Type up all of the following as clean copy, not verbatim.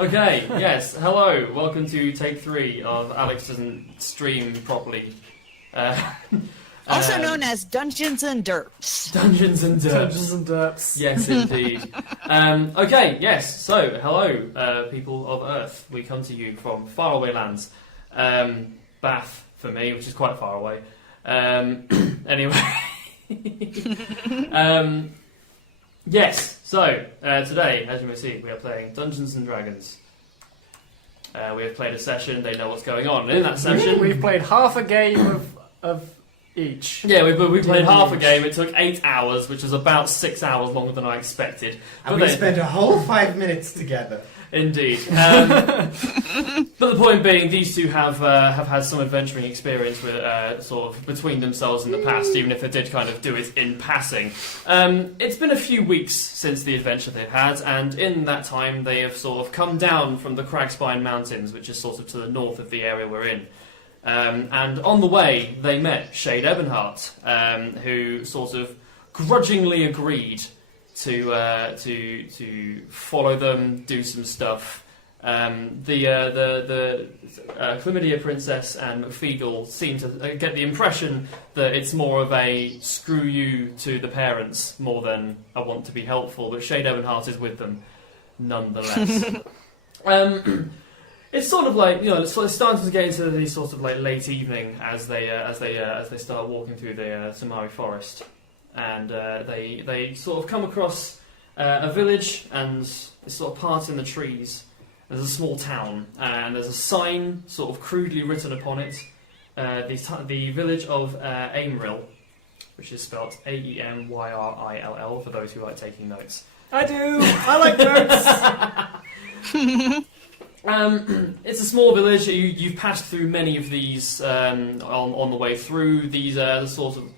Okay, yes, hello, welcome to take 3 of Alex Doesn't Stream Properly. Also known as Dungeons and Derps. Dungeons and Derps. Dungeons and Derps. Yes, indeed. Okay, yes, so, hello, people of Earth. We come to you from faraway lands. Bath, for me, which is quite far away. Anyway. Yes, so, today, as you may see, we are playing Dungeons and Dragons. We have played a session, they know what's going on. And in that session... We've played half a game of each. Yeah, we played half a game. It took 8 hours, which was about 6 hours longer than I expected. And we spent a whole 5 minutes together. Indeed. But the point being, these two have had some adventuring experience with sort of between themselves in the past, even if they did kind of do it in passing. It's been a few weeks since the adventure they've had, and in that time they have sort of come down from the Cragspine Mountains, which is sort of to the north of the area we're in. And on the way, they met Shade Ebonheart, who sort of grudgingly agreed to follow them, do some stuff. The Chlamydia Princess and McFeagle seem to get the impression that it's more of a screw you to the parents more than I want to be helpful, but Shade Ebonheart is with them nonetheless. It's sort of like, you know, it's starting to get into the sort of like late evening as they start walking through the Tamari forest, and they sort of come across a village, and it's sort of part in the trees. There's a small town, and there's a sign sort of crudely written upon it, the village of Aimrill, which is spelled Aemyrill for those who like taking notes. I do! I like notes! It's a small village. You've passed through many of these on the way through. These are the sort of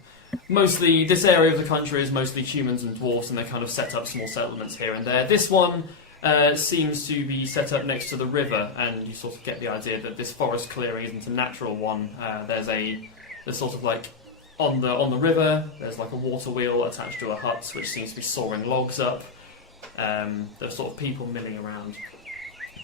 mostly this area of the country is mostly humans and dwarves, and they kind of set up small settlements here and there. This one seems to be set up next to the river, and you sort of get the idea that this forest clearing isn't a natural one. There's sort of like on the river. There's like a water wheel attached to a hut, which seems to be sawing logs up. There's sort of people milling around,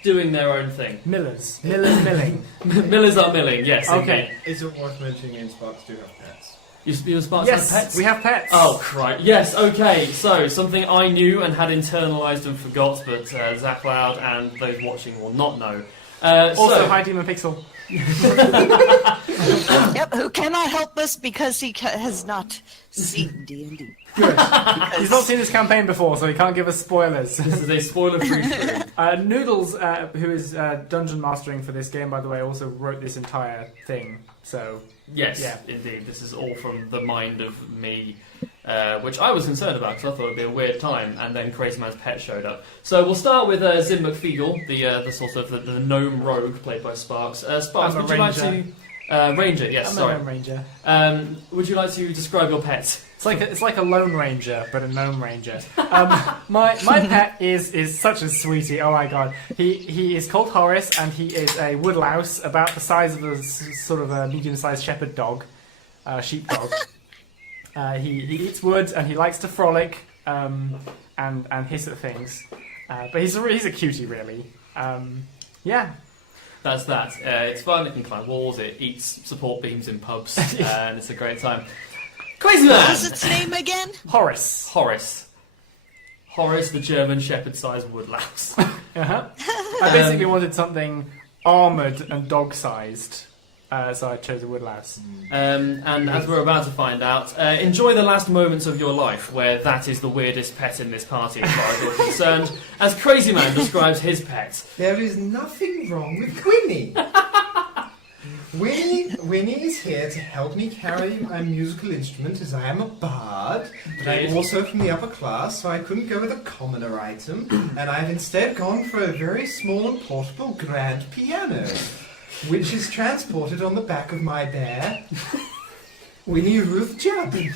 doing their own thing. Millers milling. Millers are milling, yes. Okay. Indeed. Is it worth mentioning Sparks do have pets? You Sparks Yes, have pets? we have pets. Oh, Christ. Yes, okay. So, something I knew and had internalised and forgot, but ZaCloud and those watching will not know. Also, hi Demon Pixel. Yep, who cannot help us because he has not seen D&D. Good. He's not seen this campaign before, so he can't give us spoilers. This is a spoiler-free stream. Noodles, who is dungeon mastering for this game, by the way, also wrote this entire thing. So Yes, yeah. Indeed. This is all from the mind of me, which I was concerned about because I thought it would be a weird time, and then Crazyman's pet showed up. So we'll start with Zim McFeagle, the sort of the gnome rogue played by Sparks. Sparks, would you like to... Ranger, yes, I'm sorry. a Lone Ranger. Would you like to describe your pet? It's like a Lone Ranger, but a Gnome Ranger. My pet is such a sweetie. Oh my god, he is called Horace, and he is a woodlouse about the size of a sort of a medium-sized shepherd dog, sheepdog. He eats wood and he likes to frolic and hiss at things. But he's a cutie, really. Yeah. That's that. It's fun, it can climb walls, it eats support beams in pubs, and it's a great time. Crazyman! What was its name again? Horace. Horace, the German shepherd-sized woodlouse. Uh-huh. I basically wanted something armoured and dog-sized, so I chose a woodlouse. And as we're about to find out, enjoy the last moments of your life where that is the weirdest pet in this party as far as you're concerned, as Crazyman describes his pet. There is nothing wrong with Winnie. Winnie is here to help me carry my musical instrument, as I am a bard, but I'm also from the upper class, so I couldn't go with a commoner item, and I've instead gone for a very small and portable grand piano, which is transported on the back of my bear, Winnie Ruth Judd.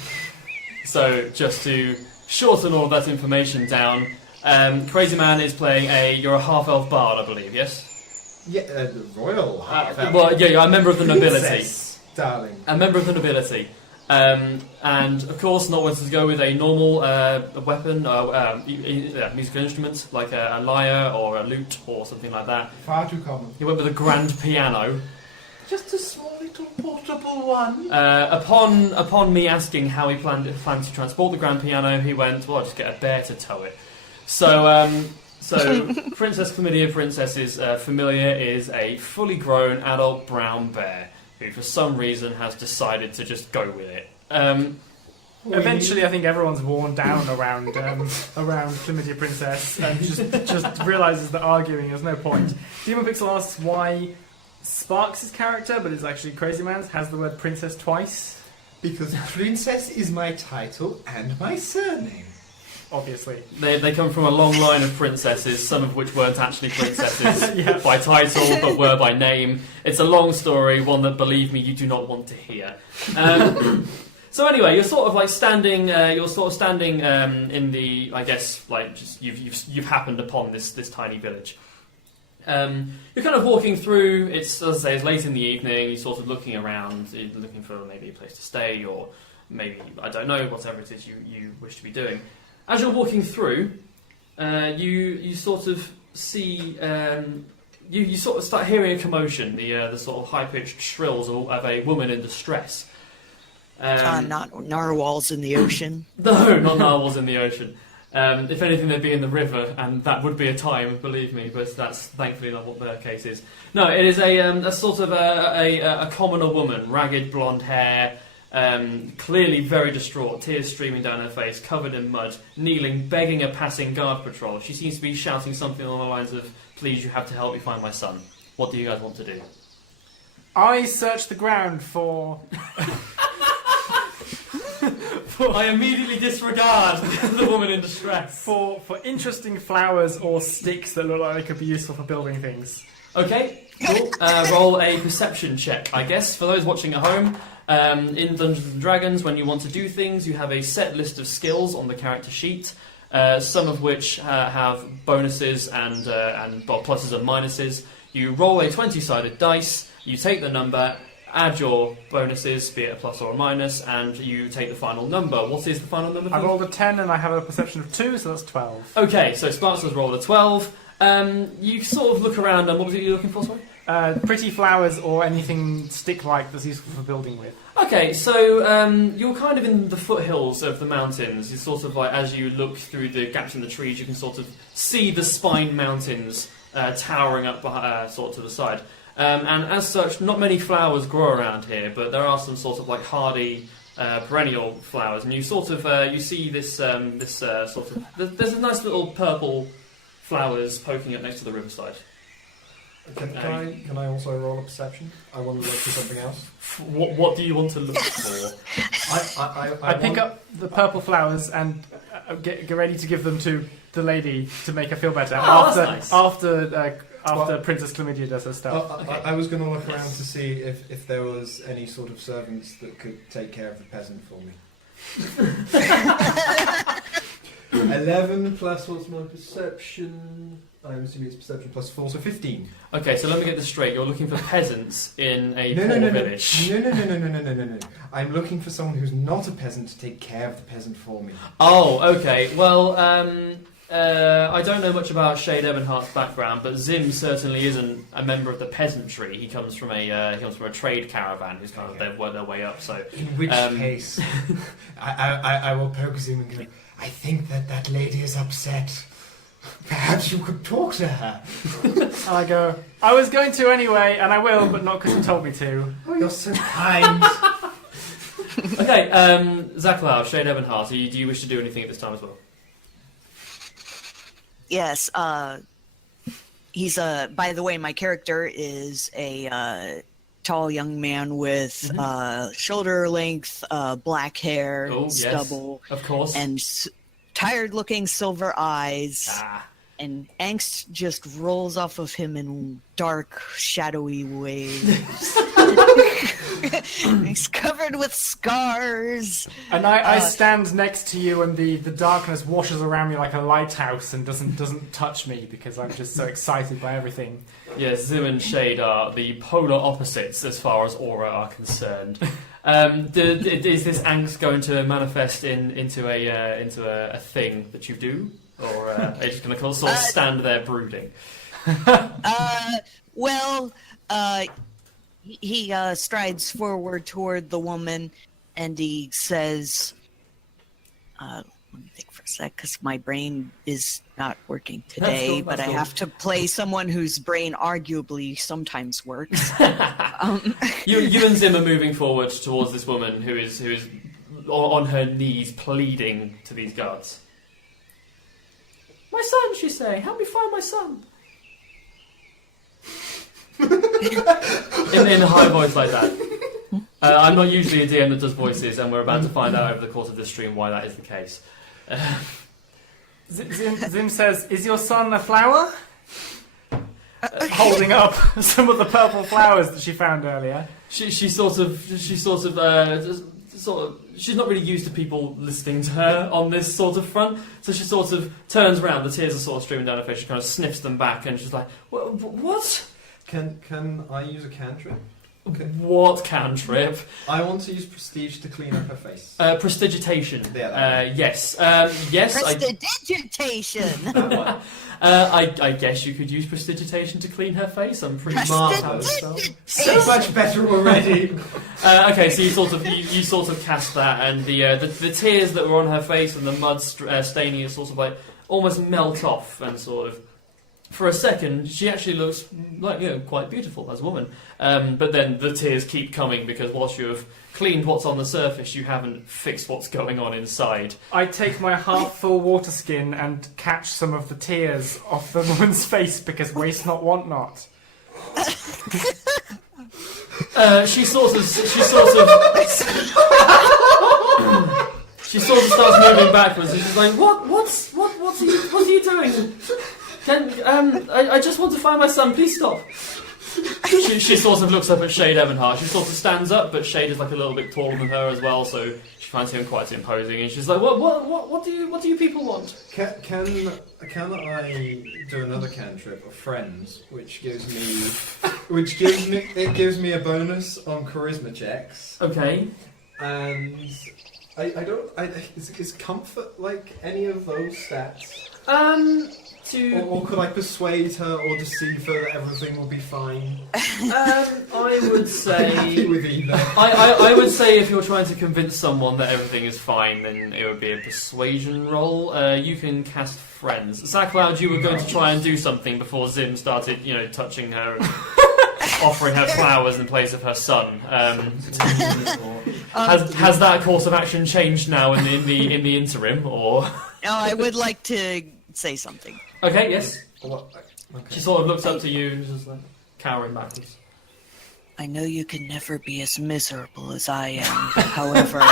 So, just to shorten all of that information down, Crazyman is playing you're a half-elf bard, I believe, yes? Yeah, the royal half-elf. Well, yeah, you're a member of the nobility. Princess, darling. A member of the nobility. And of course, not wanting to go with a normal weapon, musical instrument like a lyre or a lute or something like that. Far too common. He went with a grand piano. Just a small little portable one. Upon me asking how he planned to transport the grand piano, he went, "Well, I'll just get a bear to tow it." So Princess Chlamydia Princess's familiar is a fully grown adult brown bear who, for some reason, has decided to just go with it. Eventually, I think everyone's worn down around Chlamydia Princess and just realizes that arguing has no point. Demon Pixel asks why Sparks' character, but it's actually Crazyman's, has the word princess twice. Because princess is my title and my surname. Obviously. They come from a long line of princesses, some of which weren't actually princesses Yeah. by title, but were by name. It's a long story, one that, believe me, you do not want to hear. So anyway, you're sort of standing in the, I guess, like just you've happened upon this tiny village. You're kind of walking through. It's, as I say, it's late in the evening. You're sort of looking around, you're looking for maybe a place to stay, or maybe, I don't know, whatever it is you wish to be doing. As you're walking through, you sort of see, you sort of start hearing a commotion, the sort of high-pitched shrills of a woman in distress. Not narwhals in the ocean. No, not narwhals in the ocean. If anything, they'd be in the river, and that would be a time, believe me, but that's thankfully not what their case is. No, it is a sort of a commoner woman, ragged blonde hair, clearly very distraught, tears streaming down her face, covered in mud, kneeling, begging a passing guard patrol. She seems to be shouting something along the lines of, "Please, you have to help me find my son. What do you guys want to do?" I search the ground for... I immediately disregard the woman in distress. For interesting flowers or sticks that look like they could be useful for building things. Okay, cool. Roll a perception check, I guess. For those watching at home, in Dungeons & Dragons, when you want to do things, you have a set list of skills on the character sheet, some of which have bonuses and pluses and minuses. You roll a 20-sided dice, you take the number, add your bonuses, be it a plus or a minus, and you take the final number. What is the final number? I rolled a 10 and I have a perception of 2, so that's 12. Okay, so Sparks has rolled a 12. You sort of look around, and what was it you're looking for, sorry? Pretty flowers or anything stick-like that's useful for building with. Okay, so you're kind of in the foothills of the mountains. It's sort of like, as you look through the gaps in the trees, you can sort of see the Spine Mountains towering up sort of to the side. And as such, not many flowers grow around here, but there are some sort of like hardy perennial flowers, and you sort of you see this sort of there's a nice little purple flowers poking up next to the riverside. Can I also roll a perception? I want to look for something else. What do you want to look for? I pick up the purple flowers and get ready to give them to the lady to make her feel better. After Princess Chlamydia does her stuff. I was going to look around to see if there was any sort of servants that could take care of the peasant for me. 11 plus what's my perception? I'm assuming it's perception plus 4, so 15. Okay, so let me get this straight. You're looking for peasants in a poor village. No. I'm looking for someone who's not a peasant to take care of the peasant for me. Oh, okay. Well, I don't know much about Shade Ebonheart's background, but Zim certainly isn't a member of the peasantry. He comes from a trade caravan who's kind of they've worked their way up. So, In which case, I will poke Zim and go, I think that lady is upset. Perhaps you could talk to her. And I go, I was going to anyway, and I will, but not because you told me to. Oh, you're so kind. Okay, ZaCloud, Shade Ebonheart, do you wish to do anything at this time as well? Yes, he's by the way, my character is a tall young man with shoulder length black hair, stubble, yes, of course, and tired looking silver eyes. And angst just rolls off of him in dark, shadowy waves. He's covered with scars. And I stand next to you, and the darkness washes around me like a lighthouse and doesn't touch me because I'm just so excited by everything. Yes, Zim and Shade are the polar opposites as far as aura are concerned. Is this angst going to manifest into a thing that you do, or are you just going to sort of stand there brooding? He strides forward toward the woman, and he says, let me think for a sec, because my brain is not working today, That's but I cool. have to play someone whose brain arguably sometimes works. You and Zim are moving forward towards this woman who is on her knees pleading to these guards. My son, she's saying, help me find my son. in a high voice like that. I'm not usually a DM that does voices, and we're about to find out over the course of this stream why that is the case. Zim says, "Is your son a flower?" Holding up some of the purple flowers that she found earlier. She's not really used to people listening to her on this sort of front, so she sort of turns around. The tears are sort of streaming down her face. She kind of sniffs them back, and she's like, "What? Can I use a cantrip? Okay. What cantrip? I want to use prestige to clean up her face. Prestidigitation. Yes. Yes. Prestidigitation. I guess you could use prestidigitation to clean her face. I'm pretty marvellous. So much better already. Okay, so you sort of cast that, and the tears that were on her face and the mud staining it sort of like almost melt off, and sort of for a second she actually looks like quite beautiful as a woman. But then the tears keep coming because whilst you have cleaned what's on the surface, you haven't fixed what's going on inside. I take my half-full water skin and catch some of the tears off the woman's face because waste not, want not. She sort of starts moving backwards, and she's like, "What are you doing? I just want to find my son. Please stop." She sort of looks up at Shade Ebenhard. She sort of stands up, but Shade is like a little bit taller than her as well, so she finds him quite imposing. And she's like, "What do you people want?" Can I do another cantrip of friends, which gives me a bonus on charisma checks? Okay. And is comfort like any of those stats? Or could I persuade her or deceive her that everything will be fine? I would say happy with either. I would say if you're trying to convince someone that everything is fine, then it would be a persuasion roll. You can cast friends. ZaCloud, you were going to try and do something before Zim started, touching her and offering her flowers in place of her son. Has that course of action changed now in the interim, or? No, I would like to say something. Okay, yes. Okay. She sort of looks up to you and is just like cowering backwards. I know you can never be as miserable as I am. However,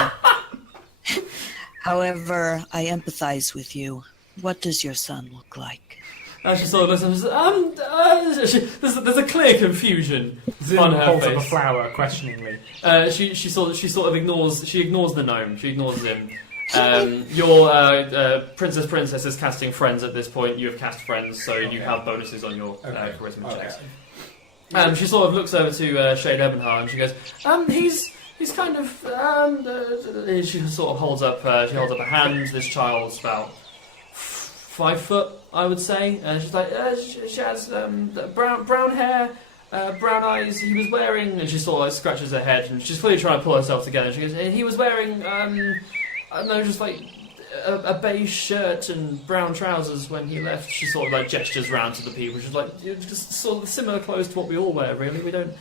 I empathize with you. What does your son look like? And she sort of looks and there's a clear confusion Zim on her holds face. up a flower questioningly. She sort of ignores the gnome. She ignores Zim. Your princess is casting friends at this point. You have cast friends, so you have bonuses on your charisma checks. She sort of looks over to Shade Ebenhard and she goes, he's kind of she sort of holds up a hand. This child's about 5 foot, I would say, and she's like, she has brown hair, brown eyes. He was wearing, and she sort of like scratches her head, and she's clearly trying to pull herself together. She goes, he was wearing I don't know, just like a beige shirt and brown trousers when he left. She sort of like gestures round to the people. She's like, just sort of similar clothes to what we all wear, really. We don't.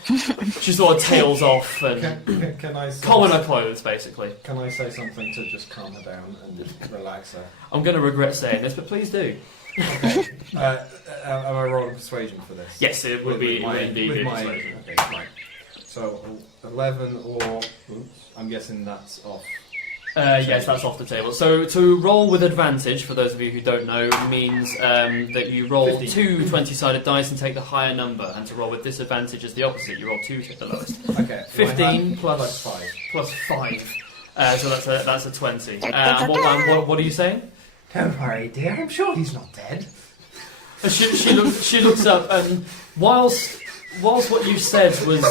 She sort of tails off and Can I say commoner clothes, basically. Can I say something to just calm her down and relax her? I'm going to regret saying this, but please do. Okay. Am I rolling persuasion for this? Yes, it would be indeed persuasion. Okay, right. So 11 or I'm guessing that's off. Yes, that's off the table. So to roll with advantage, for those of you who don't know, means that you roll 15. 2 20-sided dice and take the higher number, and to roll with disadvantage is the opposite. You roll 2 to take the lowest. Okay. 15 plus 5. Plus 5. So that's a 20. What are you saying? Don't worry, dear. I'm sure he's not dead. She looks up, and whilst what you said was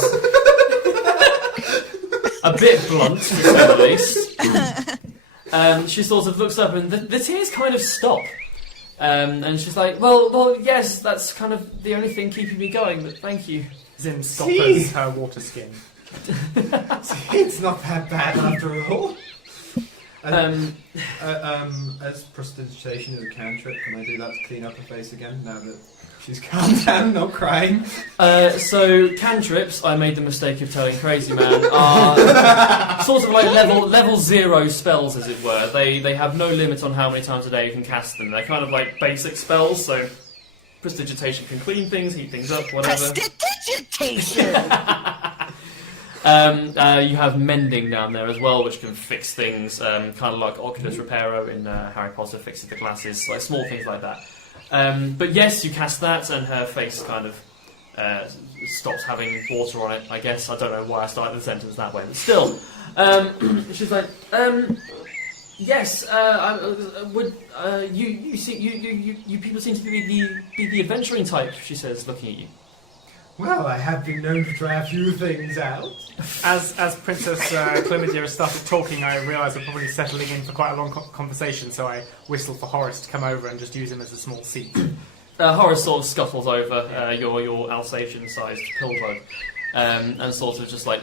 a bit blunt, to say the least. She sort of looks up and the tears kind of stop. And she's like, well, yes, that's kind of the only thing keeping me going, but thank you. Zim stoppers her water skin. It's not that bad after all. As prestidigitation is a cantrip, can I do that to clean up her face again now that she's calmed down, not crying? So cantrips, I made the mistake of telling Crazyman, are sort of like level 0 spells, as it were. They have no limit on how many times a day you can cast them. They're kind of like basic spells, so prestidigitation can clean things, heat things up, whatever. Prestidigitation! You have mending down there as well, which can fix things, kind of like Oculus Reparo in Harry Potter fixes the glasses, like small things like that. But yes, you cast that, and her face kind of stops having water on it. I guess I don't know why I started the sentence that way, but still, she's like, yes. You people seem to be the adventuring type. She says, looking at you. Well, I have been known to try a few things out. As Princess Chlamydia has started talking, I realise we're probably settling in for quite a long conversation, so I whistle for Horace to come over and just use him as a small seat. Horace sort of scuffles over your Alsatian-sized pillbug, and sort of just like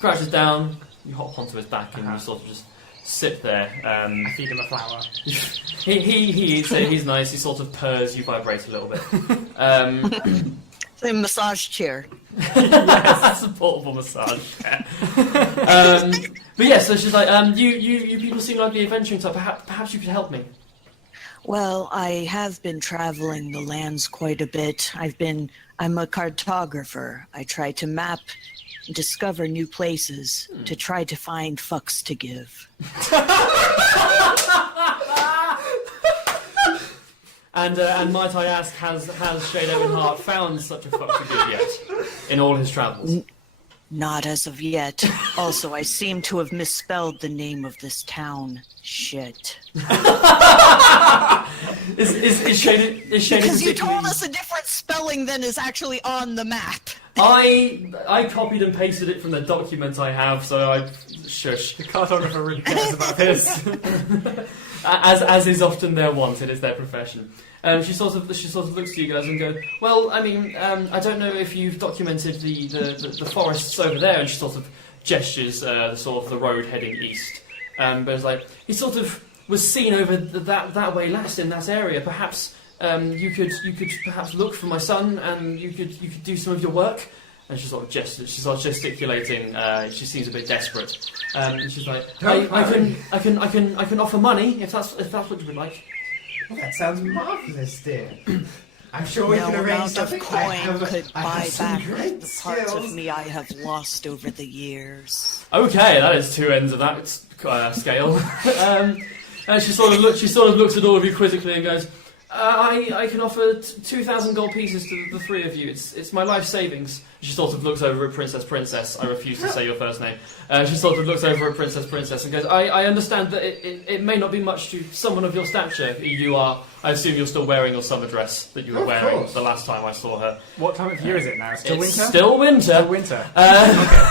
crouches down. You hop onto his back and you sort of just sit there. I feed him a flower. He eats it. He's nice. He sort of purrs. You vibrate a little bit. A massage chair. Yes, it's a portable massage chair. But yeah, so she's like, you people seem like the adventuring type. Perhaps you could help me. Well, I have been traveling the lands quite a bit. I'm a cartographer. I try to map and discover new places to try to find fucks to give. And might I ask, has Shade Owenhart found such a fuck to give yet in all his travels? Not as of yet. Also, I seem to have misspelled the name of this town. Shit. Is Shade because you told us a different spelling than is actually on the map. I copied and pasted it from the document I have, so I shush. The cartographer really cares about this. As is often their wont, it is their profession. She sort of looks to you guys and goes, well, I mean, I don't know if you've documented the forests over there, and she sort of gestures the road heading east. But it's like, he sort of was seen over that way last in that area. Perhaps you could perhaps look for my son, and you could do some of your work. And she sort of gestures, she's sort of gesticulating. She seems a bit desperate. And she's like, I can offer money if that's what you would like. Well, that sounds marvellous, dear. I'm sure we can arrange something. No amount of coin could buy back great the parts skills. of me I have lost over the years. Okay, that is two ends of that scale. And she sort of looks at all of you quizzically and goes, I can offer 2,000 gold pieces to the three of you. It's my life savings. She sort of looks over at Princess. I refuse to say your first name. She sort of looks over at Princess and goes, I understand that it may not be much to someone of your stature. I assume you're still wearing your summer dress that you were wearing the last time I saw her. What time of year is it now? Still winter? Still winter. Still winter.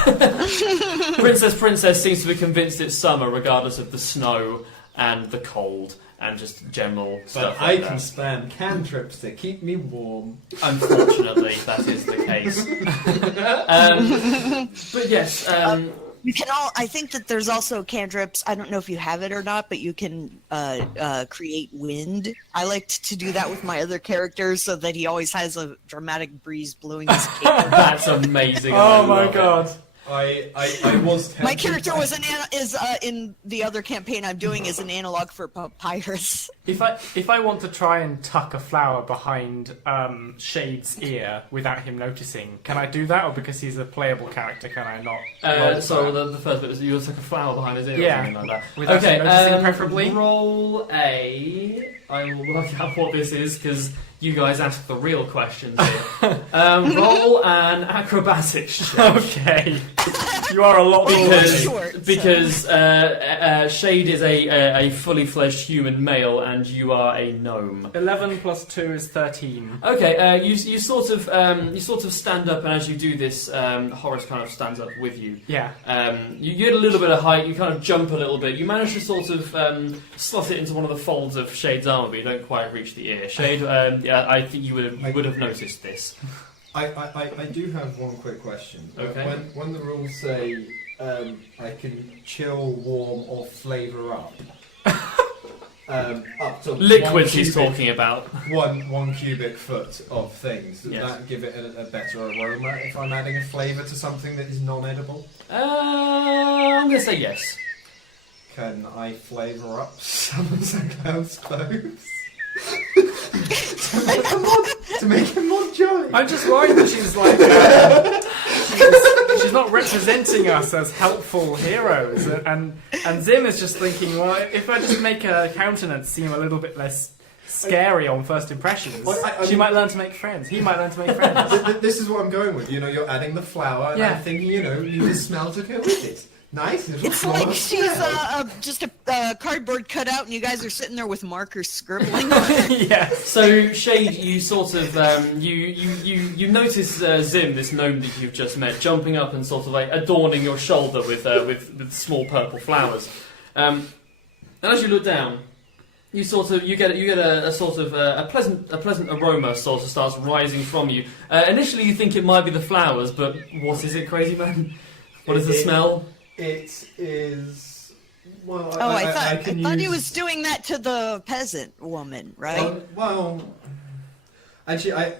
Okay. Princess seems to be convinced it's summer regardless of the snow and the cold. And just general stuff. But I can spam cantrips to keep me warm. Unfortunately, that is the case. But yes, you can all. I think that there's also cantrips. I don't know if you have it or not, but you can create wind. I like to do that with my other characters, so that he always has a dramatic breeze blowing his cape. That's amazing. Oh my god. I was tempted. My character is in the other campaign I'm doing is an analog for papyrus. If I want to try and tuck a flower behind Shade's ear without him noticing, can I do that, or because he's a playable character, can I not? So the first bit is you tuck a flower behind his ear or something like that. Without him noticing, preferably. Roll a. I will work out what this is because you guys asked the real questions here. Roll an acrobatics check. Okay. You are a lot because short, because Shade is a fully fledged human male, and you are a gnome. 11 plus 2 is 13. Okay, you sort of stand up, and as you do this, Horace kind of stands up with you. Yeah. You get a little bit of height. You kind of jump a little bit. You manage to sort of slot it into one of the folds of Shade's armour, but you don't quite reach the ear. Shade, I think you would have noticed this. I do have one quick question. Okay. When the rules say I can chill, warm, or flavour up, up to Liquids he's talking about. one cubic foot of things. Does Yes. that give it a better aroma if I'm adding a flavour to something that is non-edible? I'm going to say yes. Can I flavour up some of ZaCloud's clothes? to make him more jolly. I'm just worried that she's like she's not representing us as helpful heroes, and Zim is just thinking, well, if I just make her countenance seem a little bit less scary on first impressions, she might learn to make friends. He might learn to make friends. This is what I'm going with. You're adding the flour, and I'm thinking, you need a smell to go with it. Nice. It's like she's just a cardboard cutout, and you guys are sitting there with markers scribbling on it. Yeah. So Shade, you sort of you notice Zim, this gnome that you've just met, jumping up and sort of like adorning your shoulder with small purple flowers. And as you look down, you get a sort of a pleasant aroma sort of starts rising from you. Initially, you think it might be the flowers, but what is it, Crazyman? What is the smell? It is. Well, I thought use... he was doing that to the peasant woman, right? Well, actually, I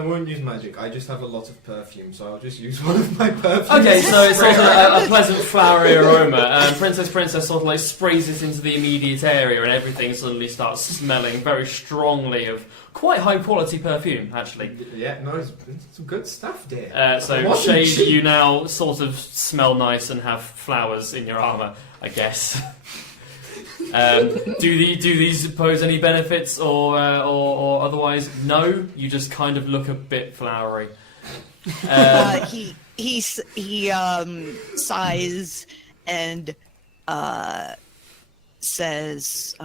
won't use magic. I just have a lot of perfume, so I'll just use one of my perfumes. Okay, so it's sort of a pleasant flowery aroma, and Princess sort of like sprays it into the immediate area, and everything suddenly starts smelling very strongly of quite high quality perfume, actually. Yeah, no, it's some good stuff, dear. So Shade, you now sort of smell nice and have flowers in your armour, I guess. Do these pose any benefits or otherwise? No, you just kind of look a bit flowery. He sighs and says,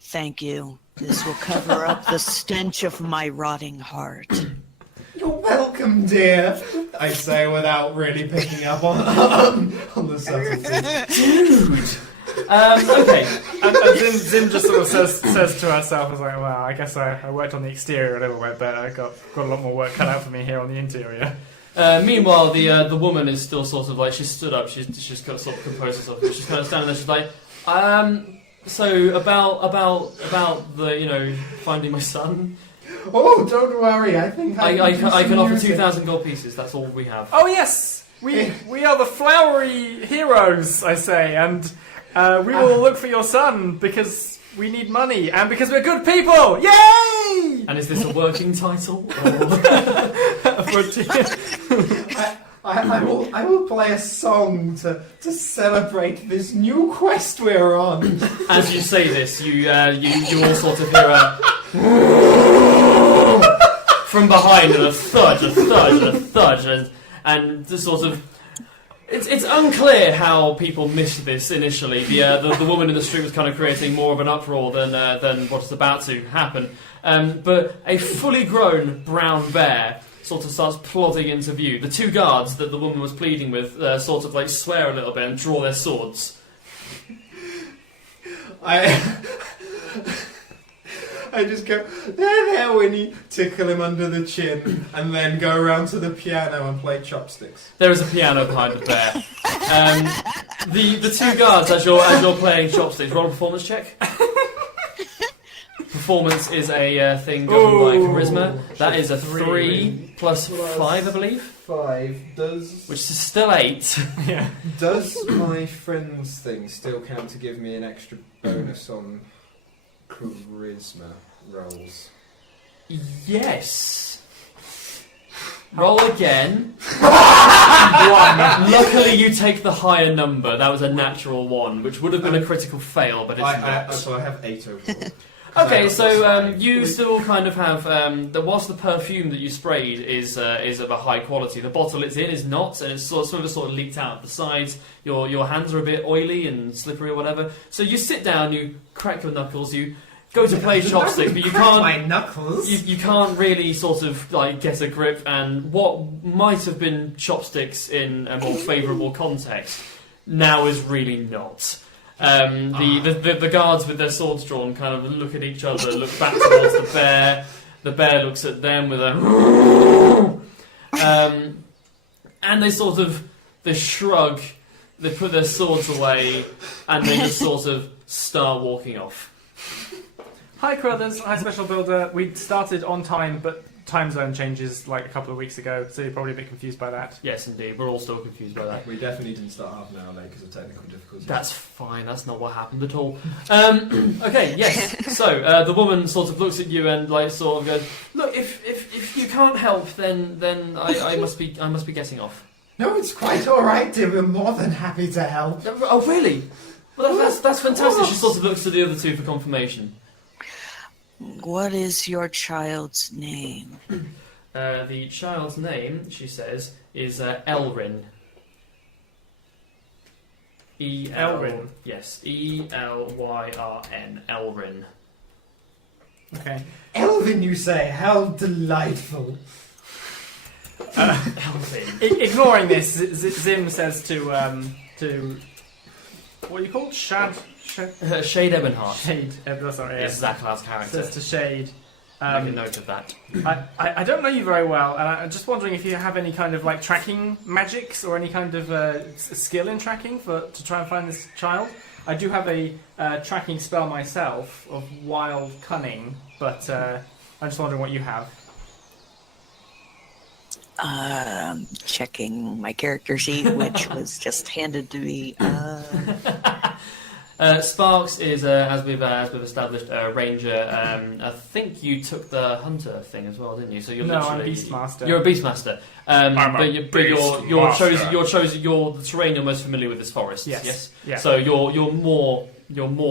"Thank you. This will cover up the stench of my rotting heart." You're welcome, dear. I say without really picking up on the subtlety. Dude. Okay. And Zim just sort of says to herself, "As like, well, I guess I worked on the exterior a little bit, but I got a lot more work cut out for me here on the interior." Meanwhile, the woman is still sort of like, she's stood up. She's got sort of composed herself. She's kind of standing there. She's like, so about the finding my son. Oh, don't worry. I think I can offer 2,000 gold pieces. That's all we have. Oh yes, we are the flowery heroes, I say, and we will look for your son because we need money and because we're good people. Yay! And is this a working title? I will play a song to celebrate this new quest we're on. As you say this, you all sort of hear a from behind, and a thud, and the sort of. It's unclear how people missed this initially. The woman in the street was kind of creating more of an uproar than what's about to happen. But a fully grown brown bear sort of starts plodding into view. The two guards that the woman was pleading with sort of like swear a little bit and draw their swords. I just go, there, Winnie, tickle him under the chin, and then go around to the piano and play chopsticks. There is a piano behind the bear. The two guards, as you're playing chopsticks, roll a performance check. Performance is a thing governed by charisma. That is a 3 plus 5, I believe. 5 does... Which is still 8. Yeah. Does my friends thing still count to give me an extra bonus on charisma rolls? Yes. Roll again. 1. Luckily, you take the higher number. That was a natural 1, which would have been a critical fail, but it's not. So I have 8 overall. Okay, so you still kind of have whilst the perfume that you sprayed is of a high quality, the bottle it's in is not, and it's sort of leaked out the sides. Your hands are a bit oily and slippery or whatever. So you sit down, you crack your knuckles, you go to play chopsticks, but you can't. My knuckles. You can't really sort of like get a grip, and what might have been chopsticks in a more favourable context now is really not. The guards with their swords drawn kind of look at each other, look back towards the bear. The bear looks at them with a and they shrug, they put their swords away, and they just sort of start walking off. Hi Crothers, hi Special Builder. We started on time, but time zone changes like a couple of weeks ago, so you're probably a bit confused by that. Yes, indeed. We're all still confused by that. We definitely didn't start half an hour late because of technical difficulties. That's fine. That's not what happened at all. Okay, yes. So the woman sort of looks at you and like sort of goes, "Look, if you can't help, then I must be getting off." No, it's quite all right, dear. We're more than happy to help. Oh, really? Well, that's fantastic. She sort of looks to the other two for confirmation. What is your child's name? The child's name, she says, is Elrin. Elrin? Yes, Elyrn. Elrin. Okay. Elvin, you say? How delightful. Elvin. Ignoring this, Zim says to what are you called? Shade Ebenhart. Sorry, Is ZaCloud's character. Says to Shade. Make a note of that. I don't know you very well, and I'm just wondering if you have any kind of like tracking magics or any kind of skill in tracking to try and find this child. I do have a tracking spell myself of Wild Cunning, but I'm just wondering what you have. Checking my character sheet, which was just handed to me. Sparks is, as we've established, a ranger. I think you took the hunter thing as well, didn't you? So you're I'm literally Beastmaster. You're a beastmaster. You're the terrain you're most familiar with is forest. Yes. Yeah. So you're more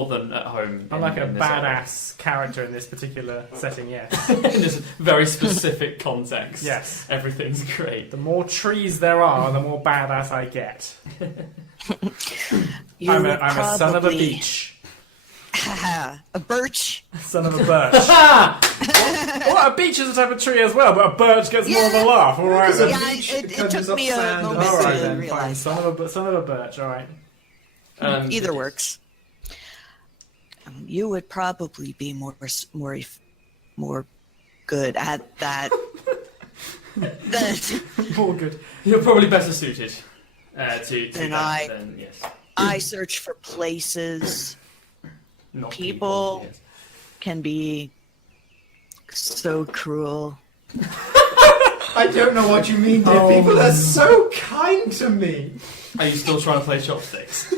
than at home. I'm like a in this badass character in this particular setting. Yes. in this very specific context. Yes. Everything's great. The more trees there are, the more badass I get. I'm a son of a beech. A birch. Son of a birch. Well, a beech is a type of tree as well, but a birch gets more of a laugh. All right. Yeah, it took me a moment All right to then. Fine. realize. Son of a birch. All right. Either works. You would probably be more good at that. More good. You're probably better suited to And that than yes. I search for places. Not People yes. can be so cruel. I don't know what you mean, dear. People are so kind to me. Are you still trying to play chopsticks?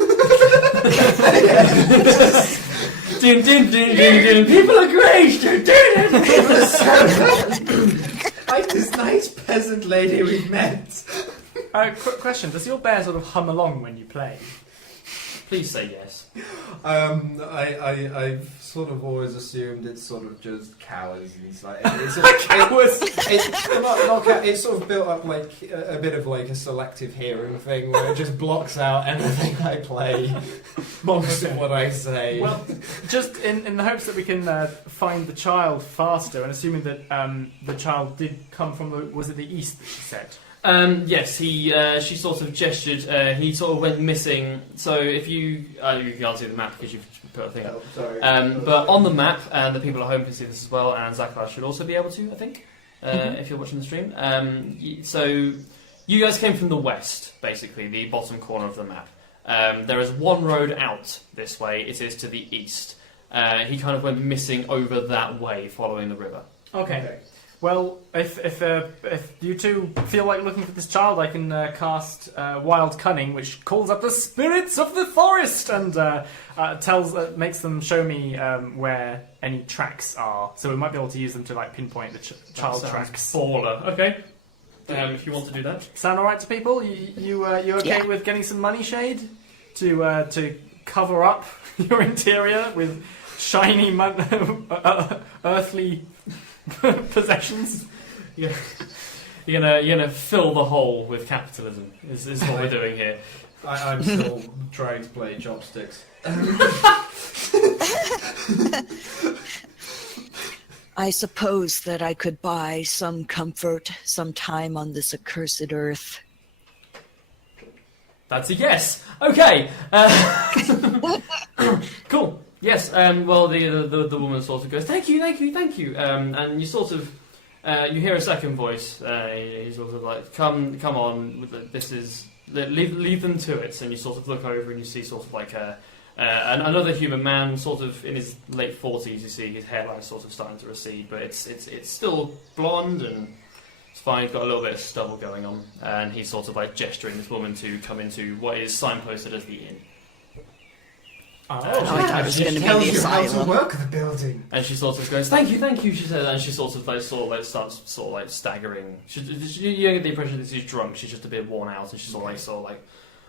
Ding, ding, ding, ding, ding. People are great. People are so like this nice peasant lady we've met. Quick question: does your bear sort of hum along when you play? Please say yes. I've sort of always assumed it's sort of just cowards. And it's like it's sort of built up like a bit of like a selective hearing thing where it just blocks out anything I play, most of what I say. Well, just in the hopes that we can find the child faster, and assuming that the child did come from was it the east that she said? Yes, she sort of gestured. He sort of went missing. So if you can't see the map because you've put a thing up. Sorry. But on the map, and the people at home can see this as well, and ZaCloud should also be able to, I think, if you're watching the stream. So you guys came from the west, basically, the bottom corner of the map. There is one road out this way. It is to the east. He kind of went missing over that way, following the river. Okay. Well, if you two feel like looking for this child, I can cast Wild Cunning, which calls up the spirits of the forest and makes them show me where any tracks are. So we might be able to use them to like pinpoint the child tracks. Baller. Okay. If you want to do that. Sound all right to people? You okay with getting some money, Shade, to cover up your interior with shiny, earthly possessions. Yeah. You're gonna fill the hole with capitalism. Is what we're doing here. I'm still trying to play chopsticks. I suppose that I could buy some comfort, some time on this accursed earth. That's a yes. Okay. Cool. Yes. Well, the woman sort of goes, "Thank you." And you sort of you hear a second voice. He's sort of like, "Come on. This is leave them to it." And you sort of look over and you see sort of like another human man, sort of in his late 40s. You see his hairline sort of starting to recede, but it's still blonde and it's fine. He's got a little bit of stubble going on, and he's sort of like gesturing this woman to come into what is signposted as the inn. I thought it was going to be Tells the you how to asylum. work the building. And she sort of goes, "Thank you," she said, and she sort of starts staggering. You get the impression that she's drunk. She's just a bit worn out, and she sort of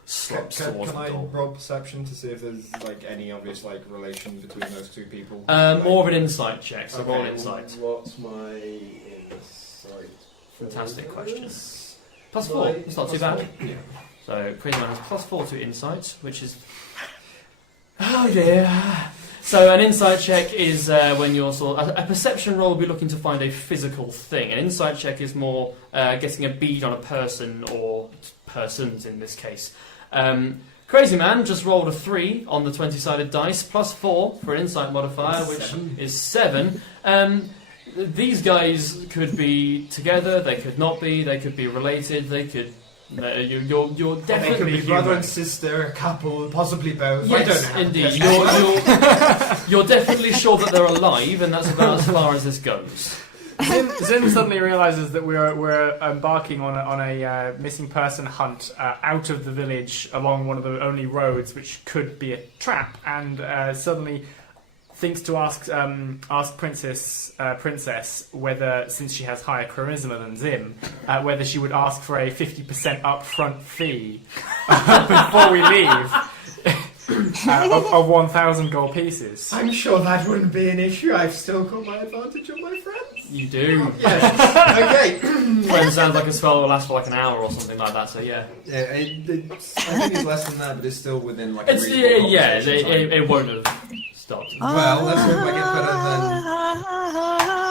slumps towards Can the I door. roll perception to see if there's like any obvious like relation between those two people? More of an insight check. So roll Okay, insight. What's my insight? Fantastic question. +4. It's not too bad. Yeah. So Crazyman has +4 to insight, which is. Oh dear. So an insight check is when you're a perception roll will be looking to find a physical thing. An insight check is more getting a bead on a person or persons in this case. Crazyman just rolled a 3 on the 20-sided dice, +4 for an insight modifier, which is 7. These guys could be together, they could not be, they could be related, they could. You're They could definitely be brother human. and sister, a couple, possibly both. I Yes, don't know. indeed. You're definitely sure that they're alive, and that's about as far as this goes. Zim suddenly realizes that we're embarking on a missing person hunt out of the village along one of the only roads which could be a trap, and suddenly thinks to ask Princess whether, since she has higher charisma than Zim, whether she would ask for a 50% upfront fee before we leave of 1,000 gold pieces. I'm sure that wouldn't be an issue. I've still got my advantage of my friends. You do. Yes. Okay. Friend sounds like a spell will last for like an hour or something like that. So yeah, Yeah, I think it's less than that, but it's still within like. it's a reasonable yeah. conversation time. It won't have stopped. Well, let's hope I get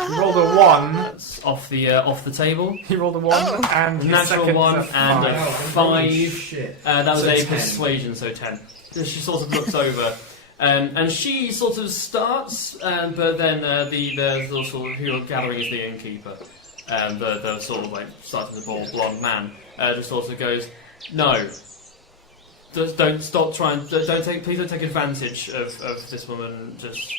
better He rolled a 1. That's off the table. He rolled a 1 and his Natural second one is a and a 5. 5. Shit. That was So a 10. persuasion, so 10. So she sort of looks over, and she sort of starts, but then the sort of who you're gathering is the innkeeper, the sort of like starting to bald blonde man, just sort of goes, "No, don't stop trying. Please don't take advantage of this woman. Just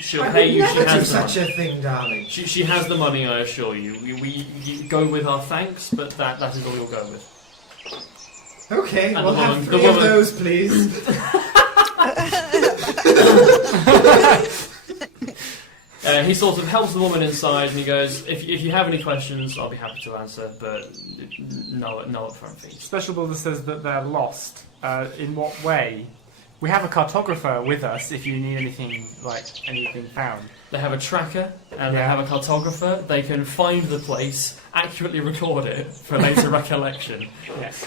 she'll I pay would you. She never do has the such money. a thing, darling. She has the money, I assure you. We go with our thanks, but that is all you'll go with." Okay, And we'll the have woman- 3 the of woman- those, please. He sort of helps the woman inside, and he goes, "If you have any questions, I'll be happy to answer, but no upfront fees." Special Builder says that they're lost. In what way? We have a cartographer with us if you need anything found. They have a tracker and they Yeah. have a cartographer. They can find the place, accurately record it for later recollection. Yes.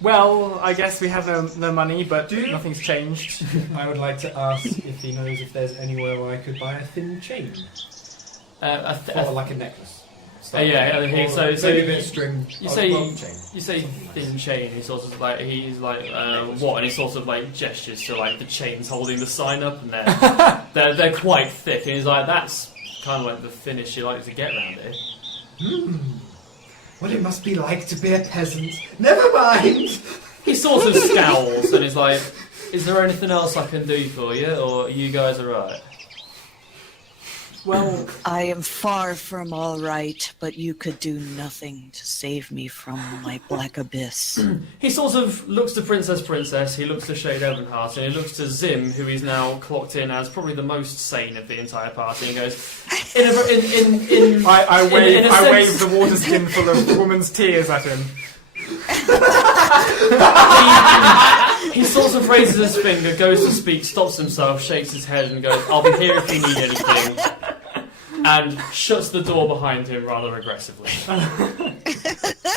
Well, I guess we have no money, but nothing's changed. I would like to ask if he knows if there's anywhere where I could buy a thin chain. Or like a necklace. So maybe maybe a bit of string. you or say- long chain. You say thin chain. He's what? And he sort of like gestures to like the chains holding the sign up, and they're quite thick. And he's like, "That's kind of like the thinnest you like to get around here." What it must be like to be a peasant. Never mind. He sort of scowls and is like, "Is there anything else I can do for you, or are you guys alright?" Well, I am far from all right, but you could do nothing to save me from my black abyss. He sort of looks to Princess, he looks to Shade Ebenheart, and he looks to Zim, who he's now clocked in as probably the most sane of the entire party, and goes, I wave the water skin full of woman's tears at him. He sort of raises his finger, goes to speak, stops himself, shakes his head, and goes, "I'll be here if you need anything," and shuts the door behind him rather aggressively.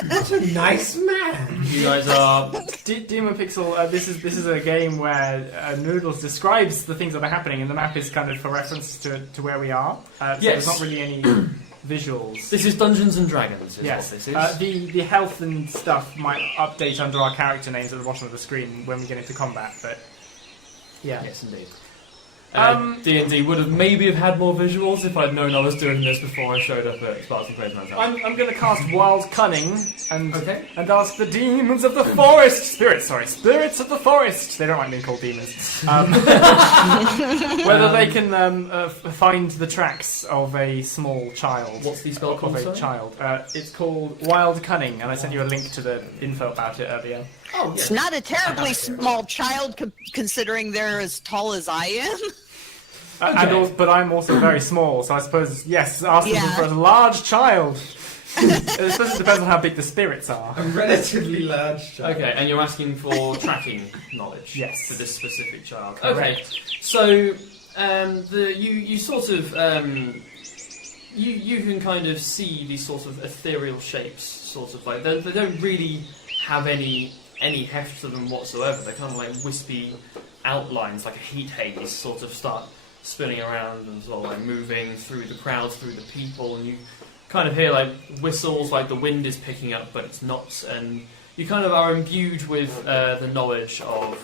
What a nice man! You guys are... Demon Pixel, this is a game where Noodles describes the things that are happening, and the map is kind of for reference to where we are. So Yes. there's not really any visuals. This is Dungeons and Dragons, is Yes. what this is. The health and stuff might update under our character names at the bottom of the screen when we get into combat, but yeah. Yes, indeed. D&D would have maybe have had more visuals if I'd known I was doing this before I showed up at Sparks and Crazyman. I'm going to cast Wild Cunning and Okay. and ask the demons of the forest, spirits of the forest. They don't like being called demons. Whether they can find the tracks of a small child. What's the spell called, Of a sorry? child. It's called Wild Cunning, and I sent you a link to the info about it earlier. Oh, It's not a terribly small child considering they're as tall as I am. But I'm also very small, so I suppose, yes, asking them Yeah. for a large child. I suppose it depends on how big the spirits are. A relatively large child. Okay, and you're asking for tracking knowledge. Yes. For this specific child. Correct. Okay, so you sort of you can kind of see these sort of ethereal shapes, sort of like they don't really have any heft to them whatsoever. They're kind of like wispy outlines, like a heat haze, sort of start spinning around and sort of like moving through the crowds, through the people, and you kind of hear like whistles, like the wind is picking up, but it's not, and you kind of are imbued with the knowledge of,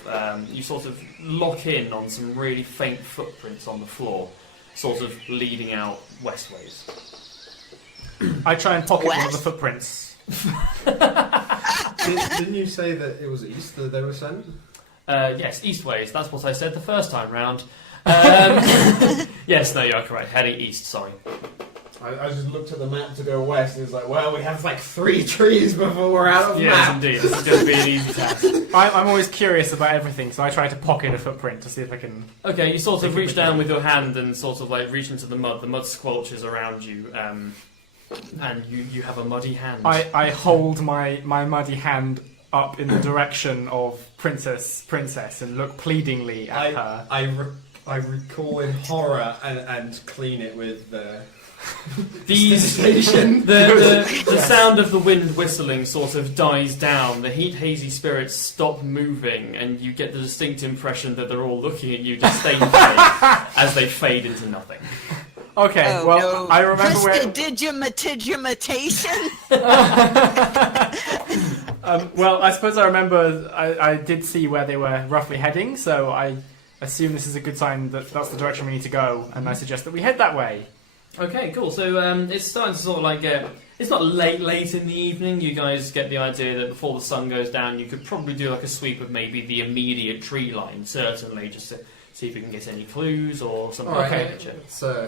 you sort of lock in on some really faint footprints on the floor, sort of leading out westways. I try and pocket one of the West? footprints. Didn't you say that it was east that they were sent? Yes, eastways, that's what I said the first time round. Yes, no, you're correct, heading east, sorry. I just looked at the map to go west, and it's like, well, we have like 3 trees before we're out of Yes, map. indeed, this is going to be an easy task. I'm always curious about everything, so I try to pocket a footprint to see if I can... Okay, you sort of reach down with your hand and sort of like reach into the mud squelches around you, and you have a muddy hand. I hold my muddy hand up in the direction of Princess and look pleadingly at her. I recall in horror and clean it with the station. The sound of the wind whistling sort of dies down. The heat hazy spirits stop moving, and you get the distinct impression that they're all looking at you disdainfully as they fade into nothing. Okay, Oh, well, no. I remember where... Prestidigitation. Well, I suppose I remember I did see where they were roughly heading, so I assume this is a good sign that that's the direction we need to go, and I suggest that we head that way. Okay, cool. So it's starting to sort of like get... It's not late in the evening. You guys get the idea that before the sun goes down, you could probably do like a sweep of maybe the immediate tree line, certainly, just to see if you can get any clues or something. Alright, Okay.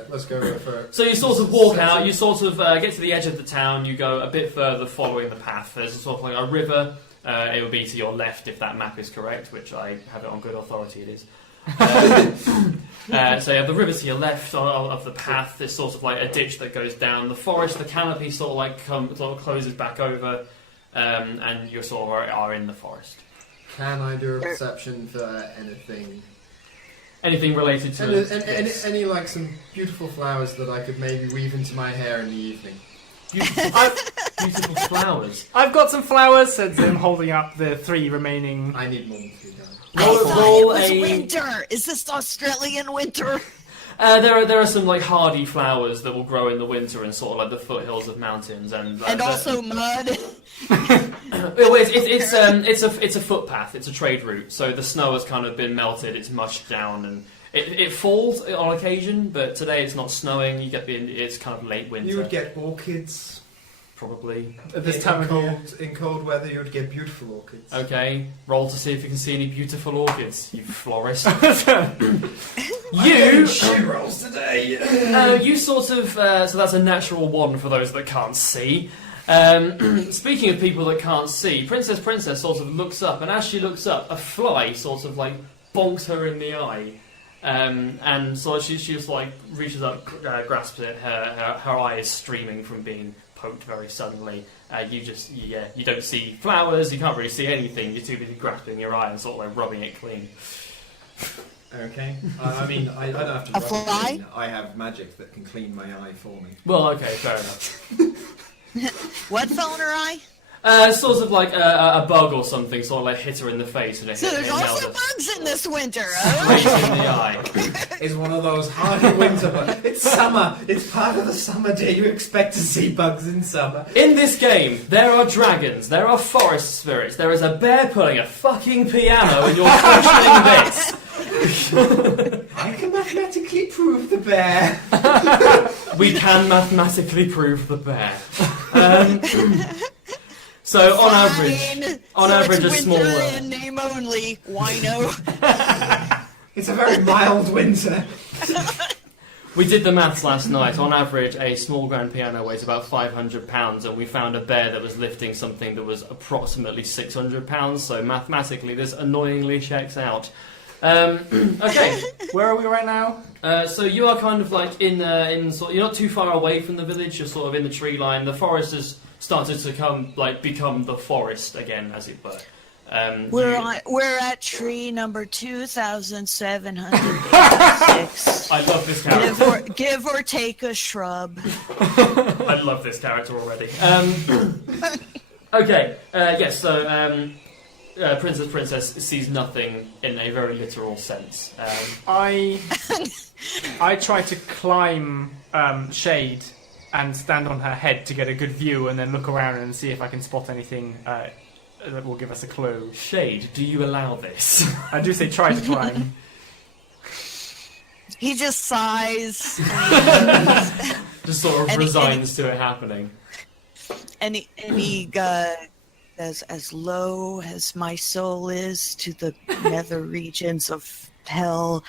let's go for it. So you sort of walk out, you sort of get to the edge of the town, you go a bit further following the path. There's a sort of like a river, it will be to your left if that map is correct, which I have it on good authority it is. So you have the river to your left of the path, there's sort of like a ditch that goes down. The forest, the canopy sort of like closes back over, and you sort of are in the forest. Can I do a perception for anything? Anything related to Any like some beautiful flowers that I could maybe weave into my hair in the evening? beautiful flowers. I've got some flowers, said Zim, holding up the 3 remaining... I need more than 3 guys. I thought Roll it was a- winter. Is this Australian winter? There are some like hardy flowers that will grow in the winter in sort of like the foothills of mountains, and Also mud. it's a footpath. It's a trade route. So the snow has kind of been melted. It's mushed down, and it falls on occasion. But today it's not snowing. It's kind of late winter. You would get orchids. Probably. At this time of year. In cold weather, you would get beautiful orchids. Okay, roll to see if you can see any beautiful orchids, you florist. You shit rolls today. You sort of so that's a natural 1 for those that can't see. Speaking of people that can't see, Princess sort of looks up, and as she looks up, a fly sort of like bonks her in the eye, and so she just like reaches up, grasps it. Her eye is streaming from being poked very suddenly. You don't see flowers, you can't really see anything, you're too busy grasping your eye and sort of like rubbing it clean. Okay. I mean, I don't have to A rub it fly? clean. I have magic that can clean my eye for me. Well, okay, fair enough. What fell in her eye? Sort of like a bug or something, sort of like hit her in the face and it So hit there's it also nailed her bugs in this winter. straight in the eye. It's one of those hardy winter bugs. It's summer. It's part of the summer day. You expect to see bugs in summer. In this game, there are dragons, there are forest spirits, there is a bear playing a fucking piano and you're questioning this. I can mathematically prove the bear. We can mathematically prove the bear. So on average, a it's small. winter in name only. Wino. It's a very mild winter. We did the maths last night. On average, a small grand piano weighs about 500 pounds, and we found a bear that was lifting something that was approximately 600 pounds. So mathematically, this annoyingly checks out. Okay, Where are we right now? so you are kind of like in sort. You're not too far away from the village. You're sort of in the tree line. The forest has started to become the forest again, as it were. We're at tree number 2,786. I love this character. Give or take a shrub. I love this character already. Okay, yes, so Princess sees nothing in a very literal sense. I try to climb shade and stand on her head to get a good view, and then look around and see if I can spot anything that will give us a clue. Shade, do you allow this? I do say try to climb. He just sighs. Just sort of And resigns to it happening. And he says, as low as my soul is to the nether regions of hell,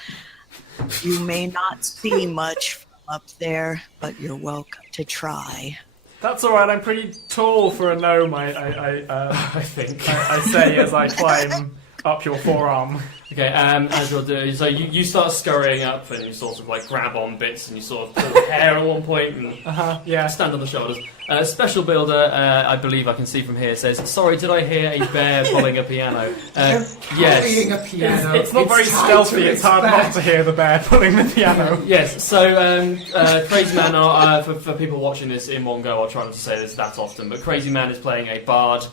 you may not see much from up there, but you're welcome to try. That's alright, I'm pretty tall for a gnome, I think. I say as I climb up your forearm. Okay, as you're doing, so you start scurrying up and you sort of like grab on bits and you sort of pull hair at one point and Yeah. stand on the shoulders. Special builder, I believe I can see from here, says, sorry, did I hear a bear pulling a piano? Yes. Playing a piano. It's not very time stealthy, to it's hard not expect. to hear the bear pulling the piano. Yes, so Crazyman, for people watching this in one go, I'll try not to say this that often, but Crazyman is playing a bard.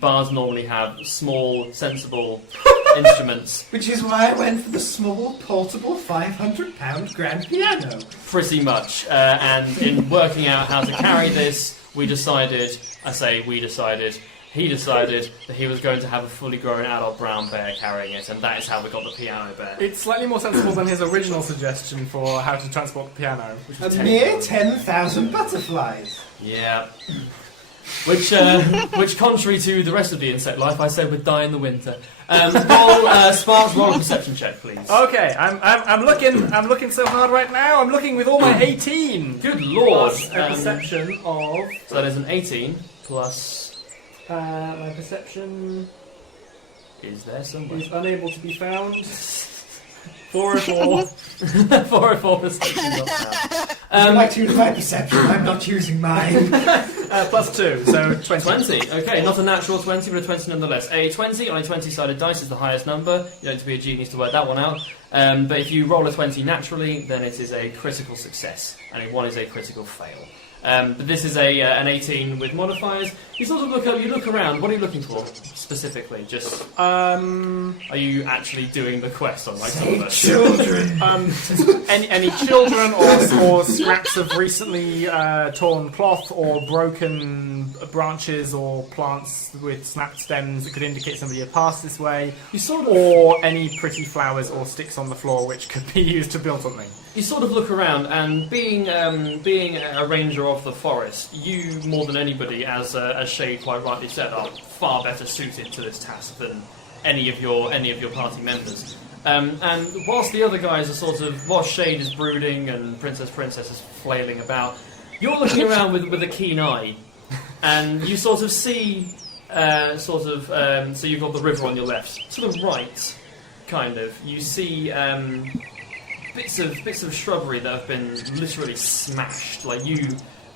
Bards normally have small, sensible instruments. Which is why I went for the small, portable, £500 grand piano. Pretty much. And in working out how to carry this, he decided that he was going to have a fully grown adult brown bear carrying it, and that is how we got the piano bear. It's slightly more sensible than his original suggestion for how to transport the piano. A mere 10,000 butterflies. Yeah. Which, contrary to the rest of the insect life, I say would die in the winter. Sparks, roll a perception check, please. Okay, I'm looking so hard right now. I'm looking with all my 18. Good lord! Plus a perception of. So that is an 18 plus. My perception Is there somewhere? is unable to be found. 404. 404 perception. Not bad. I'd like to use my perception. I'm not using mine. Plus 2, so 20. 20, okay, not a natural 20, but a 20 nonetheless. A 20 on a 20-sided dice is the highest number. You don't have to be a genius to work that one out. But if you roll a 20 naturally, then it is a critical success, and a 1 is a critical fail. But this is an 18 with modifiers. You sort of look around. What are you looking for specifically? Just are you actually doing the quest on like Say children. Any children or scraps of recently torn cloth or broken branches or plants with snapped stems that could indicate somebody had passed this way, or any pretty flowers or sticks on the floor which could be used to build something. You sort of look around, and being a ranger of the forest, you more than anybody, as Shay quite rightly said, are far better suited to this task than any of your party members. And whilst the other guys are whilst Shade is brooding and Princess is flailing about, you're looking around with a keen eye, and you sort of see, so you've got the river on your left. To the right, kind of, you see bits of shrubbery that have been literally smashed. Like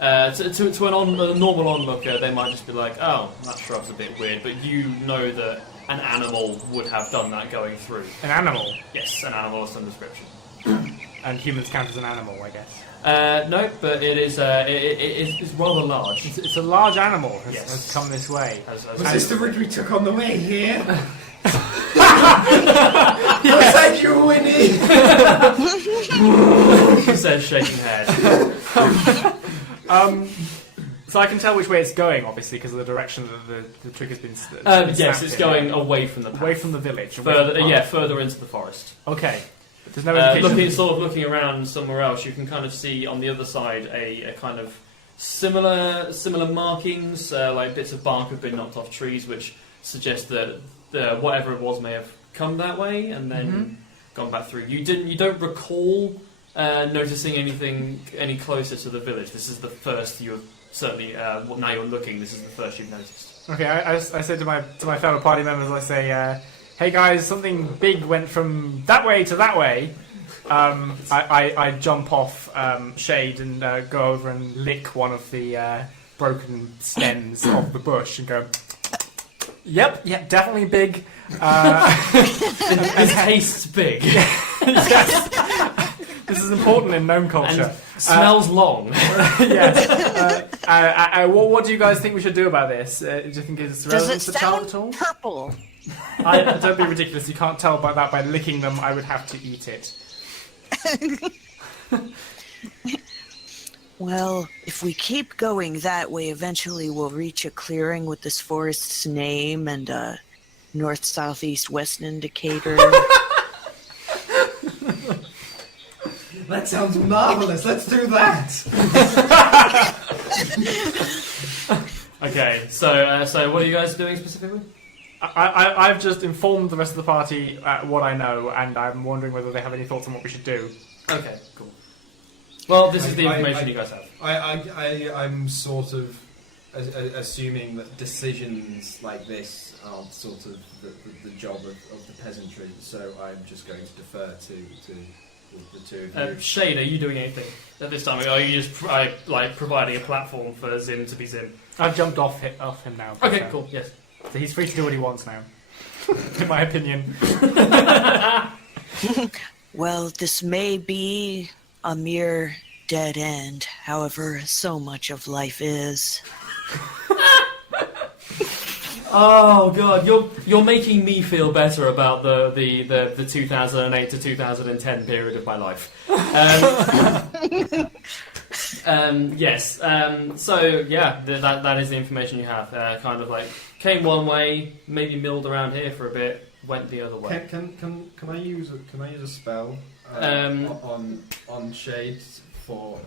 To a normal onlooker, they might just be like, "Oh, that shrub's a bit weird," but you know that an animal would have done that going through. An animal? Yes, an animal of some description. And humans count as an animal, I guess. No, but it is it's rather large. It's a large animal Yes. has come this way. As Was this the route we took on the way here? Was Yes. that you, Winnie? he says, shaking head. So I can tell which way it's going, obviously, because of the direction that the trigger's been. Yes, it's going away from the path. away from the village. Further into the forest. Okay. There's no indication. Looking around somewhere else, you can kind of see on the other side a kind of similar markings, like bits of bark have been knocked off trees, which suggest that whatever it was may have come that way and then gone back through. You don't recall noticing anything any closer to the village. This is the first you've certainly. Now you're looking. This is the first you've noticed. Okay, I said to my fellow party members, I say, "Hey guys, something big went from that way to that way." I jump off Shade and go over and lick one of the broken stems of the bush and go, Yep, definitely big. It tastes big. Yes. This is important in gnome culture. And smells long. Yes. What do you guys think we should do about this? Do you think it's relevant to the child at all? Purple? Don't be ridiculous. You can't tell by that by licking them. I would have to eat it. Well, if we keep going that way, eventually we'll reach a clearing with this forest's name and a north, south, east, west indicator. That sounds marvelous. Let's do that. Okay, so what are you guys doing specifically? I've just informed the rest of the party what I know, and I'm wondering whether they have any thoughts on what we should do. Okay, cool. Well, this is the information you guys have. I'm sort of assuming that decisions like this are sort of the job of the peasantry, so I'm just going to defer to the two of you. Shade, are you doing anything at this time? Are you just providing a platform for Zim to be Zim? I've jumped off him now. Okay, cool, yes. So he's free to do what he wants now, in my opinion. Well, this may be a mere dead end. However, so much of life is. Oh god, you're making me feel better about the 2008 to 2010 period of my life. Yes. So yeah, that is the information you have. Kind of like came one way, maybe milled around here for a bit, went the other way. Can I use a spell on Shade for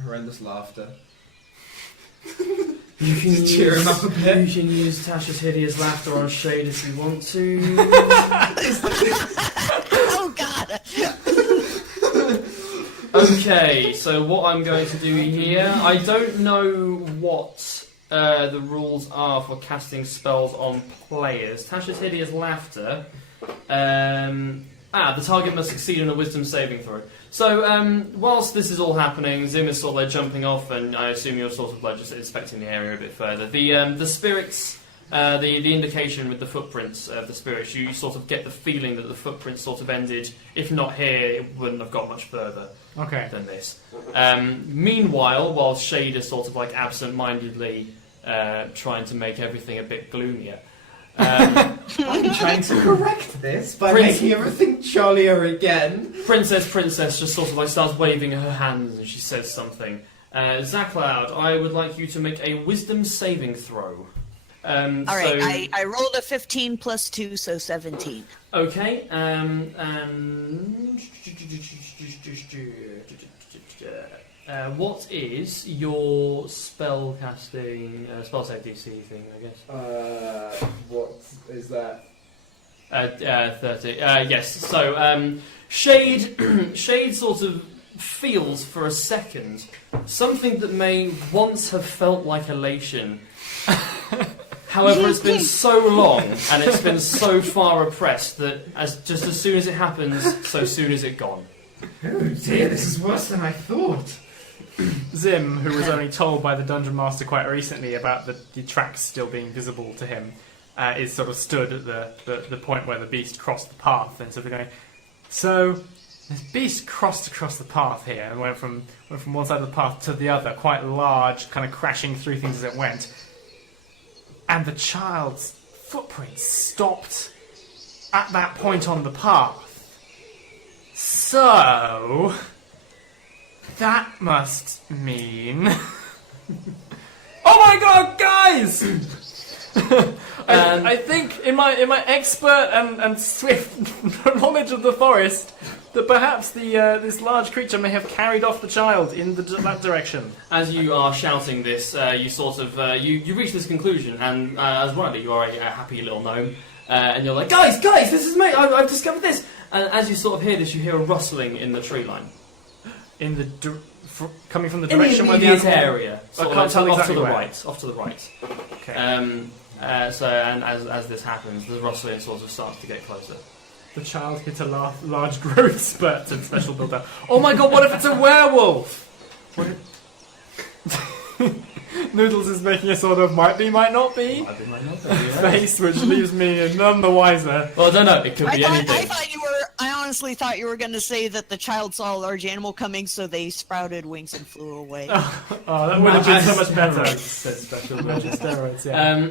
horrendous laughter? You can Just cheer him up a bit. You can use Tasha's hideous laughter on Shade if you want to. Oh god! Okay, so what I'm going to do here, I don't know what the rules are for casting spells on players. Tasha's hideous laughter. The target must succeed in a wisdom saving throw. So, whilst this is all happening, Zim is sort of like jumping off, and I assume you're sort of like just inspecting the area a bit further. The spirits, the indication with the footprints of the spirits, you sort of get the feeling that the footprints sort of ended, if not here, it wouldn't have got much further than this. Meanwhile, while Shade is sort of like absent-mindedly trying to make everything a bit gloomier, I'm trying to correct this by making everything jollier again. Princess just sort of like starts waving her hands and she says something. ZaCloud, I would like you to make a wisdom saving throw. Alright, I rolled a 15 plus 2, so 17. Okay, what is your spell casting, spell save DC thing, I guess? What is that? 30. Yes, so Shade sort of feels for a second something that may once have felt like elation. However, it's been so long and it's been so far oppressed that as soon as it happens, so soon is it gone. Oh dear, this is worse than I thought. Zim, who was only told by the Dungeon Master quite recently about the tracks still being visible to him, is sort of stood at the point where the beast crossed the path, and sort of going, so this beast crossed across the path here and went from one side of the path to the other, quite large, kind of crashing through things as it went. And the child's footprints stopped at that point on the path. So that must mean... Oh my god, guys! I think in my expert and swift knowledge of the forest that perhaps this large creature may have carried off the child in that direction. As you are shouting this, you sort of you reach this conclusion, and as rightly, you are a happy little gnome, and you're like, guys, this is me. I've discovered this. And as you sort of hear this, you hear a rustling in the tree line, coming from the direction where the area. I can't tell off exactly to the where. right. Off to the right. Okay. So, and as this happens, the rustling sort of starts to get closer. The child hit a large growth spurt and special build-up. Oh my god, what if it's a werewolf? Noodles is making a sort of might be, might not be face, which leaves me none the wiser. Well, I don't know. It could be anything. I honestly thought you were going to say that the child saw a large animal coming, so they sprouted wings and flew away. Oh, that would have been so much better. Said special Magic steroids, yeah.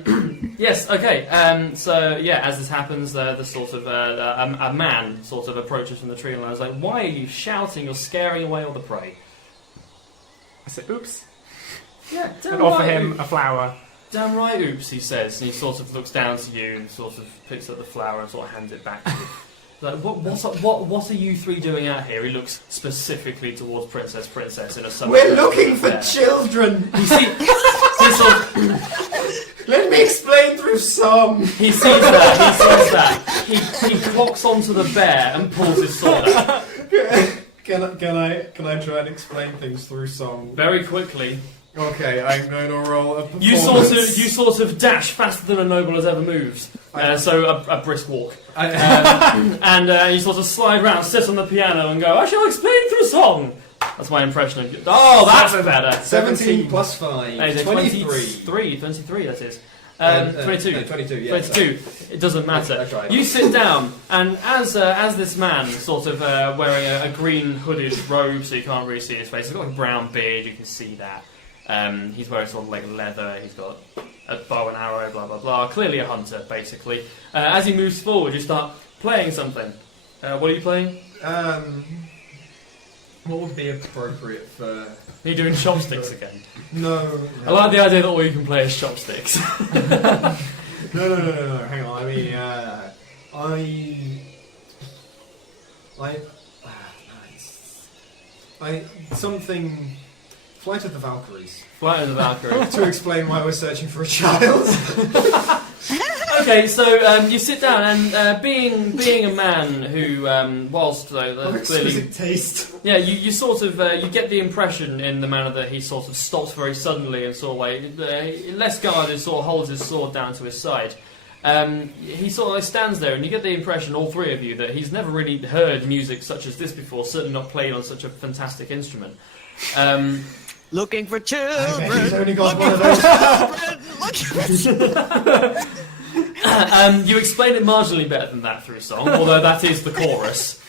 Yes. Okay. So yeah, as this happens, the sort of a man sort of approaches from the tree, and I was like, "Why are you shouting? You're scaring away all the prey." I said, "Oops." Yeah. And offer him a flower. Damn right, oops, he says, and he sort of looks down to you and sort of picks up the flower and sort of hands it back to you. Like, what are you three doing out here? He looks specifically towards Princess in a summer. We're looking for children! You see sort of, Let me explain through song! he sees that, he clocks onto the bear and pulls his sword out. Can I try and explain things through song? Very quickly. Okay, I'm going to roll a performance. You sort of dash faster than a noble has ever moved. So a brisk walk. And you sort of slide round, sit on the piano and go, I shall explain through song. That's my impression of... Oh, that's better. 17 plus 5. Hey, 23. 23, that is. 22. No, 22, yeah. 22. It doesn't matter. That's right. You sit down, and as this man, sort of wearing a green hooded robe, so you can't really see his face, he's got a brown beard, you can see that. He's wearing sort of like leather, he's got a bow and arrow, blah blah blah. Clearly a hunter, basically. As he moves forward, you start playing something. What are you playing? What would be appropriate for... Are you doing chopsticks again? No. I like the idea that all you can play is chopsticks. No. Hang on. Something... Flight of the Valkyries. Flight of the Valkyries. To explain why we're searching for a child. Okay, so you sit down, and being a man who, whilst clearly, Exquisite taste. yeah, you sort of you get the impression in the manner that he sort of stops very suddenly and sort of like less guarded, sort of holds his sword down to his side. He sort of like stands there, and you get the impression, all three of you, that he's never really heard music such as this before. Certainly not played on such a fantastic instrument. Looking for children. He's only got one of those. You explain it marginally better than that through song, although that is the chorus.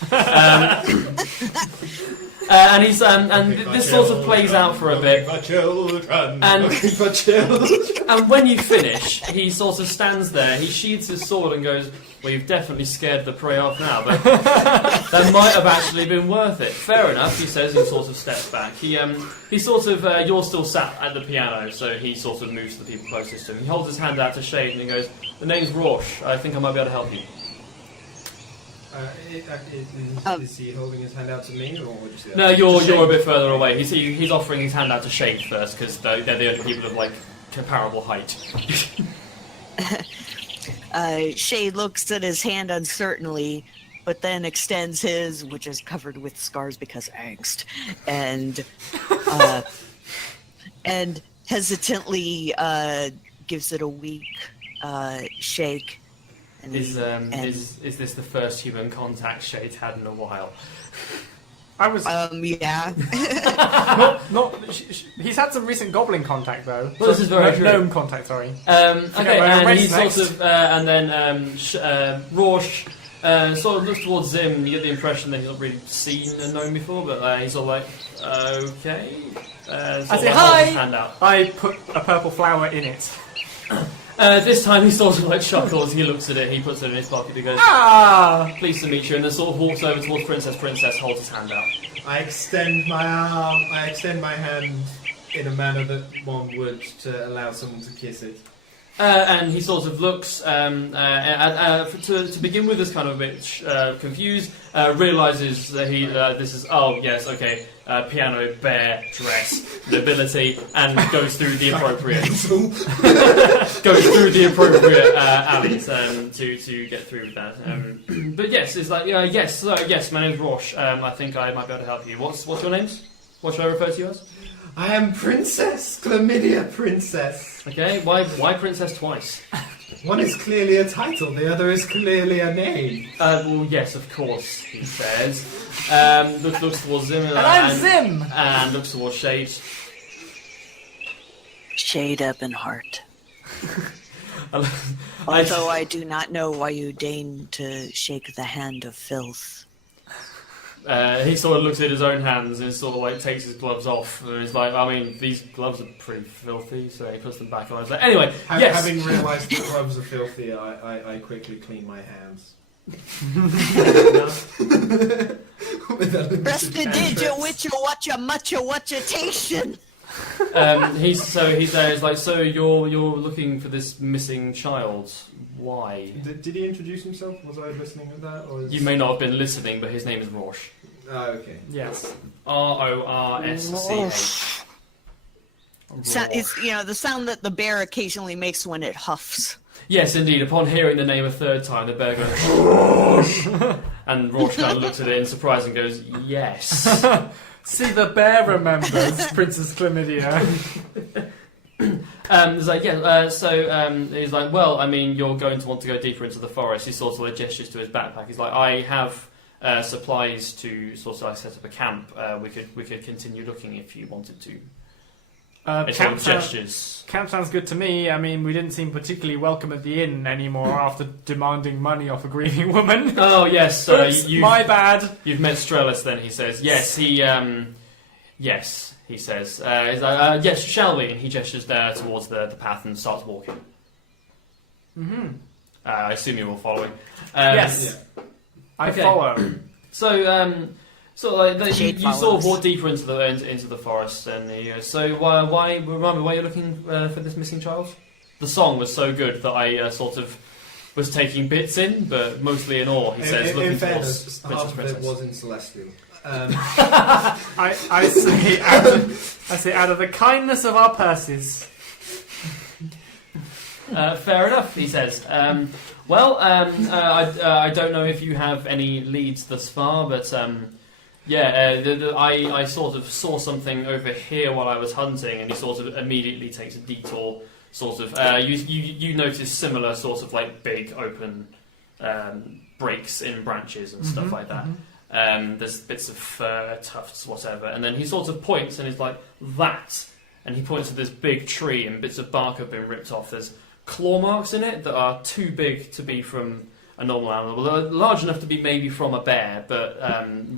And he's this sort of plays out for a bit. And when you finish, he sort of stands there. He sheathes his sword and goes, "Well, you've definitely scared the prey off now, but that might have actually been worth it." Fair enough, he says. He sort of steps back. He sort of you're still sat at the piano, so he sort of moves to the people closest to him. He holds his hand out to Shade and he goes, "The name's Roche. I think I might be able to help you." Is he holding his hand out to me, or just the No, you're a bit further away. He's offering his hand out to Shade first, because they're the only people of like comparable height. Shade looks at his hand uncertainly, but then extends his, which is covered with scars because angst, and hesitantly gives it a weak shake. And Is this the first human contact Shade's had in a while? I was Yeah. he's had some recent goblin contact though. Well, this is very true. Gnome contact, sorry. Okay, and race he next. sort of, and then Rorsch sort of looks towards Zim. You get the impression that he's not really seen a gnome before, but he's sort of like, okay. I Sort say of holds hi. his hand out. I put a purple flower in it. This time he sort of like chuckles. He looks at it. He puts it in his pocket. He goes, Ah! "Pleased to meet you," and then sort of walks over towards Princess. Princess holds his hand out. I extend my arm. I extend my hand in a manner that one would to allow someone to kiss it. And he sort of looks, to begin with, is kind of a bit confused, realises that this is, oh yes, okay, piano, bear, dress, nobility, and goes through the appropriate, alleys to get through with that. But yes, it's like, yes, my name's Rorsch. I think I might be able to help you. What's your names? What should I refer to you as? I am Princess Chlamydia Princess. Okay, why Princess twice? One is clearly a title, the other is clearly a name. Well, yes, of course, he says. Looks towards Zim. And I'm Zim! And looks towards Shade. Shade Ebonheart. I- Although I do not know why you deign to shake the hand of filth. He sort of looks at his own hands and sort of like takes his gloves off. And he's like, I mean, these gloves are pretty filthy, so he puts them back on. He's like, anyway, yes. Having realised the gloves are filthy, I quickly clean my hands. Rusty did you with your what you much your what you tation? He's there. He's like, so you're looking for this missing child. Why? Did he introduce himself? Was I listening to that? Or You may not have been listening, but his name is Rorsch. Oh, okay. Yes. Rorsch. It's the sound that the bear occasionally makes when it huffs. Yes, indeed. Upon hearing the name a third time, the bear goes, Rorsch! And Rorsch kind of looks at it in surprise and goes, yes. See, the bear remembers Princess Chlamydia. He's like, he's like, well, I mean, you're going to want to go deeper into the forest. He sort of like gestures to his backpack. He's like, I have supplies to sort of like set up a camp. We could continue looking if you wanted to. Camp gestures. Camp sounds good to me. I mean, we didn't seem particularly welcome at the inn anymore after demanding money off a grieving woman. Oh, yes. Oops, my bad. You've met Strellis then, he says. Yes, yes, he says. He's like, yes, shall we? And he gestures there towards the path and starts walking. Mm-hmm. I assume you're all following. Yes. Yeah. I Okay. follow. So, Shade you sort of follows. walk deeper into the forest, and he goes, so why remind me why you're looking for this missing child? The song was so good that I sort of was taking bits in, but mostly in awe. He says, In looking fairness, towards half of it Princess. was in Celestial. I say out of the kindness of our purses. Fair enough, he says. I don't know if you have any leads thus far, but I sort of saw something over here while I was hunting, and he sort of immediately takes a detour. Sort of, you notice similar sort of like big open breaks in branches and stuff like that. There's bits of fur, tufts, whatever, and then he sort of points and he's like, that, and he points to this big tree and bits of bark have been ripped off. There's claw marks in it that are too big to be from a normal animal. They're large enough to be maybe from a bear, but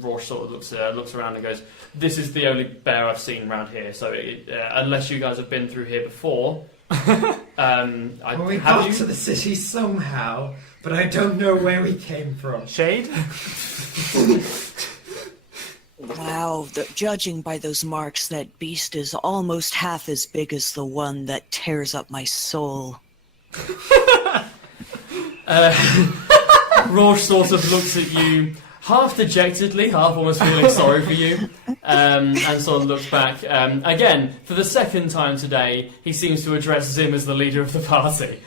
Rorsch sort of looks around and goes, this is the only bear I've seen around here, so unless you guys have been through here before... we got to the city somehow, but I don't know where we came from. Shade? Wow, judging by those marks, that beast is almost half as big as the one that tears up my soul. Rorsch sort of looks at you half dejectedly, half almost feeling sorry for you, and sort of looks back. Again, for the second time today, he seems to address Zim as the leader of the party.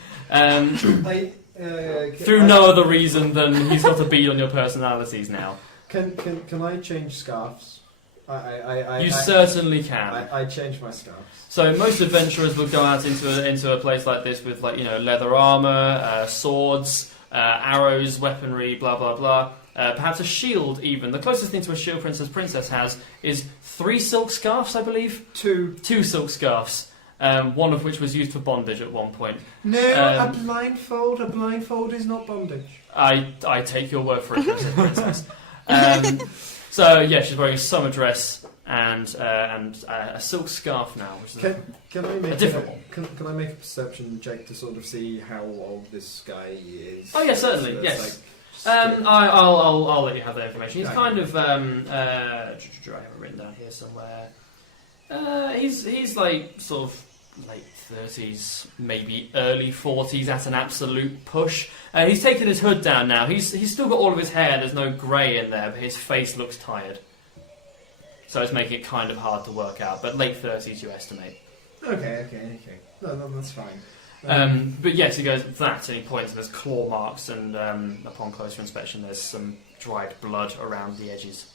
Through no other reason than he's got a bead on your personalities now. Can I change scarves? You certainly can. I change my scarves. So most adventurers will go out into a place like this with leather armor, swords, arrows, weaponry, blah blah blah. perhaps a shield even. The closest thing to a shield princess has is 3 silk scarves, I believe. 2 silk scarves, one of which was used for bondage at one point. No, a blindfold. A blindfold is not bondage. I take your word for it, princess. So yeah, she's wearing a summer dress and a silk scarf now, which is can I make a different one. Can I make a perception check to sort of see how old this guy is? Oh yeah, certainly. So yes. like, I'll let you have that information. He's Okay. kind of I have it written down here somewhere. He's like sort of late 30s, maybe early 40s at an absolute push. He's taken his hood down now. He's still got all of his hair. There's no grey in there, but his face looks tired. So it's making it kind of hard to work out. But late 30s, you estimate. Okay. No, that's fine. But yes, he goes that, and he points, and there's claw marks, and upon closer inspection, there's some dried blood around the edges.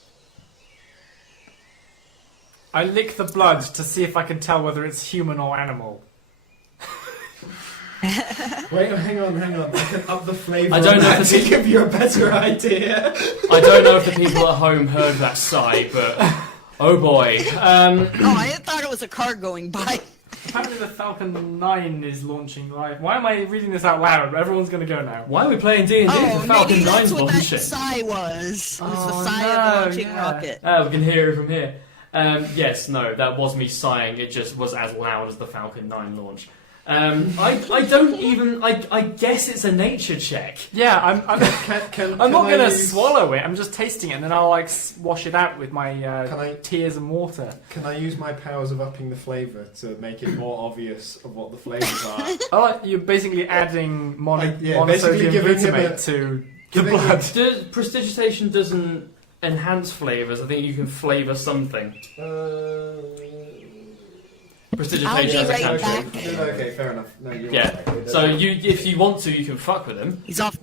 I lick the blood to see if I can tell whether it's human or animal. Wait, hang on. I can up the flavour. I don't know if to give you a better idea. I don't know if the people at home heard that sigh, but oh boy. I thought it was a car going by. Apparently the Falcon 9 is launching live. Why am I reading this out loud? Everyone's going to go now. Why are we playing D&D? Oh, The Falcon maybe that's 9's what that launching. sigh was. It was the Oh, sigh no, of a launching yeah. rocket. We can hear it from here. Yes, no, that was me sighing. It just was as loud as the Falcon 9 launch. I don't even. I guess it's a nature check. Yeah, I'm Can not I going to use- swallow it. I'm just tasting it, and then I'll like wash it out with my Can I- tears and water. Can I use my powers of upping the flavour to make it more obvious of what the flavours are? Oh, like you're basically adding basically monosodium giving him glutamate to the giving him- blood. Prestidigitation doesn't enhance flavours. I think you can flavour something. Prestidigitation I'll as be a right cantrip. back. Okay, fair enough. No, you're Yeah. right. So if you want to, you can fuck with him. He's off,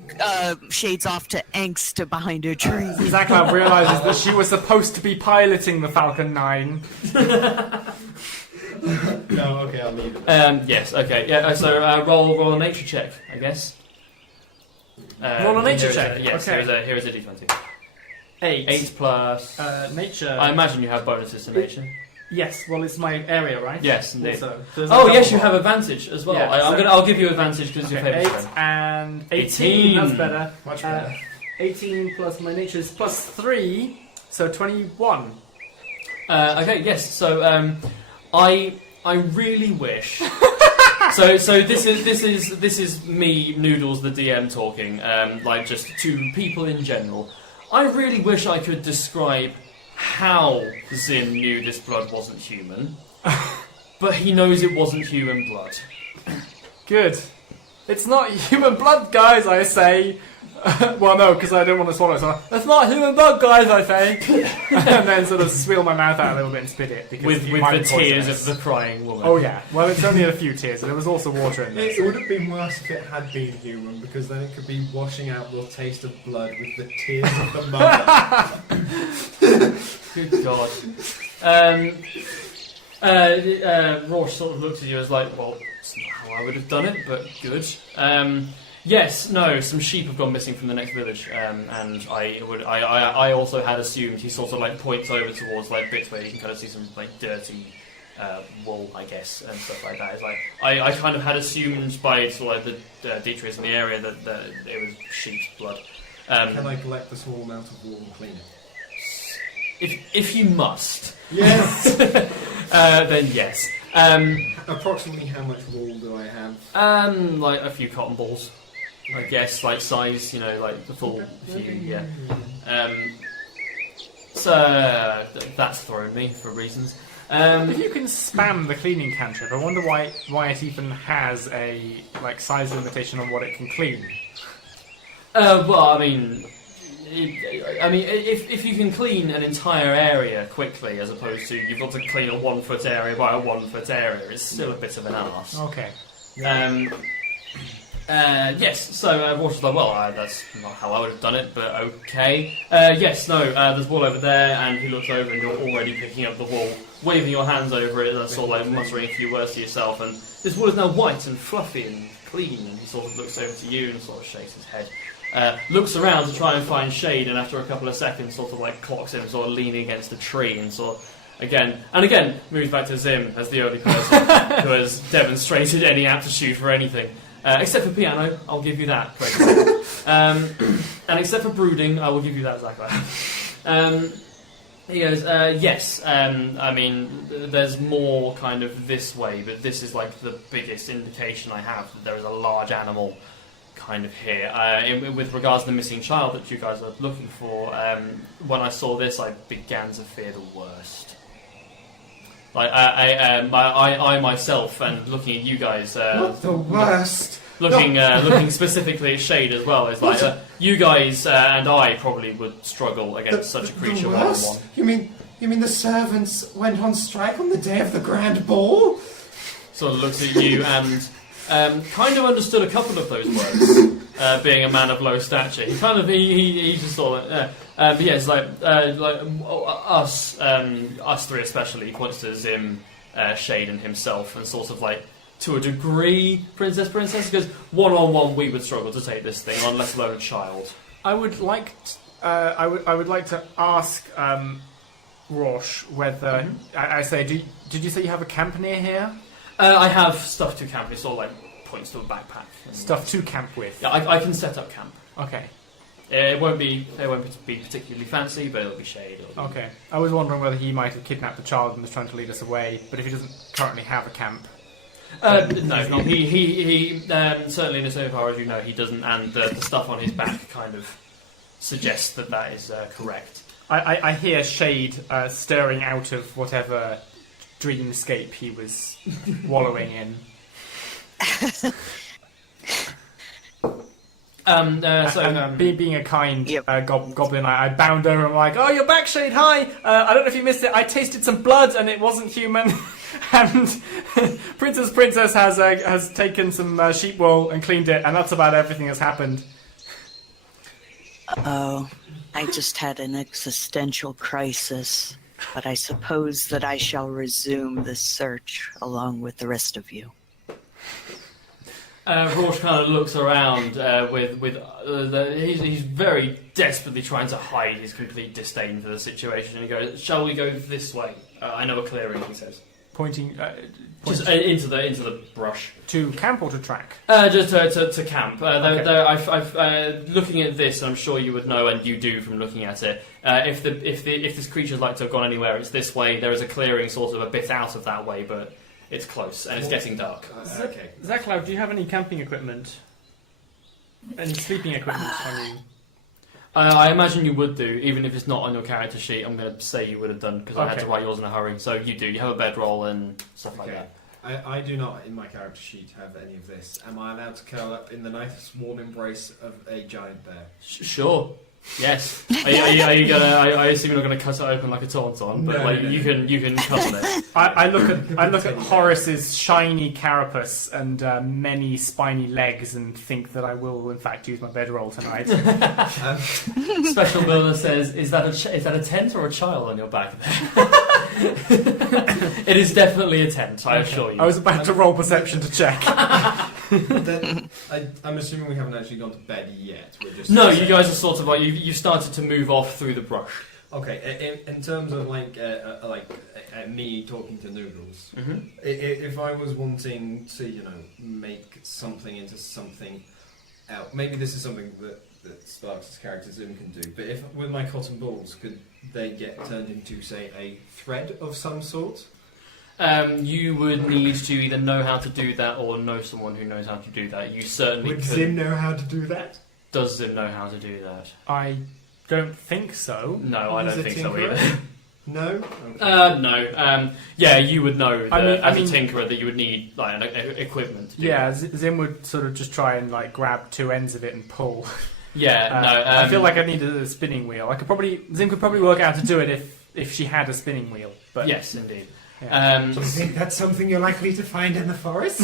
shades off to angst behind a tree. ZaCloud realizes that she was supposed to be piloting the Falcon 9. No, okay, I'll leave it. Yes. Okay. Yeah. So roll a nature check, I guess. Roll a nature here is check, Yes. okay. Here is a d20. 8. 8 plus. Nature. I imagine you have bonuses to nature. Yes, well, it's my area, right? Yes, indeed. Also, there's Oh a yes, you double have advantage as well. Yeah, I'll give you advantage because it's your Okay, favourite 8 friend. and 18. 18. That's better. Much better. 18 plus my nature is plus 3, so 21. Okay. Yes. So I really wish. So this is me, Noodles, the DM, talking. Like just to people in general. I really wish I could describe how Zin knew this blood wasn't human, but he knows it wasn't human blood. Good. It's not human blood, guys, I say. Well, no, because I don't want to swallow it, so it's not human blood, guys, I say. And then sort of swill my mouth out a little bit and spit it. Because With you the might poison tears us. of the crying woman. Oh, yeah. Well, it's only a few tears, and there was also water in there. It would have been worse if it had been human, because then it could be washing out the taste of blood with the tears of the mother. Good God. Roche sort of looked at you as like, well, it's not how I would have done it, but good. Yes, no, some sheep have gone missing from the next village, and I also had assumed he sort of like points over towards like bits where you can kind of see some like dirty wool, I guess, and stuff like that. It's like I kind of had assumed by sort of like the detritus in the area that it was sheep's blood. Can I collect the small amount of wool and clean it? If you must, Yes! then yes. Approximately how much wool do I have? Like a few cotton balls, I guess, like size, like the full few, yeah. So that's thrown me for reasons. If you can spam the cleaning cantrip, I wonder why it even has a like size limitation on what it can clean. Well, I mean, if you can clean an entire area quickly, as opposed to you've got to clean a 1 foot area by a 1 foot area, it's still a bit of an arse. Okay. Yes, so Roche was like, well, that's not how I would have done it, but okay. Yes, no, there's wool over there, and he looks over and you're already picking up the wool, waving your hands over it, and sort of like muttering a few words to yourself, and this wool is now white and fluffy and clean, and he sort of looks over to you and sort of shakes his head. looks around to try and find shade, and after a couple of seconds, sort of like clocks him sort of leaning against a tree, and sort of again moves back to Zim as the only person who has demonstrated any aptitude for anything, except for piano. I'll give you that. Great. And except for brooding, I will give you that, ZaCloud. He goes, yes, I mean, there's more kind of this way, but this is like the biggest indication I have that there is a large animal kind of here. With regards to the missing child that you guys are looking for, when I saw this, I began to fear the worst. Like, I myself, and looking at you guys... Not the worst! Looking specifically at Shade as well, is like you guys and I probably would struggle against such a creature one-on-one. You mean the servants went on strike on the day of the grand ball? Sort of looks at you and kind of understood a couple of those words. Being a man of low stature, he just sort of but yeah, it's like us three especially. He points to Zim, Shade, and himself, and sort of like. To a degree, princess, because one-on-one we would struggle to take this thing on, let alone a child. I would like to ask Rosh whether I say, did you say you have a camp near here? I have stuff to camp. It sort of like points to a backpack. Stuff to camp with. Yeah, I can set up camp. Okay. It won't be particularly fancy, but it'll be Shade. Okay. I was wondering whether he might have kidnapped the child and was trying to lead us away, but if he doesn't currently have a camp. No, he certainly, so far as you know, he doesn't, and the stuff on his back kind of suggests that is correct. I hear Shade stirring out of whatever dreamscape he was wallowing in. Being a kind goblin, I bound over and I'm like, "Oh, you're back, Shade! Hi! I don't know if you missed it. I tasted some blood and it wasn't human." And Princess has taken some sheep wool and cleaned it, and that's about everything that's happened. Oh, I just had an existential crisis, but I suppose that I shall resume the search along with the rest of you. Rourke kind of looks around he's very desperately trying to hide his complete disdain for the situation, and he goes, "Shall we go this way? I know a clearing," he says. Pointing just into the brush. To camp or to track? Just to camp. Okay. I've looking at this, I'm sure you would know, and you do from looking at it. If this creature's like to have gone anywhere, it's this way. There is a clearing sort of a bit out of that way, but it's close and it's getting dark. Okay. ZaCloud, do you have any camping equipment? Any sleeping equipment on you? I imagine you would do, even if it's not on your character sheet. I'm going to say you would have done, because I had to write yours in a hurry. So you do. You have a bedroll and stuff like that. I do not, in my character sheet, have any of this. Am I allowed to curl up in the nice warm embrace of a giant bear? Sure. Yes. Are you gonna? I assume you're not gonna cut it open like a tauntaun, but no. You can cuddle it. I look at Horace's shiny carapace and many spiny legs and think that I will in fact use my bedroll tonight. Special builder says, "Is that a tent or a child on your back there?" It is definitely a tent. I assure you. I was about to roll perception to check. I'm assuming we haven't actually gone to bed yet. We're just no, you guys are sort of like you started to move off through the brush. Okay, in terms of like me talking to Noodles, Mm-hmm. if I was wanting to make something into something else, maybe this is something that Sparks' character Zim can do. But if with my cotton balls, could they get turned into say a thread of some sort? You would need to either know how to do that or know someone who knows how to do that. You certainly Would could. Zim know how to do that? Does Zim know how to do that? I don't think so. No, I He's don't a think so tinkerer? either. No? No. Yeah, you would know that I mean, a tinkerer that you would need like equipment. To do Yeah, that. Zim would sort of just try and like grab two ends of it and pull. Yeah, no. I feel like I needed a spinning wheel. Zim could probably work out how to do it if she had a spinning wheel. But yes, indeed. Yeah. Do you think that's something you're likely to find in the forest?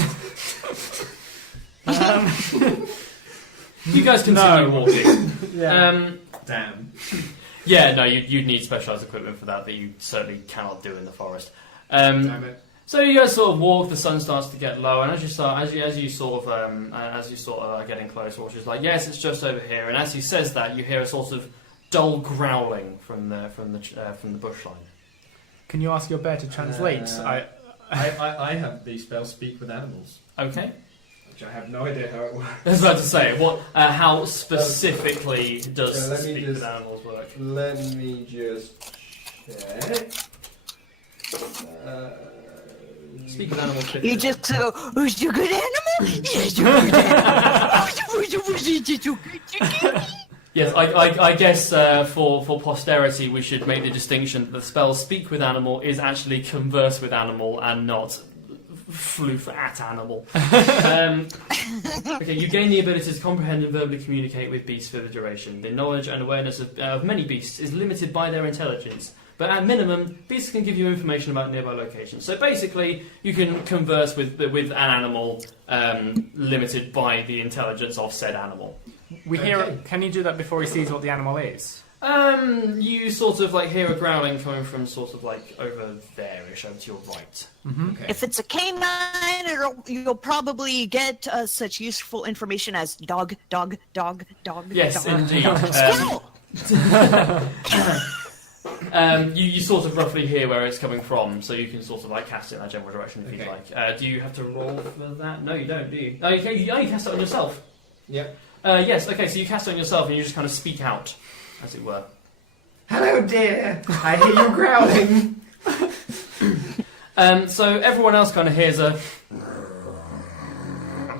You guys continue walking. yeah. Damn. Yeah, no, you'd need specialised equipment for that you certainly cannot do in the forest. Damn it. So you guys sort of walk. The sun starts to get low, and as you sort of are getting closer, which is like, yes, it's just over here. And as he says that, you hear a sort of dull growling from the bushline. Can you ask your bear to translate? I have the spell Speak with Animals. Okay. Which I have no idea how it works. I was about to say, how specifically does Speak with Animals work? Let me just check. Speak with Animals. You just go, who's your good animal? Yes, your good animal. Yes, I guess for posterity we should make the distinction that the spell Speak with Animal is actually converse with animal and not floof at animal. Okay, you gain the ability to comprehend and verbally communicate with beasts for the duration. The knowledge and awareness of many beasts is limited by their intelligence, but at minimum, beasts can give you information about nearby locations. So basically, you can converse with an animal limited by the intelligence of said animal. We hear. Can you do that before he sees what the animal is? You sort of like hear a growling coming from sort of like over there-ish, over to your right. Mm-hmm. Okay. If it's a canine, you'll probably get such useful information as dog. Yes, dog. indeed. Squirrel! You sort of roughly hear where it's coming from, so you can sort of like cast it in that general direction if you'd like. Do you have to roll for that? No, you don't, do you? Oh, you cast it on yourself. Yep. Yes, okay, so you cast it on yourself and you just kind of speak out, as it were. Hello, dear. I hear you growling. So everyone else kind of hears a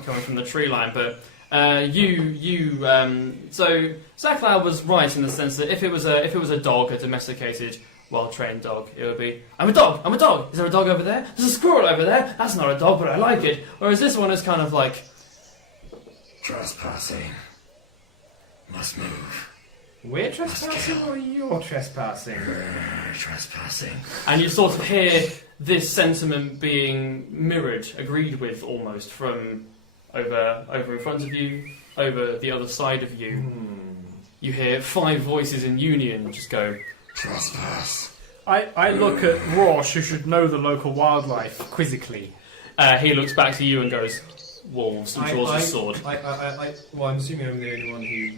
coming from the tree line, but so ZaCloud was right in the sense that if it was a dog, a domesticated, well-trained dog, it would be, I'm a dog. Is there a dog over there? There's a squirrel over there. That's not a dog, but I like it. Whereas this one is kind of like, trespassing. Must move. We're trespassing or you're trespassing? We're trespassing. and you sort of hear this sentiment being mirrored, agreed with almost from over in front of you, over the other side of you. You hear 5 voices in union just go, Trespass. I look at Rosh, who should know the local wildlife, quizzically. he looks back to you and goes, wolves, and draws his sword. Well, I'm assuming I'm the only one who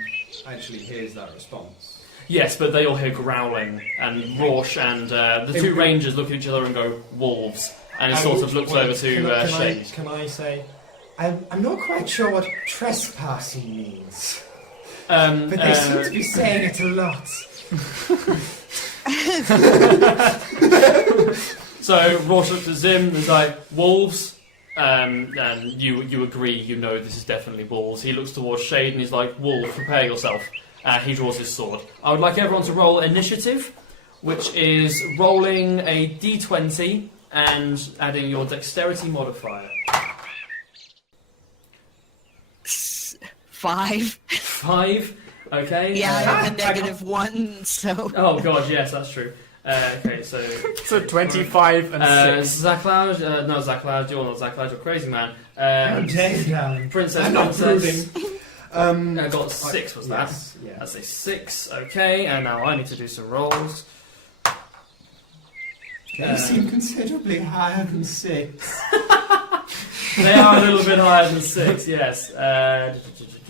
actually hears that response. Yes, but they all hear growling, and Rorsch and the two rangers look at each other and go, wolves, and he sort of looks over to Shade. Can I say... I'm not quite sure what trespassing means. But they seem to be saying it a lot. So Rorsch looks at Zim and is like, wolves? And you agree, you know this is definitely wolves. He looks towards Shade and he's like, wolf, prepare yourself. He draws his sword. I would like everyone to roll initiative, which is rolling a d20 and adding your dexterity modifier. 5. 5, okay. Yeah, I have a -1, so... Oh god, yes, that's true. Okay, so... So 25 and 6. ZaCloud, not ZaCloud, you're not ZaCloud, you're Crazyman. How dare you, darling? Princess I'm not Princess. brooding. Got 6, was that? Yes, yeah. That's a 6, okay, and now I need to do some rolls. They seem considerably higher than 6. They are a little bit higher than 6, yes.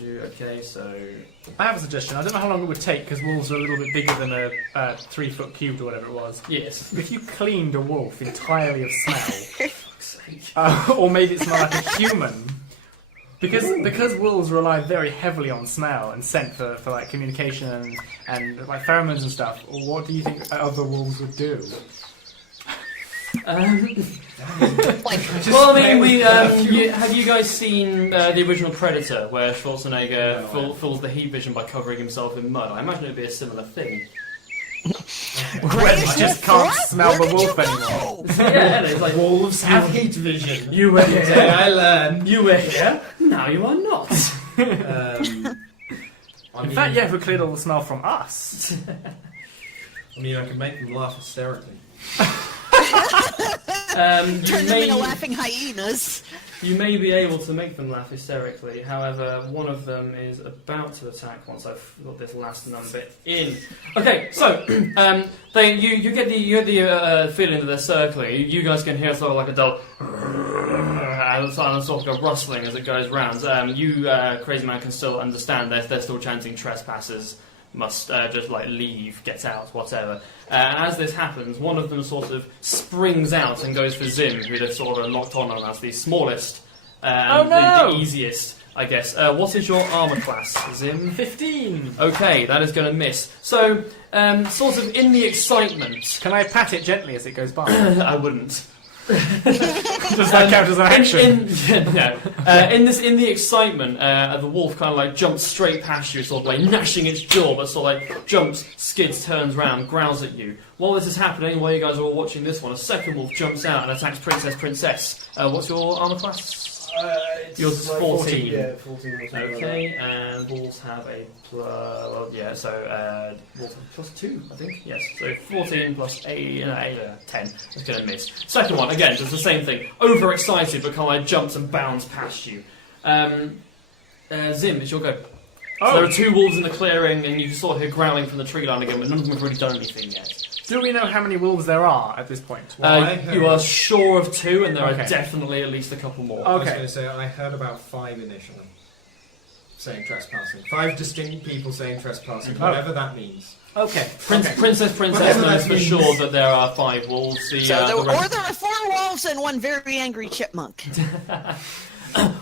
Okay, so... I have a suggestion. I don't know how long it would take because wolves are a little bit bigger than a 3-foot cubed or whatever it was. Yes. If you cleaned a wolf entirely of smell, Fuck's sake. or made it smell like a human, because wolves rely very heavily on smell and scent for like communication and like pheromones and stuff. What do you think other wolves would do? Well, I mean, have you guys seen the original Predator, where Schwarzenegger fills the heat vision by covering himself in mud? I imagine it would be a similar thing. When you just can't smell the wolf anymore. Yeah, it's like Wolves have heat vision. you were here. Today I learn. You were here. Now you are not. In fact, yeah, if we cleared all the smell from us. I mean, I could make them laugh hysterically. Turn them into laughing hyenas. You may be able to make them laugh hysterically. However, one of them is about to attack once I've got this last number in. Okay, so you get the feeling that they're circling. You guys can hear sort of like a dull and sort of a rustling as it goes round. You, Crazy Man, can still understand. They're still chanting trespassers. Must just like leave, get out, whatever. And as this happens, one of them sort of springs out and goes for Zim, who they've sort of locked on as the smallest, the easiest, I guess. What is your armour class, Zim? 15. Okay, that is going to miss. So, sort of in the excitement... Can I pat it gently as it goes by? I wouldn't. Does that count as an action? In the excitement, the wolf kind of like jumps straight past you, sort of like gnashing its jaw, but sort of like jumps, skids, turns round, growls at you. While this is happening, while you guys are all watching this one, a second wolf jumps out and attacks Princess. What's your armour class? Yours is 14. Yeah, 14. Okay, and wolves have a wolves have +2, I think. Yes, so 14 plus 8, 10. It's going to miss. Second one, again, does the same thing. Overexcited, but kind of like jumps and bounds past you. Zim, it's your go. So there are two wolves in the clearing, and you can sort of hear growling from the tree line again, but none of them have really done anything yet. Do we know how many wolves there are at this point? You are sure of 2, and there are definitely at least a couple more. Okay. I was going to say, I heard about 5 initially saying trespassing. 5 distinct people saying trespassing, whatever that means. Okay. Princess knows for sure that there are 5 wolves. There are 4 wolves and 1 very angry chipmunk.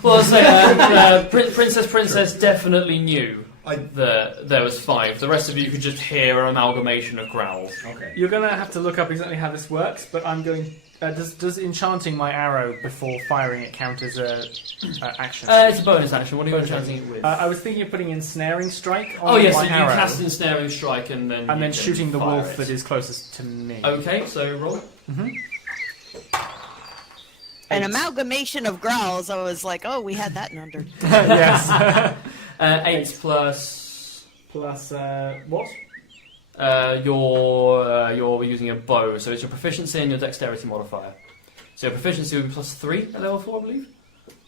Well, I'll say, Princess definitely knew that there was 5. The rest of you could just hear an amalgamation of growls. Okay. You're going to have to look up exactly how this works, but I'm going... does enchanting my arrow before firing it count as a action? It's a bonus action. What are you enchanting it with? I was thinking of putting Ensnaring Strike on my my you arrow. cast Ensnaring Strike and then shooting the wolf it. that is closest to me. Okay, so roll. Mm-hmm. An amalgamation of growls. I was like, oh, we had that in under. Yes. 8 plus what? You're using a bow, so it's your proficiency and your dexterity modifier. So your proficiency would be +3 at level 4, I believe.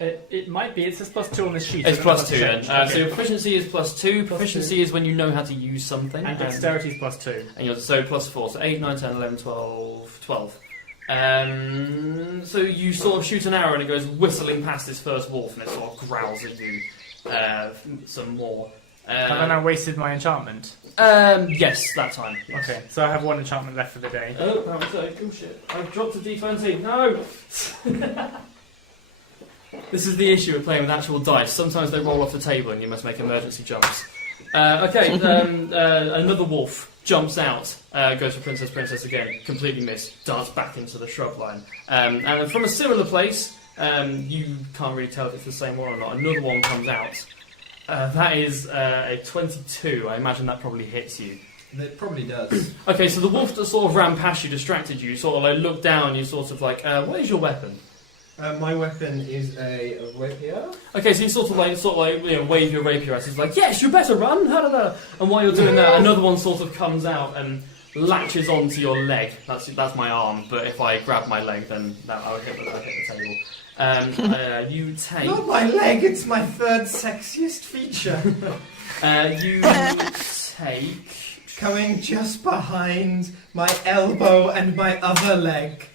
It might be. It says +2 on the sheet. It's +2 then. So your proficiency is +2. Proficiency is when you know how to use something. And dexterity is +2. And you're +4. So 8, 9, 10, 11, 12. So you sort of shoot an arrow and it goes whistling past this first wolf and it sort of growls at you some more. Have I now wasted my enchantment? Yes, that time. Yes. Okay, so I have 1 enchantment left for the day. Oh, that was a cool shit. I've dropped a d20. No! This is the issue of playing with actual dice. Sometimes they roll off the table and you must make emergency jumps. Another wolf jumps out, goes for Princess again, completely missed, darts back into the shrub line. And from a similar place, you can't really tell if it's the same one or not, another one comes out. That is a 22. I imagine that probably hits you. It probably does. Okay, so the wolf that sort of ran past you, distracted you, sort of like looked down, you sort of like, what is your weapon? My weapon is a rapier. Okay, so you sort of like wave your rapier at it. It's like, yes, you better run. And while you're doing that, another one sort of comes out and latches onto your leg. That's my arm, but if I grab my leg, then I'll hit the table. You take... Not my leg, it's my 3rd sexiest feature. You take... Coming just behind my elbow and my other leg.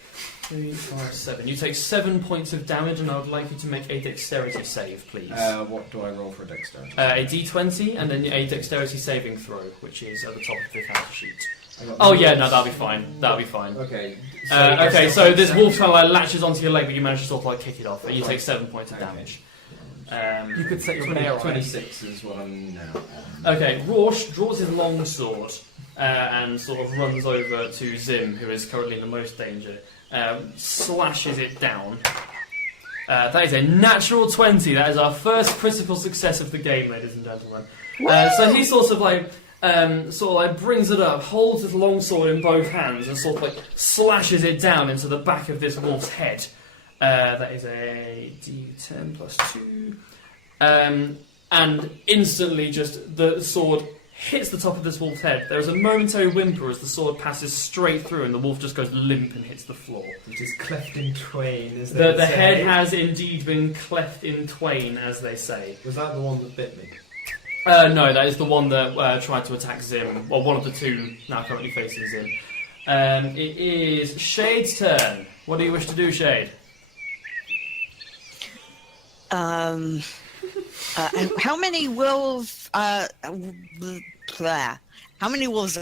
3, 5, 7. You take 7 points of damage, and I would like you to make a dexterity save, please. What do I roll for a dexterity? A d20, and then a dexterity saving throw, which is at the top of the character sheet. That'll be fine. That'll be fine. Okay. So this wolf kind of like latches onto your leg, but you manage to sort of like kick it off, and you take 7 points of damage. You could set your bear on 26 is what I'm now. Okay, Roche draws his long sword and sort of runs over to Zim, who is currently in the most danger. Slashes it down. That is a natural 20. That is our first critical success of the game, ladies and gentlemen. So he sort of like brings it up, holds his longsword in both hands, and sort of like slashes it down into the back of this wolf's head. That is a d10 plus 2. And instantly, just the sword hits the top of this wolf's head. There is a momentary whimper as the sword passes straight through, and the wolf just goes limp and hits the floor. It is cleft in twain, is The head has indeed been cleft in twain, as they say. Was that the one that bit me? No, that is the one that tried to attack Zim, or one of the two now currently facing Zim. It is Shade's turn. What do you wish to do, Shade? How many wolves? How many wolves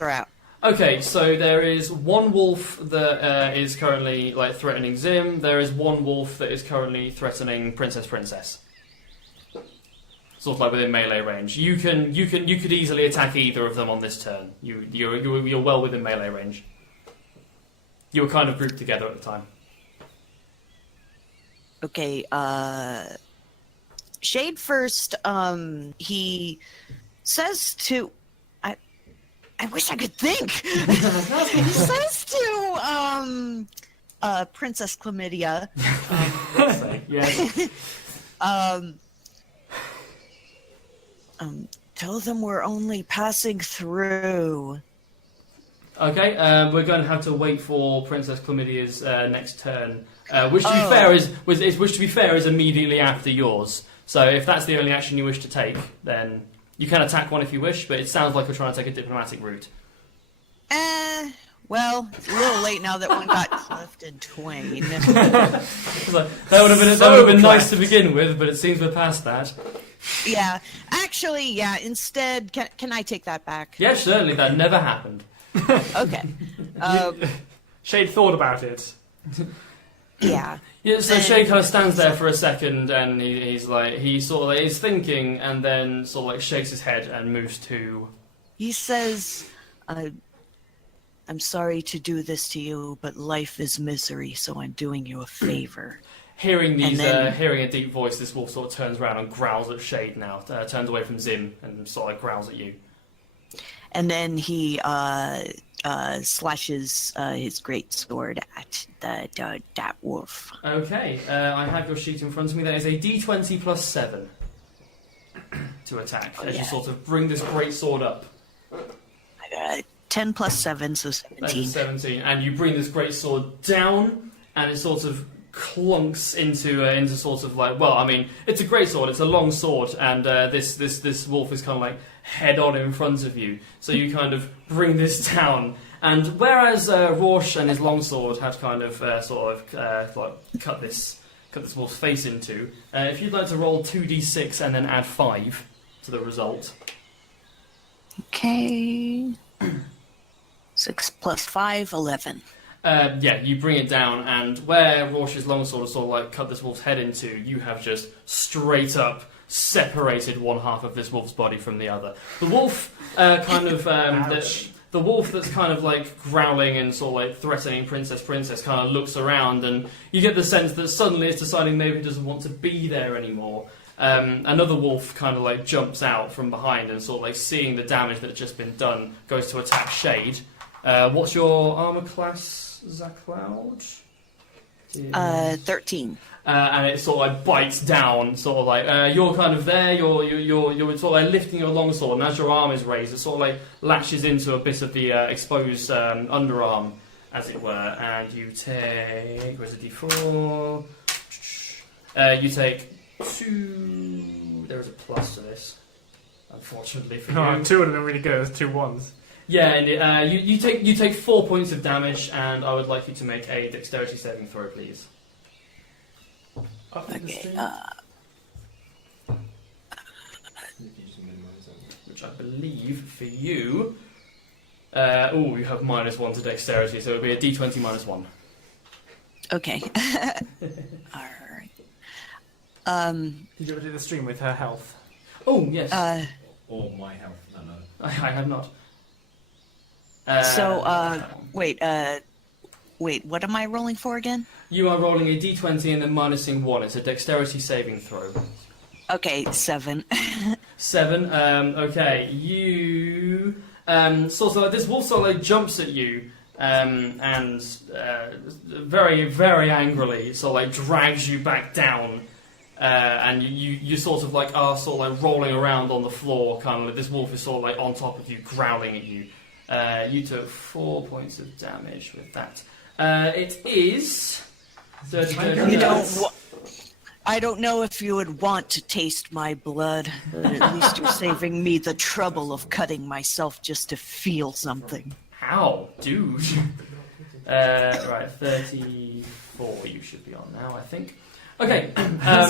are out? Okay, so there is one wolf that is currently threatening Zim. There is one wolf that is currently threatening Princess. Sort of within melee range. You could easily attack either of them on this turn. You're well within melee range. You were kind of grouped together at the time. Okay, Shade first, he says to... I wish I could think! He says to, Princess Chlamydia... Yes. Tell them we're only passing through. Okay, we're going to have to wait for Princess Chlamydia's next turn, which to be fair is immediately after yours. So if that's the only action you wish to take, then you can attack one if you wish. But it sounds like we're trying to take a diplomatic route. Well, it's a little late now that one got cleft in twain. So that would have been nice to begin with, but it seems we're past that. Yeah, actually, yeah. Instead, can I take that back? Yeah, certainly. That never happened. Okay. Shade thought about it. Yeah. Yeah. So Shade kind of stands there for a second, and he's thinking, and then sort of shakes his head and moves to. He says, "I'm sorry to do this to you, but life is misery, so I'm doing you a favor." Hearing a deep voice, this wolf sort of turns around and growls at Shade now. Turns away from Zim and sort of growls at you. And then he slashes his great sword at that wolf. Okay, I have your sheet in front of me. That is a D20 plus 7 to attack as you sort of bring this great sword up. 10 plus 7, so 17. That is 17, and you bring this great sword down, and it sort of clunks into sort of it's a great sword. It's a long sword, and this wolf is kind of head on in front of you. So you kind of bring this down, and whereas Horace and his longsword had kind of cut this wolf's face into, if you'd like to roll 2d6 and then add 5 to the result. Okay. 6 plus 5, 11. You bring it down, and where Horace's longsword sort of cut this wolf's head into, you have just straight up separated one half of this wolf's body from the other. The wolf the wolf that's kind of growling and sort of threatening Princess kind of looks around, and you get the sense that suddenly it's deciding maybe it doesn't want to be there anymore. Another wolf kind of jumps out from behind and sort of seeing the damage that had just been done, goes to attack Shade. What's your armor class, ZaCloud? 13. And it sort of bites down, sort of you're kind of there, you're sort of lifting your longsword, and as your arm is raised, it sort of latches into a bit of the exposed underarm, as it were, and you take, where's the D4? You take 2, there is a plus to this, unfortunately for you. 2 would have been really good, there's 2 ones. Yeah, and you take 4 points of damage, and I would like you to make a dexterity saving throw, please. Okay, which I believe for you. You have -1 to dexterity, so it would be a D20 -1. Okay. Alright. Did you ever do the stream with her health? Oh, yes. Or my health? No. I have not. Wait, what am I rolling for again? You are rolling a D20 and then minusing 1. It's a dexterity saving throw. Okay, 7. 7. Okay, you sort of this wolf sort of jumps at you and very, very angrily sort of drags you back down. and you sort of like are sort of like rolling around on the floor, kind of like this wolf is sort of like on top of you, growling at you. You took 4 points of damage with that. It is 30. I don't know if you would want to taste my blood, but at least you're saving me the trouble of cutting myself just to feel something. Ow, dude. Right, 34 you should be on now, I think. Okay.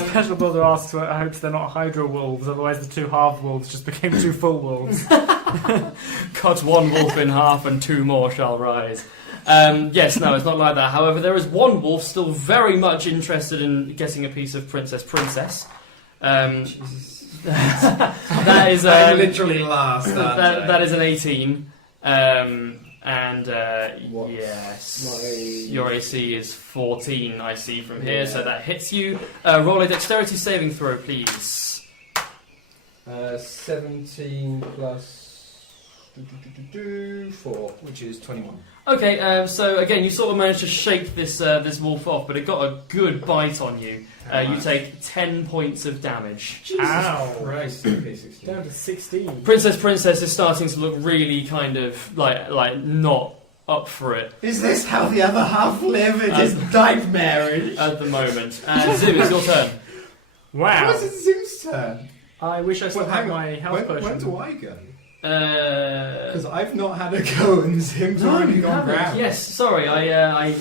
Special Builder asks, I hope they're not Hydra wolves, otherwise the 2 half wolves just became 2 full wolves. Cut 1 wolf in half and 2 more shall rise. Yes, no, it's not like that. However, there is 1 wolf still very much interested in getting a piece of Princess. That is literally last. that is an 18. Yes, your AC is 14. I see from here, so that hits you. Roll a dexterity saving throw, please. 17 plus 4, which is 21. Okay, so again, you sort of managed to shake this wolf off, but it got a good bite on you. You take 10 points of damage. Ow! Christ, okay, 16. Down to 16. Princess is starting to look really kind of like not up for it Is this how the other half live? It is nightmarish. at the moment. Zim, it's your turn. Wow. What's it Zim's turn? I wish I still had my health potion. When do I go? Because Because I've not had a go and Zim's already gone round. Yes, sorry. I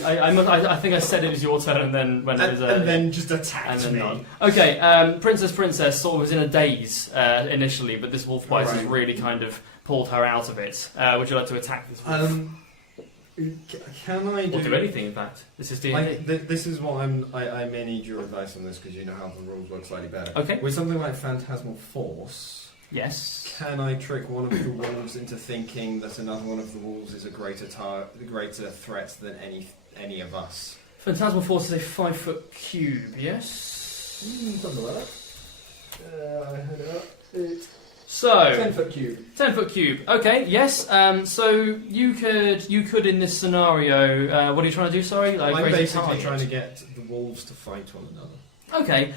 think I said it was your turn, and then when it was And then just and attacked then me. not. Okay, Princess sort of was in a daze initially, but this wolf bite has Right. really kind of pulled her out of it. Would you like to attack this wolf? Can I do... Or do anything, in fact. This is D&D. This is what I may need your advice on this because you know how the rules work slightly better. Okay. With something like Phantasmal Force, Yes. can I trick one of the wolves into thinking that another one of the wolves is a greater threat than any of us? Phantasmal Force is a 5-foot cube, yes? Something like that. I heard it up. It's So, 10-foot cube. 10-foot cube. Okay, yes. So you could in this scenario. What are you trying to do? Sorry, like I'm raise a basically target? trying to get the wolves to fight one another. Okay.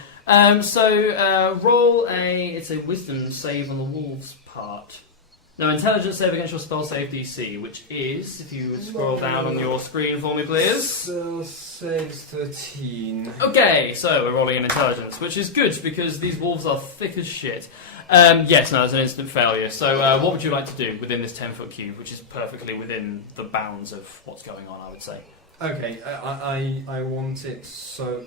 So roll it's a wisdom save on the wolves part. No, intelligence save against your spell save DC, which is, if you would scroll down on your screen for me, please. So saves 13. Okay, so we're rolling an intelligence, which is good because these wolves are thick as shit. Yes, no, it's an instant failure. So what would you like to do within this 10-foot cube, which is perfectly within the bounds of what's going on, I would say? Okay, I want it so...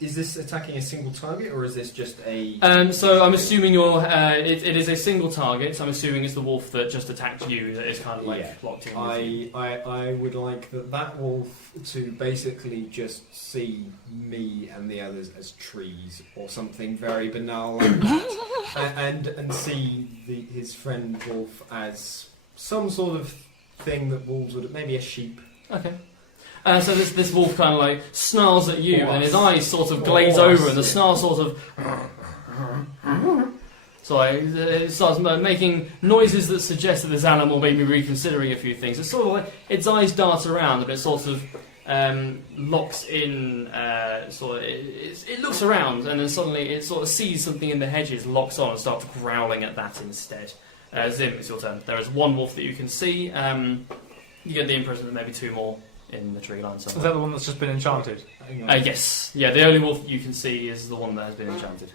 Is this attacking a single target, or is this just a... So I'm assuming it is a single target, so I'm assuming it's the wolf that just attacked you that is kind of like locked in with you. I would like that wolf to basically just see me and the others as trees, or something very banal like that, and see his friend wolf as some sort of thing that wolves would... Maybe a sheep. Okay. So this wolf kind of like snarls at you, Horse. and his eyes sort of glaze over, and the snarl sort of... So it starts making noises that suggest that this animal may be reconsidering a few things. It's sort of like its eyes dart around, and it sort of locks in. It looks around, and then suddenly it sort of sees something in the hedges, locks on, and starts growling at that instead. Zim, it's your turn. There is one wolf that you can see. You get the impression that maybe 2 more in the tree line somewhere. Is that the one that's just been enchanted? Yes. Yeah, the only wolf you can see is the one that has been enchanted.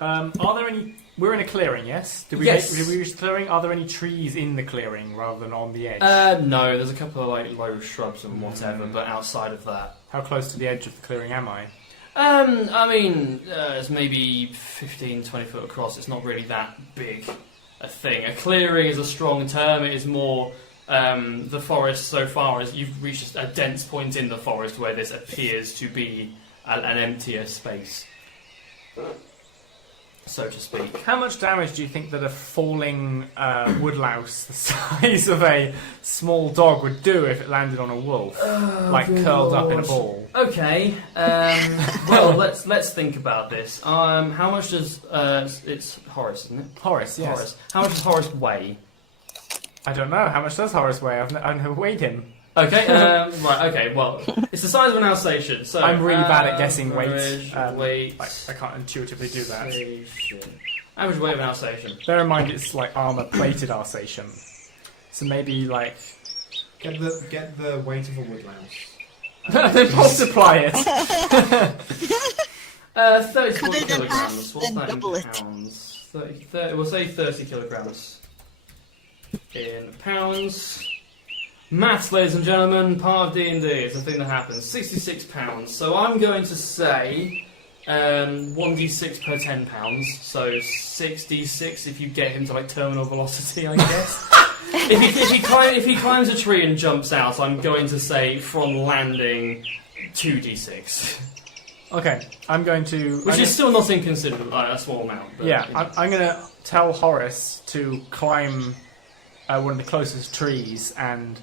Are there any... We're in a clearing, yes? Did we reach the clearing? Are there any trees in the clearing rather than on the edge? No, there's a couple of like low shrubs and whatever, but outside of that... How close to the edge of the clearing am I? I mean, it's maybe 15, 20 foot across. It's not really that big a thing. A clearing is a strong term. It is more... the forest, so far as you've reached a dense point in the forest where this appears to be an emptier space, so to speak. How much damage do you think that a falling woodlouse the size of a small dog would do if it landed on a wolf, curled up in a ball? Okay, well, let's think about this. How much does it's Horace, isn't it? Horace, yes. Horace. How much does Horace weigh? I don't know. How much does Horace weigh? I've never weighed him. Okay, right, okay, well, it's the size of an Alsatian, so... I'm really bad at guessing weight. Weight... I can't intuitively do that. Average weight of an Alsatian. Bear in mind it's like armor-plated Alsatian. So maybe like... Get the weight of a woodlouse. Then multiply it! 34 Cut it in kilograms. half What's and that in double it. pounds? 30, we'll say 30 kilograms. In pounds. Maths, ladies and gentlemen, part of D&D. It's a thing that happens. 66 pounds. So I'm going to say 1d6 per 10 pounds. So 6d6 if you get him to like terminal velocity, I guess. if he climbs a tree and jumps out, I'm going to say from landing 2d6. Okay, I'm going to... Which is still not inconsiderable, a small amount. But, Yeah, you know. I'm going to tell Horace to climb one of the closest trees and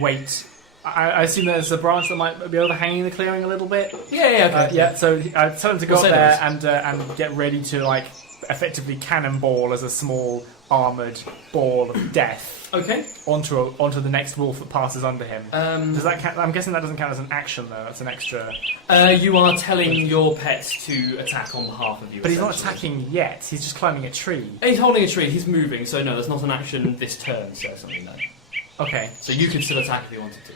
wait. I assume there's a branch that might be overhanging the clearing a little bit. Yeah, okay. So I tell him to go We'll up say there and get ready to like effectively cannonball as a small armoured ball of death Okay. onto the next wolf that passes under him. Does that count? I'm guessing that doesn't count as an action though. That's an extra. You are telling your pet to attack on behalf of you. But he's not essentially. attacking yet. He's just climbing a tree. He's holding a tree. He's moving. So no, there's not an action this turn. So something no. Okay. So you can still attack if you wanted to.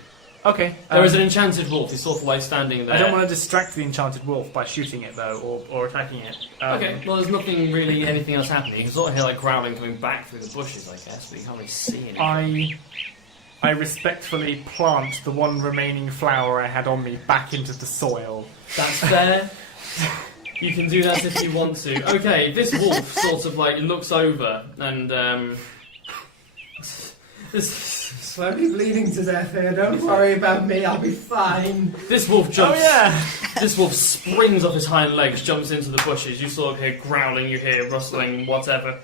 Okay. There is an enchanted wolf. He's sort of like standing there. I don't want to distract the enchanted wolf by shooting it though, or attacking it. Okay. Well, there's nothing really anything else happening. You can sort of hear like growling coming back through the bushes, I guess, but you can't really see anything. I respectfully plant the one remaining flower I had on me back into the soil. That's fair. You can do that if you want to. Okay, this wolf sort of like looks over and Slowly bleeding to death here. Don't worry about me. I'll be fine. this wolf jumps. Oh yeah. This wolf springs off his hind legs, jumps into the bushes. You sort of hear growling, you hear rustling, whatever.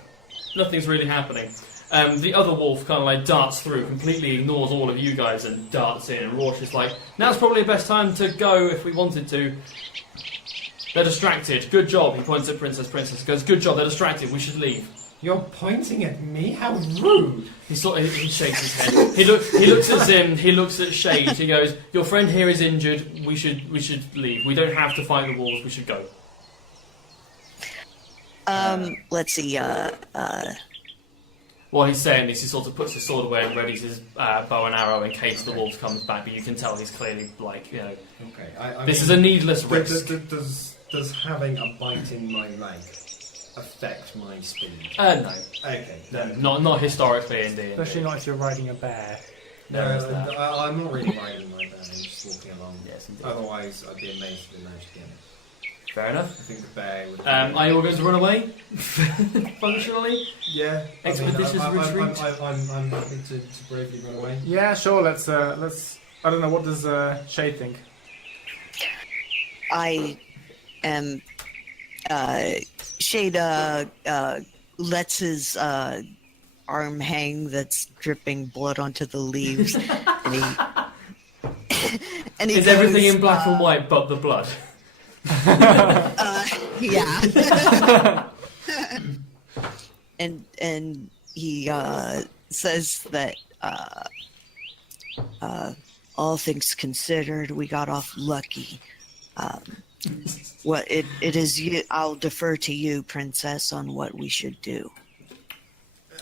Nothing's really happening. The other wolf kind of like darts through, completely ignores all of you guys and darts in. And Rorsch is like, now's probably the best time to go if we wanted to. They're distracted. Good job. He points at Princess. Princess goes, good job. They're distracted. We should leave. You're pointing at me? How rude! He shakes his head. He looks at Zim. He looks at Shade. He goes, your friend here is injured. We should leave. We don't have to fight the wolves. We should go. Let's see, While he's saying this, he sort of puts his sword away and readies his bow and arrow in case the wolf comes back. But you can tell he's clearly like, you know, Okay. this is a needless risk. Does having a bite in my leg affect my speed? No, Okay. not historically indeed. Especially not if you're riding a bear. There is that. I'm not really riding my bear. I'm just walking along. Yes, indeed. Otherwise, I'd be amazed if we managed to get it. Fair enough. I think the bear would. Are you all going to run away? Functionally? Yeah. Expeditious retreat? I'm happy to bravely run away. Yeah, sure. Let's. I don't know. What does Shade think? I am. Shade lets his arm hang that's dripping blood onto the leaves, and he Is goes, everything in black and white but the blood? Yeah. and he says that all things considered, we got off lucky. What it is you, I'll defer to you, Princess, on what we should do.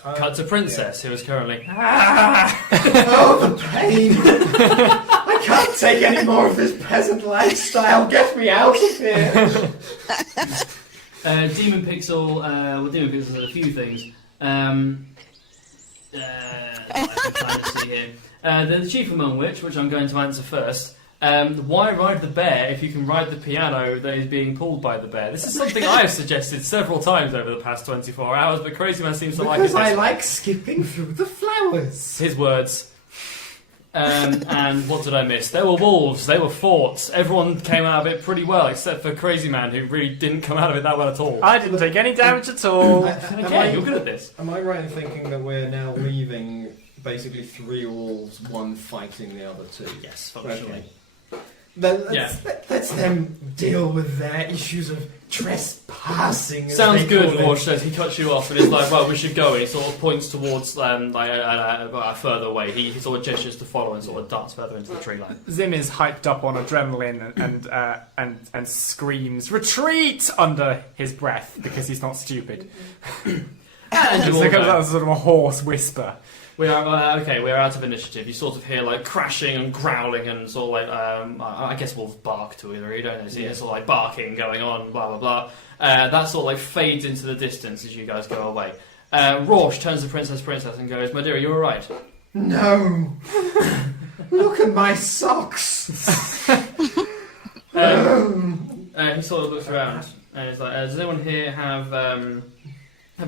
Cut to Princess, who is currently... Oh, the pain! I can't take any more of this peasant lifestyle. Get me out of here! Demon Pixel, Demon Pixel said a few things. I'm trying to see here. The chief among which I'm going to answer first. Why ride the bear if you can ride the piano that is being pulled by the bear? This is something I have suggested several times over the past 24 hours, but Crazyman seems to like it. Because I like skipping through the flowers. His words. And what did I miss? There were wolves, they were forts. Everyone came out of it pretty well, except for Crazyman, who really didn't come out of it that well at all. I didn't take any damage at all. Okay, you're good at this. Am I right in thinking that we're now leaving basically 3 wolves, one fighting the other 2? Yes, functionally. Okay. Then let's them deal with their issues of trespassing. Sounds good, Roche says. He cuts you off and is like, well, we should go. He sort of points towards a further away. He sort of gestures to follow and sort of darts further into the tree line. Zim is hyped up on adrenaline and screams "retreat" under his breath because he's not stupid. And So it comes out as sort of a hoarse whisper. We are we are out of initiative. You sort of hear like crashing and growling and sort of like I guess wolves bark to either, you don't know. So you hear sort of like barking going on, blah blah blah. That sort of like fades into the distance as you guys go away. Rorsch turns to Princess and goes, "My dear, you all right?" No. Look at my socks. He sort of looks around and is like, "Does anyone here have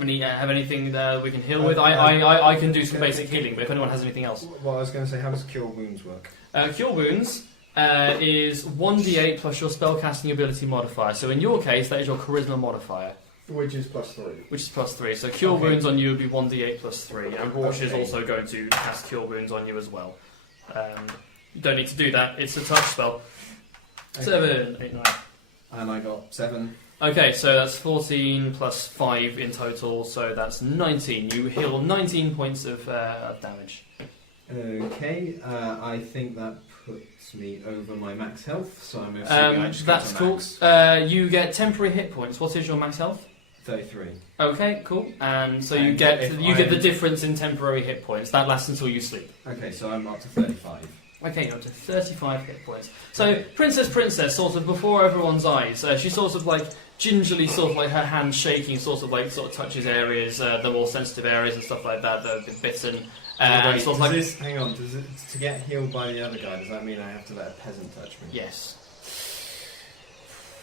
anything we can heal with? I can do some basic healing, but if anyone has anything else." Well, I was going to say, how does Cure Wounds work? Cure Wounds is 1d8 plus your spellcasting ability modifier. So in your case, that is your charisma modifier. Which is +3. Which is +3. So Cure Wounds on you would be 1d8 +3. And Rorsch is also going to cast Cure Wounds on you as well. You don't need to do that. It's a touch spell. Okay. 7, 8, 9. And I got 7. Okay, so that's 14 plus 5 in total, so that's 19. You heal 19 points of damage. Okay, I think that puts me over my max health, so I'm assuming I just that's to cool. max. You get temporary hit points. What is your max health? 33. Okay, cool. And so And you get the I'm- difference in temporary hit points. That lasts until you sleep. Okay, so I'm up to 35. Okay, you're up to 35 hit points. So Princess, sort of before everyone's eyes, she sort of like gingerly, sort of like her hand shaking, sort of touches areas, the more sensitive areas and stuff like that, the bitten. Wait, Sort of like, hang on, does it, to get healed by the other guy, does that mean I have to let a peasant touch me? yes.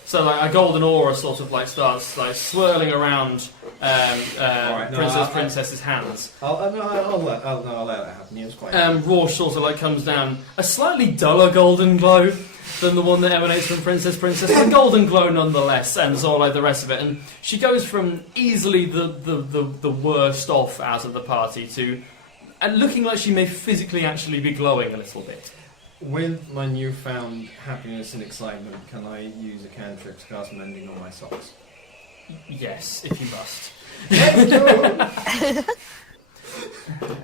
So like a golden aura sort of like starts like swirling around Princess's hands. I'll let that happen. He was quite. Rorsch sort of like comes down, a slightly duller golden glow than the one that emanates from Princess, but a golden glow nonetheless, and sort of like the rest of it. And she goes from easily the worst off out of the party to looking like she may physically actually be glowing a little bit. With my newfound happiness and excitement, can I use a cantrip to cast mending on my socks? Yes, if you must.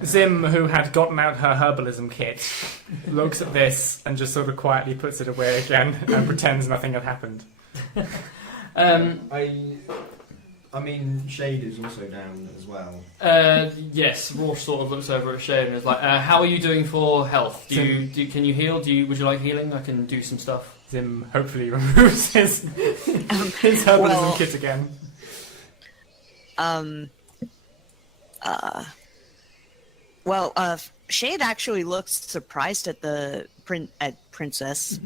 Zim, who had gotten out her herbalism kit, looks at this and just sort of quietly puts it away again and pretends nothing had happened. I mean, Shade is also down as well. Yes, Rorsch sort of looks over at Shade and is like, "How are you doing for health? Can you heal? Would you like healing? I can do some stuff." Zim hopefully removes his herbalism kit again. Shade actually looks surprised at the princess,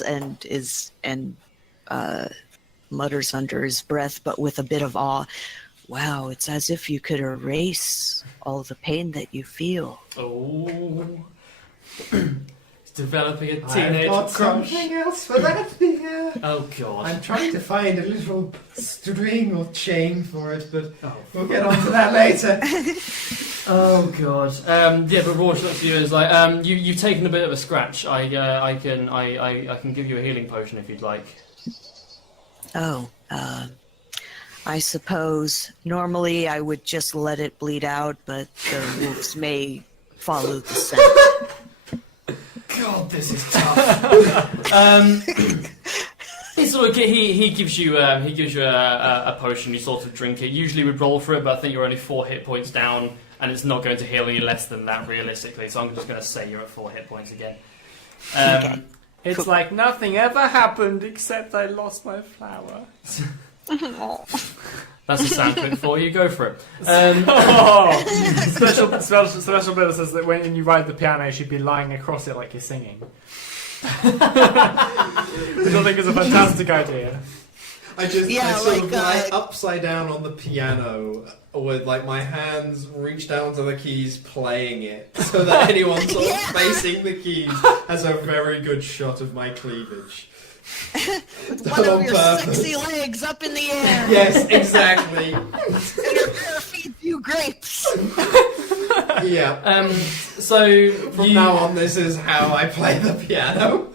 and mutters under his breath, but with a bit of awe. "Wow, it's as if you could erase all the pain that you feel." Oh, he's developing a I've teenage got crush. something else for that here. Oh god. I'm trying to find a little string or chain for it, but we'll get on to that later. Oh god. Yeah, but Rorsch looks at you and is like, you've taken a bit of a scratch. I can give you a healing potion if you'd like. Oh, I suppose normally I would just let it bleed out, but the wolves may follow the scent. God, this is tough. He gives you a potion. You sort of drink it. Usually we'd roll for it, but I think you're only 4 hit points down, and it's not going to heal any less than that realistically. So I'm just going to say you're at 4 hit points again. Okay. It's like nothing ever happened except I lost my flower. That's a sound clip for you. Go for it. Special Bill says that when you ride the piano, you should be lying across it like you're singing. Which I think is a fantastic idea. I sort of lie upside down on the piano with like my hands reached down to the keys playing it, so that anyone sort of facing the keys has a very good shot of my cleavage. One of your sexy legs up in the air. Yes, exactly. And your bare feet few grapes. Yeah. So from now on, this is how I play the piano.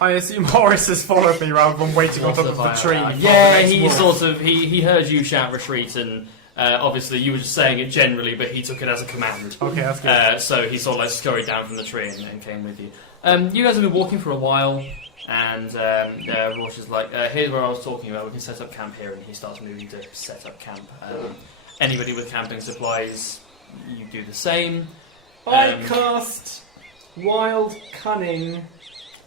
I assume Horace has followed me rather than waiting on top of the tree. Yeah, he sort of he heard you shout retreat, and obviously you were just saying it generally, but he took it as a command. Okay, that's good. So he sort of like scurried down from the tree and came with you. You guys have been walking for a while, and Roche is like, here's where I was talking about. We can set up camp here, and he starts moving to set up camp. Anybody with camping supplies, you do the same. I cast Wild Cunning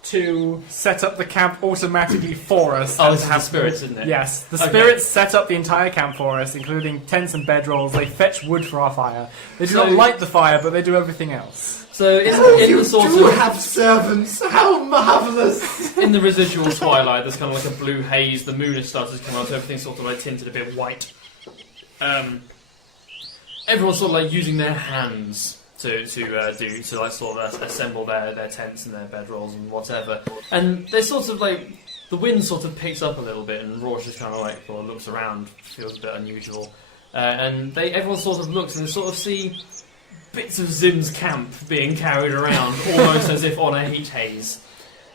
to set up the camp automatically for us. Oh, this is the spirits, isn't it? Yes, the spirits set up the entire camp for us, including tents and bedrolls. They fetch wood for our fire. They do not light the fire, but they do everything else. So in the sort of have servants. How marvellous! in the residual twilight, there's kind of like a blue haze. The moon has started to come out, so everything's sort of like tinted a bit white. Everyone's sort of like using their hands to like sort of assemble their tents and their bedrolls and whatever. And they sort of like the wind sort of picks up a little bit, and Roche just kind of like looks around, feels a bit unusual, and everyone sort of looks and they sort of see bits of Zim's camp being carried around, almost as if on a heat haze.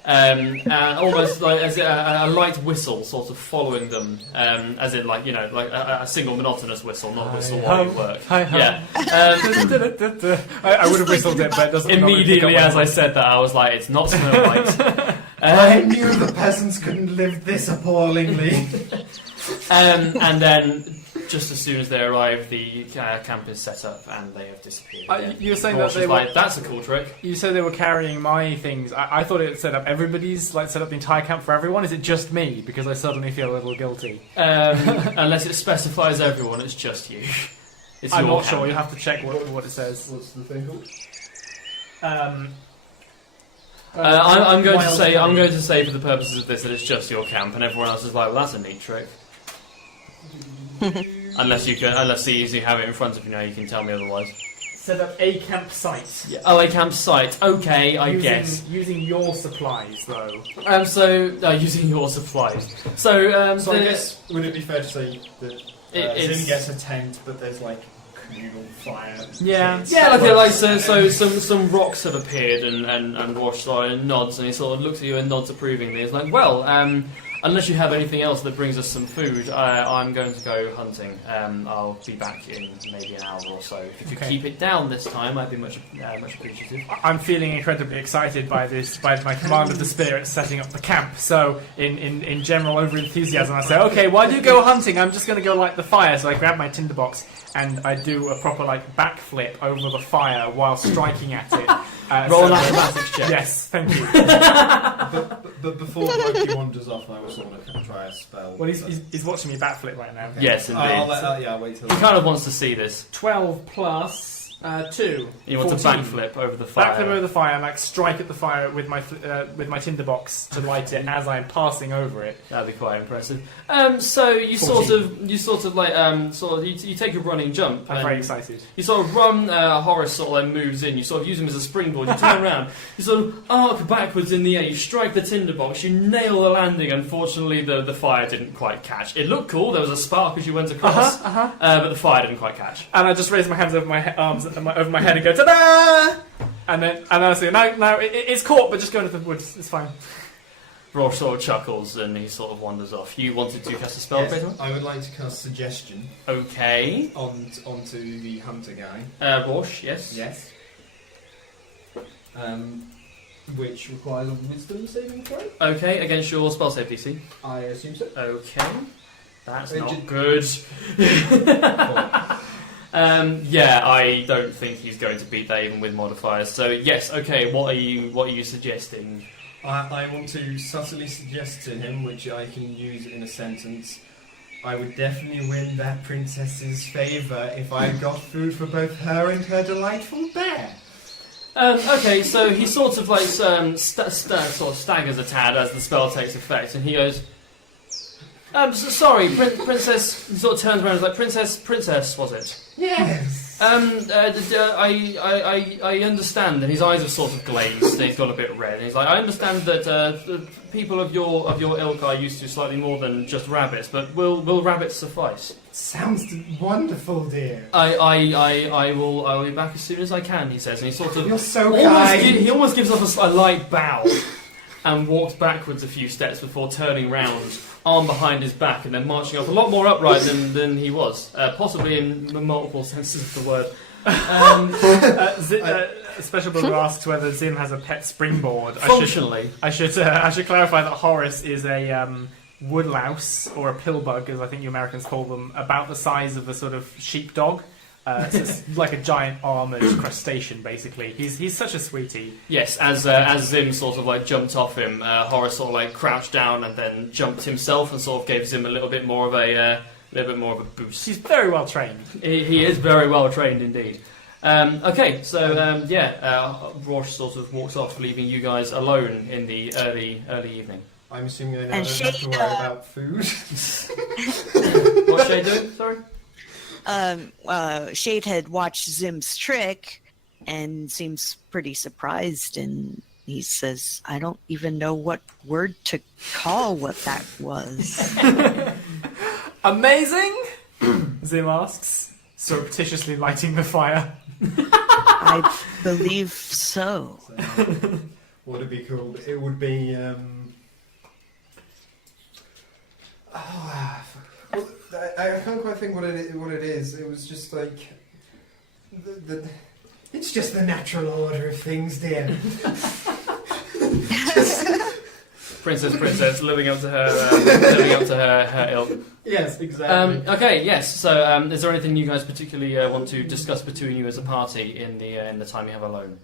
Almost like as a light whistle sort of following them, as in like like a single monotonous whistle, not a whistle while you work. Yeah. I would have whistled it, but it doesn't. Immediately as I said that, I was like, it's not Snow White. I knew the peasants couldn't live this appallingly. And then, just as soon as they arrive, the camp is set up and they have disappeared. You were saying Roche that they is were. like, that's a cool trick. You said they were carrying my things. I thought it set up everybody's, like set up the entire camp for everyone. Is it just me? Because I suddenly feel a little guilty. Unless it specifies everyone, it's just you. It's I'm your not sure. camp. You have to check what it says. What's the thing called? I'm going Wild to say for the purposes of this that it's just your camp, and everyone else is like, well, that's a neat trick. unless you have it in front of you now, you can tell me otherwise. Set up a campsite. Yeah. Oh, a campsite. Okay, I guess. Using your supplies, though. Using your supplies. So So I guess would it be fair to say that it's- Zim gets a tent, but there's like communal fire? Yeah. pits? Yeah, so some rocks have appeared, and Roche sort of nods, and he sort of looks at you and nods approvingly. He's like, well, unless you have anything else that brings us some food, I'm going to go hunting. I'll be back in maybe an hour or so. If you could keep it down this time, I'd be much appreciative. I'm feeling incredibly excited by my command of the spirits setting up the camp. So, in general over enthusiasm, I say, okay, while you go hunting, I'm just going to go light the fire. So I grab my tinderbox and I do a proper backflip over the fire while striking at it. Roll an athletics check. Yes, thank you. But before Mikey wanders off, I was going to try a spell. Well, he's watching me backflip right now. Yes, indeed. I'll wait till. He kind of wants to see this. 12 plus 2. He wants a 14. backflip over the fire. Backflip over the fire and strike at the fire with my tinderbox to light it as I'm passing over it. That'd be quite impressive. So you 14. you take a running jump. I'm and very excited. You sort of run. Horace sort of moves in. You sort of use him as a springboard. You turn around. You sort of arc backwards in the air. You strike the tinderbox. You nail the landing. Unfortunately, the fire didn't quite catch. It looked cool. There was a spark as you went across, but the fire didn't quite catch. And I just raise my hands over my arms over my head and go ta-da! And then I say, no, it's caught, but just go into the woods. It's fine. Roche sort of chuckles and he sort of wanders off. You wanted to cast a spell, Yes, Crazyman? I would like to cast suggestion Okay. onto the hunter guy. Roche, yes. Yes. Which requires a wisdom saving throw. Okay, against your spell save DC. I assume so. Okay. That's It not ju- good. I don't think he's going to beat that even with modifiers. So yes, okay. What are you suggesting? I want to subtly suggest to him, which I can use in a sentence. I would definitely win that princess's favour if I got food for both her and her delightful bear. Okay, so he sort of staggers a tad as the spell takes effect, and he goes, sorry, princess. He sort of turns around and is like, princess, was it? Yes. I understand, and his eyes are sort of glazed, and he's got a bit red. And he's like, I understand that the people of your ilk are used to slightly more than just rabbits, but will rabbits suffice? Sounds wonderful, dear. I will be back as soon as I can, he says, and he sort of You're so kind. he almost gives off a light bow and walks backwards a few steps before turning round, arm behind his back, and then marching off a lot more upright than he was, possibly in multiple senses of the word. Special Brother asks whether Zim has a pet springboard. Functionally. I should clarify that Horace is a woodlouse, or a pillbug, as I think you Americans call them, about the size of a sort of sheepdog. So it's like a giant armoured crustacean, basically. He's such a sweetie. Yes, as Zim sort of like jumped off him, Horace sort of like crouched down and then jumped himself and sort of gave Zim a little bit more of a boost. He's very well trained. He is very well trained indeed. Okay, so Rosh sort of walks off, leaving you guys alone in the early evening. I'm assuming I now And don't have to worry about food. What's Shay doing? Sorry. Shade had watched Zim's trick and seems pretty surprised, and he says, I don't even know what word to call what that was. Amazing? Zim asks, surreptitiously lighting the fire. I believe so. What would it be called? It would be. Well, I can't quite think what it is. It was just like It's just the natural order of things, dear. Princess, living up to her ilk. Yes, exactly. Okay, yes. So, is there anything you guys particularly want to discuss between you as a party in the time you have alone?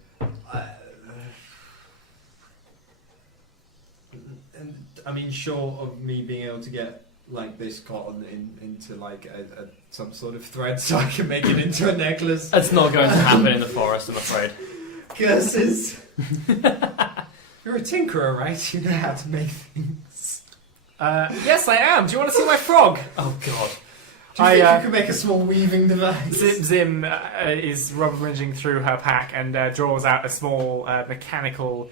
I mean, short of me being able to get like this cotton into like some sort of thread so I can make it into a necklace. It's not going to happen in the forest, I'm afraid. Curses. You're a tinkerer, right? You know how to make things. Yes, I am. Do you want to see my frog? Oh, God. Do you think you could make a small weaving device? Zim is rummaging through her pack and draws out a small mechanical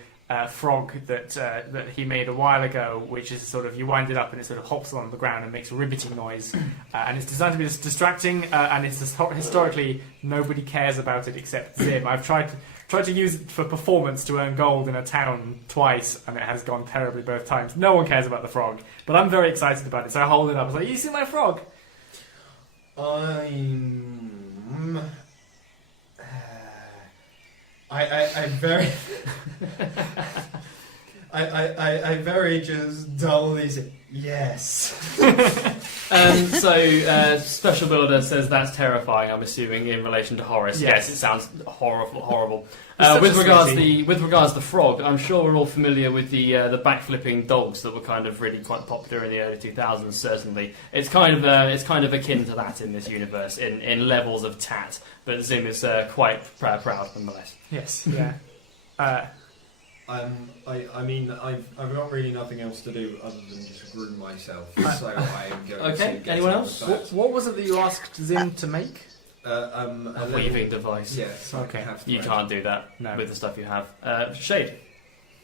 frog that he made a while ago, which is sort of, you wind it up and it sort of hops along the ground and makes a ribbiting noise. And it's designed to be distracting, and it's historically nobody cares about it except Zim. I've tried to use it for performance to earn gold in a town twice, and it has gone terribly both times. No one cares about the frog, but I'm very excited about it, so I hold it up. I was like, you see my frog? I very I very just dully say yes. So Special Builder says that's terrifying. I'm assuming in relation to Horace. Yes, it sounds horrible. With regards to the frog, I'm sure we're all familiar with the backflipping dogs that were kind of really quite popular in the early 2000s. Certainly, it's kind of akin to that in this universe in levels of tat. But Zim is quite proud nonetheless. Yes. Yeah. I mean, I've got really nothing else to do other than just groom myself. So I am going Okay, to anyone else? What was it that you asked Zim to make? A weaving device. Yeah, so Okay. I can have You thread. can't do that with the stuff you have. Shade.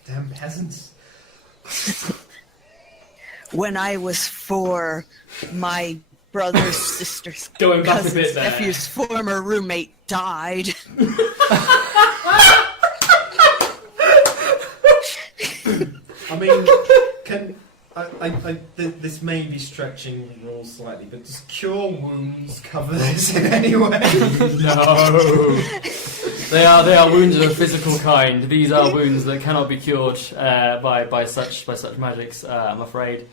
Damn peasants. When I was 4, my brother's sister's Going back a bit cousin's there. nephew's former roommate died. I mean, can this may be stretching the rules slightly, but does cure wounds cover this in any way? No. They are wounds of a physical kind. These are wounds that cannot be cured by such magics, I'm afraid.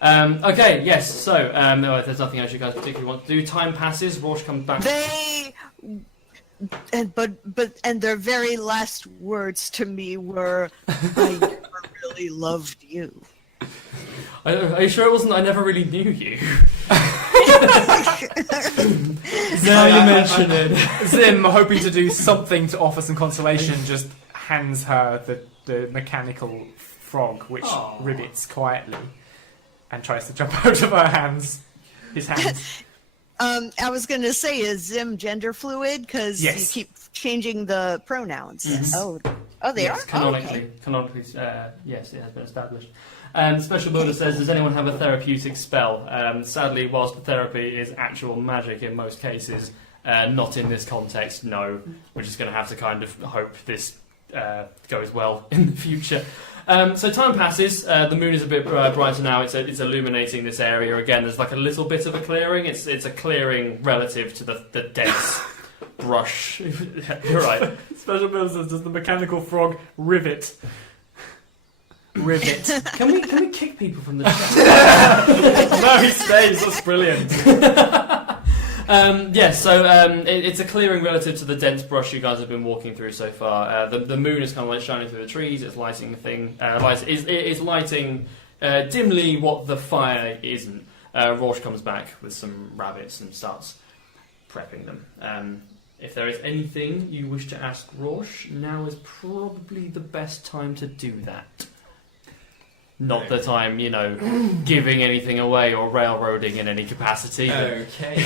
Okay, yes, so no, if there's nothing else you guys particularly want to do, time passes, Rosh comes back. And their very last words to me were, I never really loved you. Are you sure it wasn't I never really knew you? Now you mention it. Zim, hoping to do something to offer some consolation, just hands her the mechanical frog, which ribbits quietly and tries to jump out of her hands. His hands. I was going to say, is Zim gender fluid? Because Yes. you keep changing the pronouns. Yes. Oh, they Yes, are? canonically. Canonically, yes, it has been established. And Special Builder says, does anyone have a therapeutic spell? Sadly, whilst the therapy is actual magic in most cases, not in this context, no. We're just going to have to kind of hope this goes well in the future. So time passes. The moon is a bit brighter now. It's illuminating this area again. There's like a little bit of a clearing. It's a clearing relative to the dense brush. You're right. Special Builder says, does the mechanical frog rivet? Rivet. Can we kick people from the chat? No, he stays. That's brilliant. It's a clearing relative to the dense brush you guys have been walking through so far. The moon is kind of like shining through the trees. It's lighting the thing. It's lighting dimly what the fire isn't. Roche comes back with some rabbits and starts prepping them. If there is anything you wish to ask Roche, now is probably the best time to do that. Not that I'm, giving anything away or railroading in any capacity. Okay.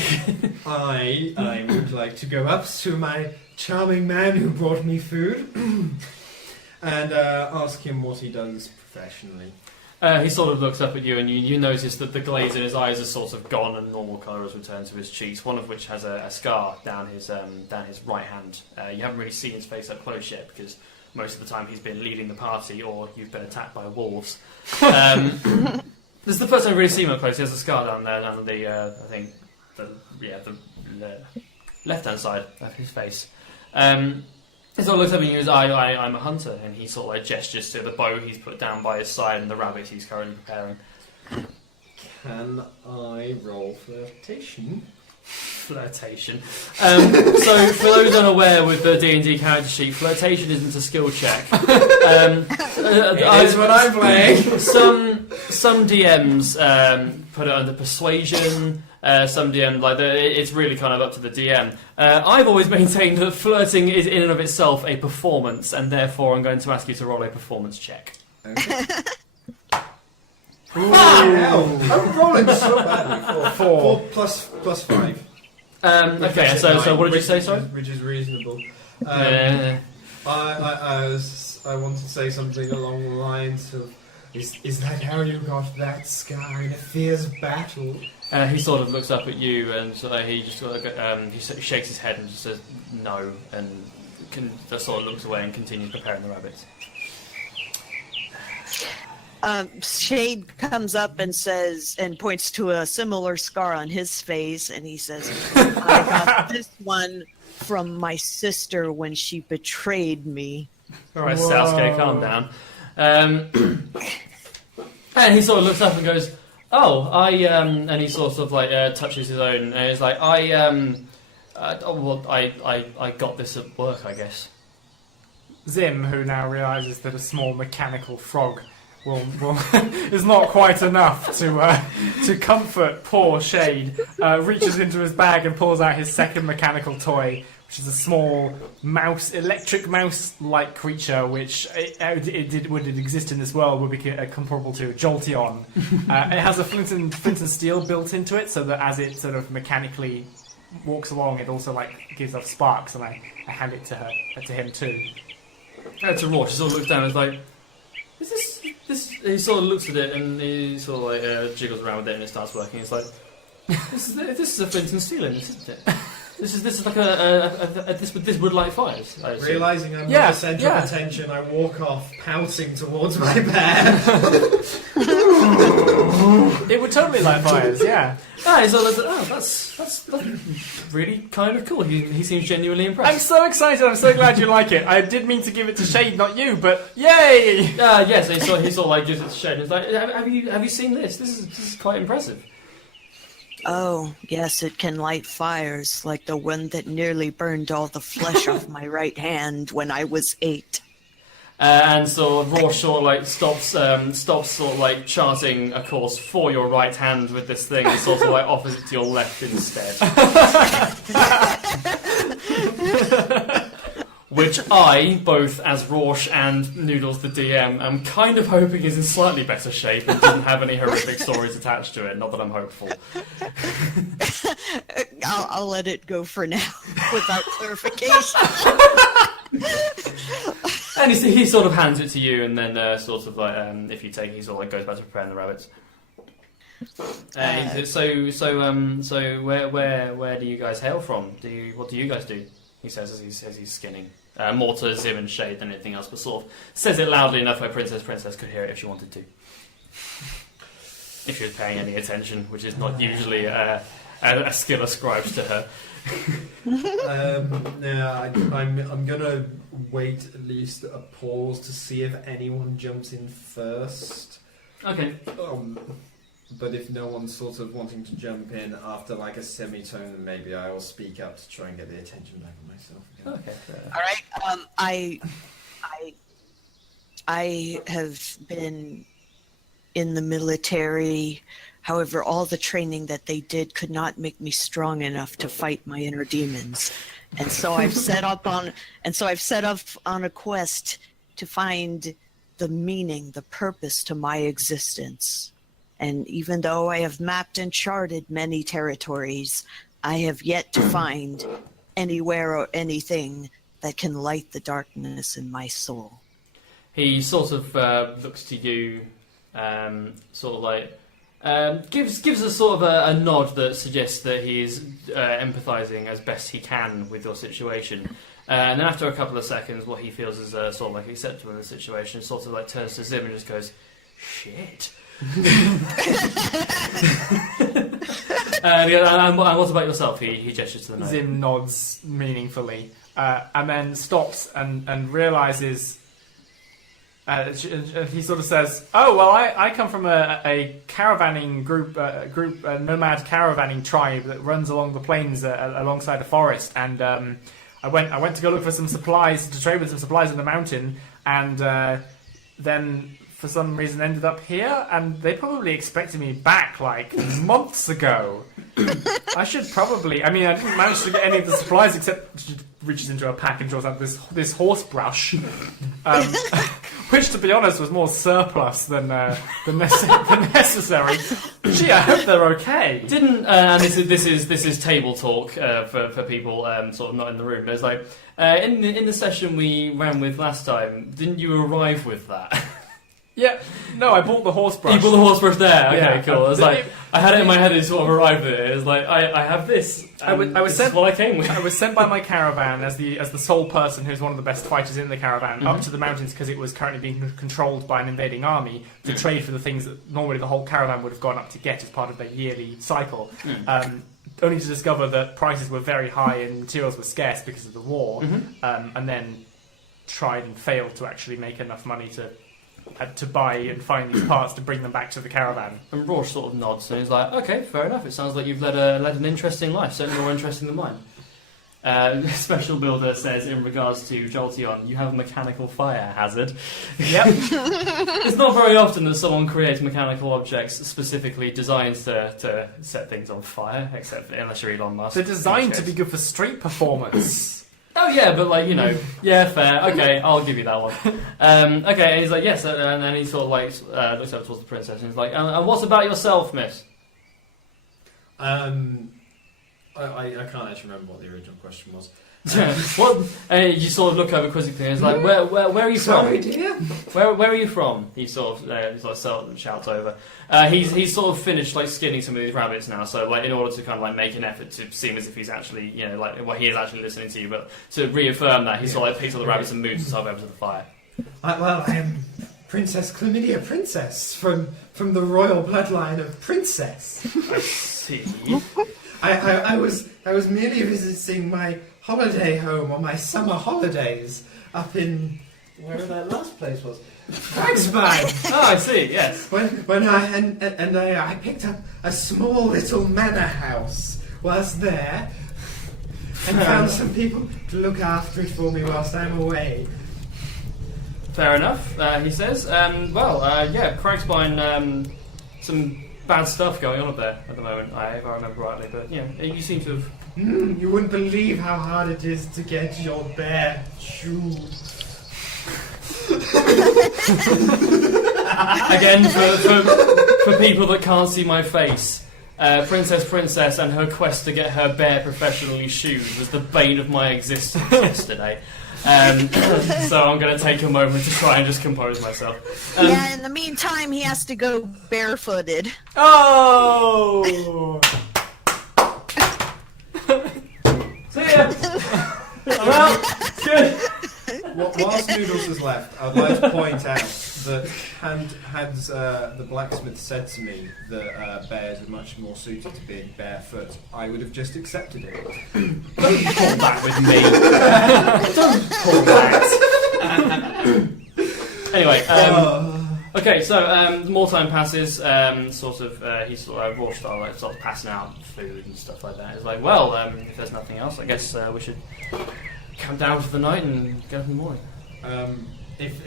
I would like to go up to my charming man who brought me food and ask him what he does professionally. He sort of looks up at you, and you notice that the glaze in his eyes has sort of gone, and normal colour has returned to his cheeks. One of which has a scar down his right hand. You haven't really seen his face up close yet because most of the time he's been leading the party, or you've been attacked by wolves. This is the first time I've really seen him up close. He has a scar down there, down the the left hand side of his face. He sort of looks up at you and goes, I'm a hunter, and he sort of like gestures to the bow he's put down by his side and the rabbit he's currently preparing. Can I roll flirtation? Flirtation. So, for those unaware with the D&D character sheet, flirtation isn't a skill check. It is when I'm playing. Some DMs put it under persuasion. Some DM it's really kind of up to the DM. I've always maintained that flirting is in and of itself a performance, and therefore I'm going to ask you to roll a performance check. Okay. Hell, I'm rolling so badly. Four plus 5. Okay, so what did you say, sorry? Which is reasonable. Yeah. I want to say something along the lines of, is that how you got that scar in a fierce battle? He sort of looks up at you, and he just he shakes his head and just says no, and just sort of looks away and continues preparing the rabbits. Shade comes up and says, and points to a similar scar on his face, and he says, I got this one from my sister when she betrayed me. All right, Sasuke, calm down. And he sort of looks up and goes, and he sort of like touches his own, and he's like, I got this at work, I guess. Zim, who now realises that a small mechanical frog is not quite enough to comfort poor Shade, reaches into his bag and pulls out his second mechanical toy, which is a small electric mouse-like creature, which would it exist in this world would be comparable to Jolteon. It has a flint and steel built into it, so that as it sort of mechanically walks along, it also gives off sparks, and I hand it to him too. To Roche, he sort of looks down and is like, is this? He sort of looks at it and he sort of jiggles around with it and it starts working. It's like, this is a flint and steel in this, isn't it? This is like this would light fires. Realising I'm not the centre of attention, I walk off, pouting towards my bear. It would totally light fires, yeah. That's really kind of cool. He seems genuinely impressed. I'm so excited. I'm so glad you like it. I did mean to give it to Shade, not you, but yay! Yes, he sort of like gives it to Shade. It's like, have you seen this? This is quite impressive. Oh, yes, it can light fires, like the one that nearly burned all the flesh off my right hand when I was 8. And so Roche sort of like stops sort of like charting a course for your right hand with this thing and sort of like offers it to your left instead. which I, both as Rorsch and Noodles the DM, am kind of hoping is in slightly better shape and doesn't have any horrific stories attached to it. Not that I'm hopeful. I'll let it go for now without clarification. And he sort of hands it to you, and then sort of like if you take, he sort of like goes back to preparing the rabbits. So where do you guys hail from? What do you guys do? He says as he's skinning. More to Zim and Shade than anything else, but sort of says it loudly enough where Princess could hear it if she wanted to. If she was paying any attention, which is not usually a skill ascribed to her. I'm gonna wait at least a pause to see if anyone jumps in first. Okay. But if no one's sort of wanting to jump in after like a semitone, then maybe I will speak up to try and get the attention back on myself again. Okay. All right. I have been in the military. However, all the training that they did could not make me strong enough to fight my inner demons, and so I've set up on a quest to find the meaning, the purpose to my existence. And even though I have mapped and charted many territories, I have yet to find anywhere or anything that can light the darkness in my soul. He sort of looks to you, sort of like gives a sort of a nod that suggests that he is empathizing as best he can with your situation. And then after a couple of seconds, what he feels is sort of like acceptable in the situation, sort of like turns to Zim and just goes, "Shit." And what about yourself? He gestures to the gnome. Zim nods meaningfully, and then stops and realizes. He sort of says, "Oh well, I come from a caravanning group, a nomad caravanning tribe that runs along the plains alongside a forest, and I went to go look for some supplies to trade with some supplies in the mountain, and then." For some reason ended up here, and they probably expected me back like months ago. I should probably... I didn't manage to get any of the supplies except she reaches into her pack and draws out this horse brush, which, to be honest, was more surplus than necessary. Gee, I hope they're okay. Didn't and this is table talk for people sort of not in the room. There's like in the session we ran with last time. Didn't you arrive with that? Yeah, no, I bought the horse brush. You bought the horse brush there. Okay, yeah, cool. I was like, I had it in my head and sort of arrived at it. It was like, I have this. I was sent. What I came with. I was sent by my caravan as the sole person who's one of the best fighters in the caravan up to the mountains because it was currently being controlled by an invading army to trade for the things that normally the whole caravan would have gone up to get as part of their yearly cycle. Only to discover that prices were very high and materials were scarce because of the war, and then tried and failed to actually make enough money to buy and find these parts to bring them back to the caravan. And Rorsch sort of nods and he's like, okay, fair enough. It sounds like you've led an interesting life, certainly more interesting than mine. Special Builder says, in regards to Jolteon, you have a mechanical fire hazard. Yep. It's not very often that someone creates mechanical objects specifically designed to set things on fire, unless you're Elon Musk. They're designed to be good for street performance. Oh yeah, but like, yeah, fair. Okay, I'll give you that one. Okay, and he's like, yes, and then he sort of like looks over towards the princess and he's like, and what about yourself, miss? I can't actually remember what the original question was. What? And you sort of look over quizzically and he's like, where are you from? Sorry, dear. Where are you from? He sort of shouts over. He's sort of finished like skinning some of these rabbits now, so like in order to kind of like make an effort to seem as if he's actually he is actually listening to you, but to reaffirm that he sort of like picks up the rabbits and moves himself over to the fire. I am Princess Chlamydia Princess from the royal bloodline of Princess. I see. I was merely visiting my holiday home on my summer holidays up in wherever that last place was. Crazyman. Oh, I see. Yes. When I picked up a small little manor house whilst there, and found some people to look after it for me whilst I'm away. Fair enough. He says. Yeah, Craigspine. Some bad stuff going on up there at the moment, if I remember rightly. But yeah, you seem to have. You wouldn't believe how hard it is to get your bear shoes. Again, for people that can't see my face, Princess and her quest to get her bear professionally shoed was the bane of my existence yesterday. So I'm going to take a moment to try and just compose myself. Yeah, in the meantime, he has to go barefooted. Oh! See ya! Well, good. Whilst Noodles is left, I'd like to point out that had the blacksmith said to me that bears are much more suited to being barefoot, I would have just accepted it. Don't pull that with me. Don't pull that. Anyway, okay, so more time passes. Rorschach starts passing out food and stuff like that. It's like, well, if there's nothing else, I guess we should camp down for the night and get up in the morning. If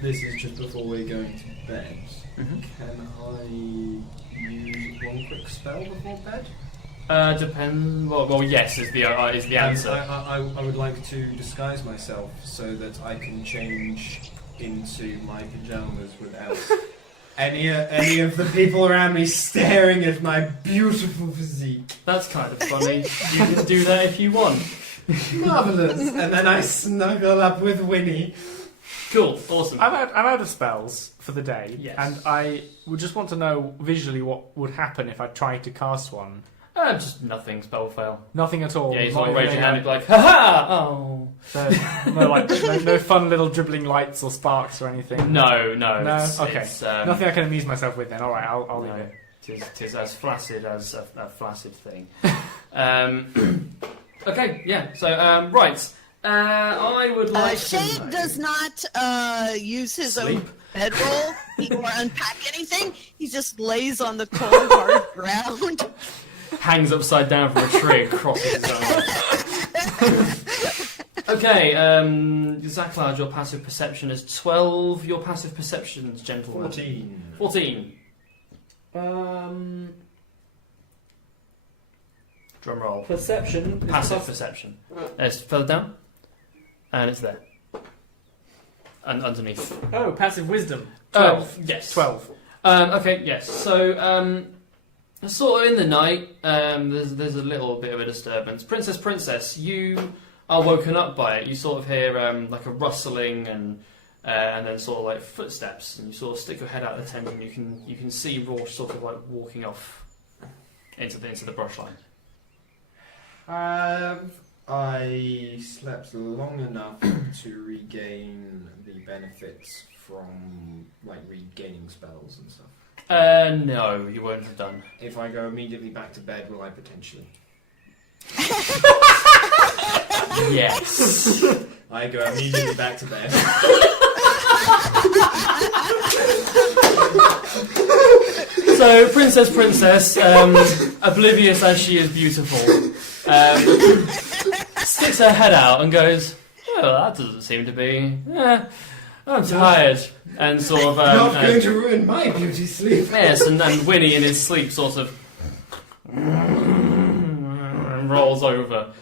this is just before we're going to bed, can I use one quick spell before bed? Depend. Well, yes is the answer. I would like to disguise myself so that I can change into my pajamas without any of the people around me staring at my beautiful physique. That's kind of funny. You can do that if you want. Marvellous. And then I snuggle up with Winnie. Cool, awesome. I'm out of spells for the day, Yes. and I would just want to know visually what would happen if I tried to cast one. Just nothing, spell fail. Nothing at all. Yeah, he's Not like even raising a- hand and be like, ha-ha! Oh. So, no fun little dribbling lights or sparks or anything. No. No? Okay. It's, Nothing I can amuse myself with then. All right, I'll leave it. Tis as flaccid as a flaccid thing. Okay, yeah. So right, I would like. Shade does not use his Sleep. own bedroll or unpack anything. He just lays on the cold hard ground. Hangs upside down from a tree and crosses his arms. Okay, ZaCloud, your passive perception is 12. Your passive perception is gentleman. 14. Drum roll. Perception. Passive perception. It's further down, and it's there. And underneath. Oh, passive wisdom. 12. Yes. 12. Okay, yes. So, sort of in the night, there's a little bit of a disturbance. Princess, you are woken up by it. You sort of hear like a rustling and then sort of like footsteps, and you sort of stick your head out of the tent, and you can see Rourke sort of like walking off into the brush line. Have I slept long enough to regain the benefits from like regaining spells and stuff? No, you won't have done. If I go immediately back to bed, will I potentially? Yes. I go immediately back to bed. So, Princess, oblivious as she is beautiful, sticks her head out and goes, "Oh, that doesn't seem to be. I'm tired," and sort of Not going to ruin my beauty sleep. yes, and Winnie in his sleep sort of rolls over.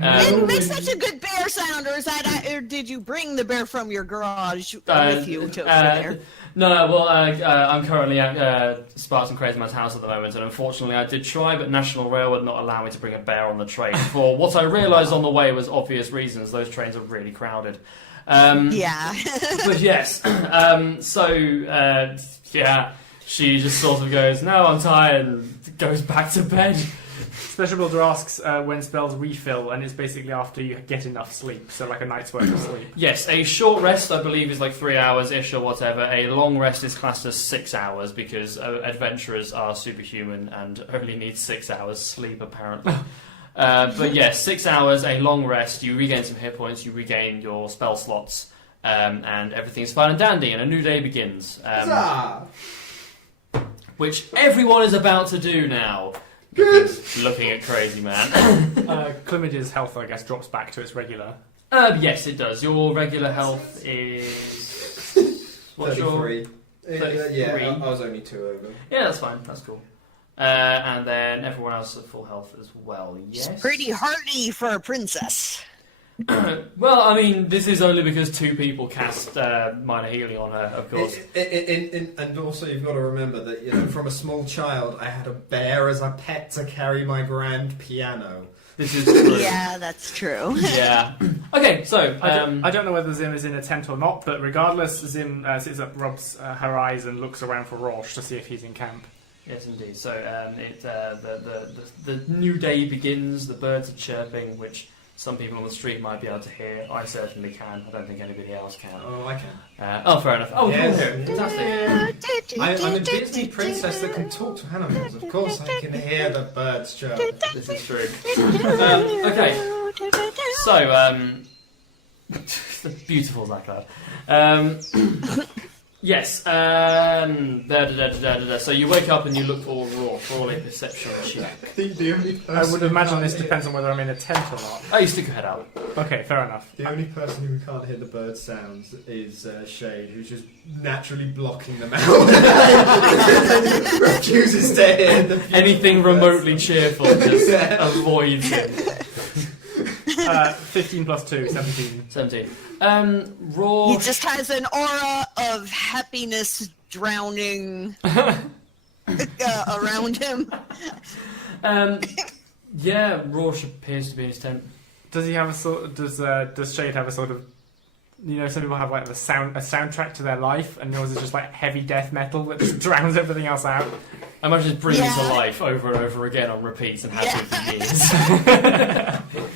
Didn't make such a good bear sound, or did you bring the bear from your garage with you to over there? No, well, I'm currently at Sparks and Crazyman's house at the moment, and unfortunately I did try, but National Rail would not allow me to bring a bear on the train. For what I realised on the way was obvious reasons. Those trains are really crowded. Yeah. But yes, yeah, she just sort of goes, "No, I'm tired," and goes back to bed. Special Builder asks when spells refill, and it's basically after you get enough sleep, so like a night's worth of sleep. Yes, a short rest, I believe, is like 3 hours-ish or whatever. A long rest is classed as 6 hours because adventurers are superhuman and only need 6 hours sleep, apparently. But yes, 6 hours, a long rest, you regain some hit points, you regain your spell slots, and everything's fine and dandy, and a new day begins. Which everyone is about to do now. Good. Looking at Crazy Man. Chlamydia's health, I guess, drops back to its regular. Yes, it does. Your regular health is... What's 33. Yeah, Three. I was only 2 over. Yeah, that's fine. That's cool. And then everyone else at full health as well. Yes. It's pretty hardy for a princess. Well, I mean, this is only because 2 people cast minor healing on her, of course. And also, you've got to remember that, you know, from a small child, I had a bear as a pet to carry my grand piano. This is true. Yeah, that's true. Yeah. Okay, so I don't know whether Zim is in a tent or not, but regardless, Zim sits up, rubs her eyes, and looks around for Roche to see if he's in camp. yes, indeed. So the new day begins. The birds are chirping, which some people on the street might be able to hear. I certainly can. I don't think anybody else can. Oh, I can. Fair enough. Oh, Yes. cool. Fantastic. I'm a Disney princess that can talk to animals. Of course, I can hear the birds chirp. This is true. Okay. So, the beautiful ZaCloud. Yes. So you wake up and you look for Raw. Roll a perception check. The only person I would who imagine can't this hear- depends on whether I'm in a tent or not. Oh, you stick your head out. Okay, fair enough. The only person who can't hear the bird sounds is Shade, who's just naturally blocking them out. Refuses to hear the Anything beautiful remotely birds. cheerful just avoids it. 15 plus 2, 17. 17. Raw. He just has an aura of happiness drowning around him. Yeah, Rorsch appears to be in his tent. Does he have a sort? Does Shade have a sort of? You know, some people have like a soundtrack to their life, and yours is just like heavy death metal that just drowns everything else out. I imagine it's bringing to Yeah. life over and over again on repeats and has Yeah. been for years.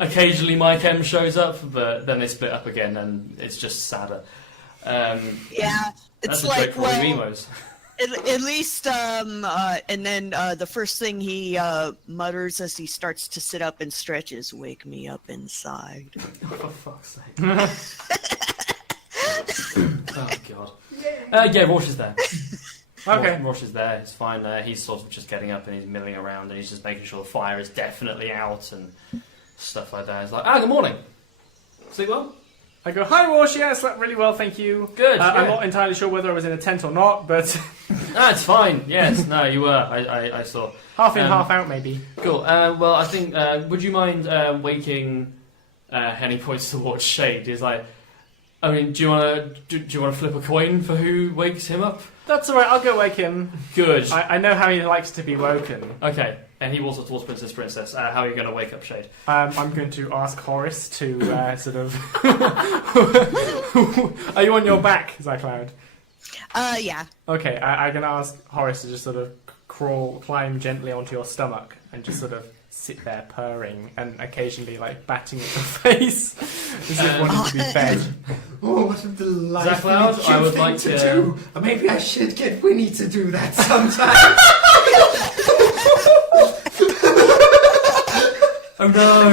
Occasionally Mike M shows up, but then they split up again and it's just sadder. Yeah, That's it's a like, joke for all you well, emos. at least, and then the first thing he mutters as he starts to sit up and stretch is, "Wake me up inside." For fuck's sake. Oh god. Yeah, Rorsch is there. Okay. Rorsch is there, it's fine. He's sort of just getting up and he's milling around and he's just making sure the fire is definitely out and stuff like that. He's like, good morning. Sleep well? I go, "Hi, Wash. Yeah, I slept really well, thank you." Good. I'm yeah. not entirely sure whether I was in a tent or not, but It's fine. Yes, no, you were. I saw. half in, half out, maybe. Cool. Well, I think. Would you mind waking? And he points towards Shade. He's like, I mean, do you want to flip a coin for who wakes him up? That's all right. I'll go wake him. Good. I know how he likes to be woken. Okay. And he walks up towards Princess. How are you going to wake up Shade? I'm going to ask Horace to sort of. Are you on your back, ZaCloud? Yeah. Okay, I'm going to ask Horace to just sort of climb gently onto your stomach and just sort of sit there purring and occasionally like batting at your face as if wanting to be fed. Oh, what a delightful ZaCloud, cute I would thing like to to- do. Maybe I should get Winnie to do that sometime. Oh no!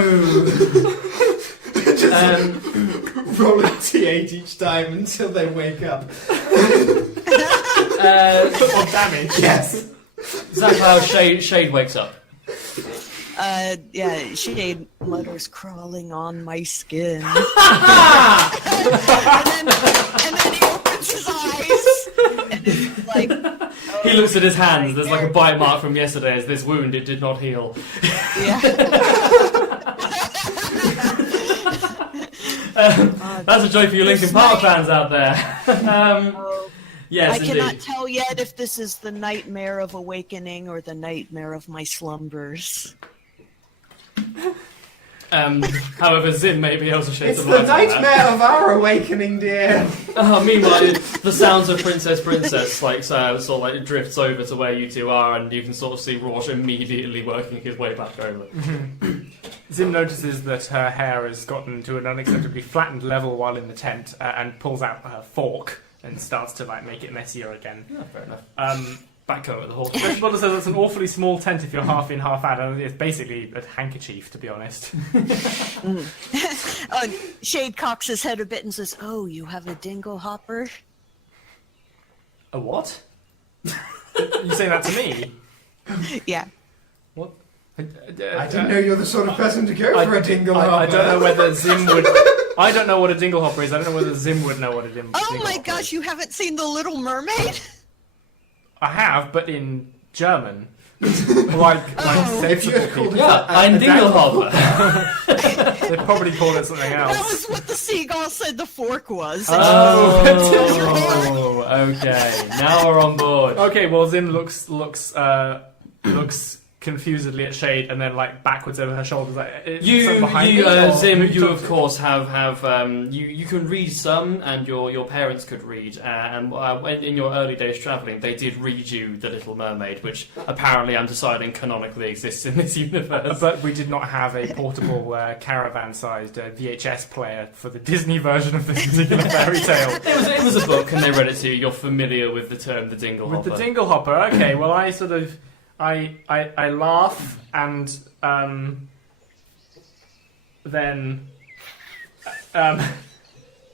Roll a T8 each time until they wake up. Football damage. Yes. ZaCloud, Shade wakes up. Yeah, Shade mutters, "Crawling on my skin." and then he opens his eyes and is like, He looks at his hands. my There's like a bite mark from yesterday. As this wound, it did not heal. Yeah. That's a joke for you Linkin Park fans out there. Yes, I indeed. cannot tell yet if this is the nightmare of awakening or the nightmare of my slumbers. However, Zim may be able to shed It's some the light on that. nightmare of our awakening, dear. Meanwhile, the sounds of Princess like sort of like drifts over to where you two are, and you can sort of see Rorsch immediately working his way back over. Zim notices that her hair has gotten to an unacceptably flattened level while in the tent and pulls out her fork and starts to like make it messier again. Yeah, fair enough. Back Back over the horse. Vegetable says it's an awfully small tent if you're half in, half out. And it's basically a handkerchief, to be honest. Shade cocks his head a bit and says, "Oh, you have a dingle hopper?" A what? You saying that to me? Yeah. What? I didn't know you're the sort of person to go for a dingle I hopper. don't know whether Zim would. I don't know what a dinglehopper is. I don't know whether Zim would know what a dinglehopper is. Oh my gosh, you haven't seen The Little Mermaid? I have, but in German. like sensible people. Yeah, ein Dingelhopper. They probably called it something else. That was what the seagull said the fork was. Oh, okay. Now we're on board. Okay, well, Zim looks confusedly at Shade and then like backwards over her shoulders. Like, Zim, you of course have you can read some, and your parents could read. And when in your early days travelling, they did read you The Little Mermaid, which apparently I'm deciding canonically exists in this universe. But we did not have a portable caravan-sized VHS player for the Disney version of this particular fairy tale. It was a book, and they read it to you. You're familiar with the term the Dinglehopper. With the Dinglehopper, okay. Well, I sort of. I laugh and then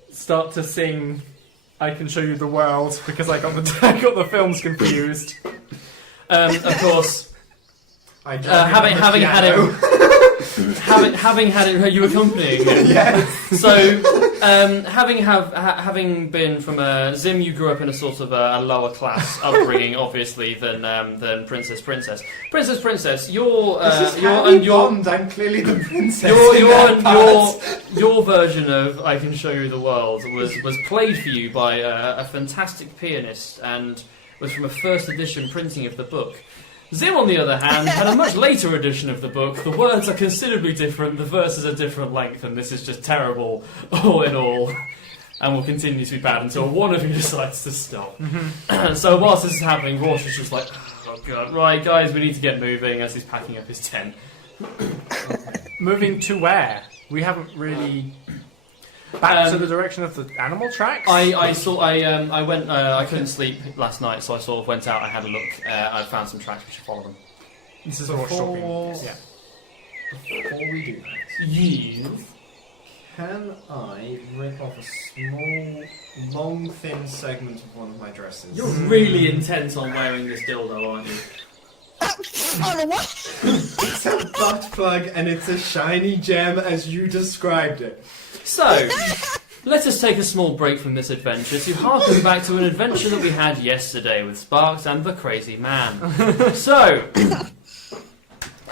start to sing I Can Show You the World because I got the films confused. Of course, having had it, you accompanying him. Yes. So, having been from Zim, you grew up in a sort of a lower class upbringing, obviously, than Princess. Your I'm clearly the princess. Your version of I Can Show You the World was played for you by a fantastic pianist and was from a first edition printing of the book. Zim, on the other hand, had a much later edition of the book. The words are considerably different, the verses are different length, and this is just terrible, all in all. And will continue to be bad until one of you decides to stop. So whilst this is happening, Rosh is just like, oh god, right guys, we need to get moving, as he's packing up his tent. Moving to where? We haven't really... Back to the direction of the animal tracks? I went. I couldn't sleep last night, so I sort of went out. I had a look. I found some tracks. We should follow them. This is all shopping. Yeah. Before we do that, Yes. can I rip off a small, long, thin segment of one of my dresses? You're really intent on wearing this dildo, aren't you? On a what? It's a butt plug and it's a shiny gem as you described it. So, let us take a small break from this adventure to harken back to an adventure that we had yesterday with Sparks and the Crazy Man. So,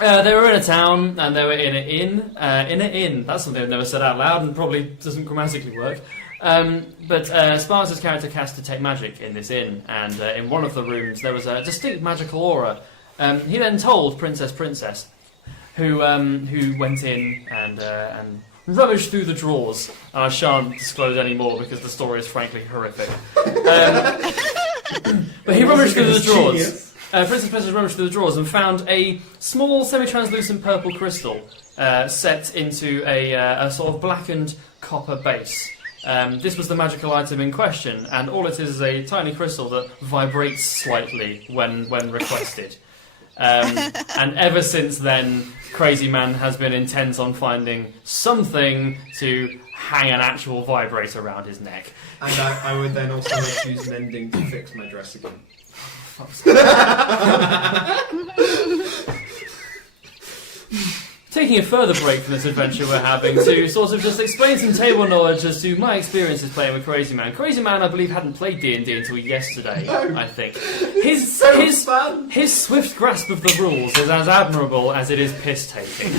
they were in a town and they were in an inn. That's something I've never said out loud and probably doesn't grammatically work. But Sparks' character cast Detect Magic in this inn, and in one of the rooms there was a distinct magical aura. He then told Princess, who went in and rummaged through the drawers. And I shan't disclose any more because the story is frankly horrific. But he rummaged through the drawers. Princess rummaged through the drawers and found a small semi-translucent purple crystal set into a sort of blackened copper base. This was the magical item in question, and all it is a tiny crystal that vibrates slightly when requested. And ever since then, Crazy Man has been intent on finding something to hang an actual vibrator around his neck. And I would then also like to use mending to fix my dress again. Taking a further break from this adventure we're having to sort of just explain some table knowledge as to my experiences playing with Crazy Man. Crazy Man, I believe, hadn't played D&D until yesterday, I think. His swift grasp of the rules is as admirable as it is piss-taking.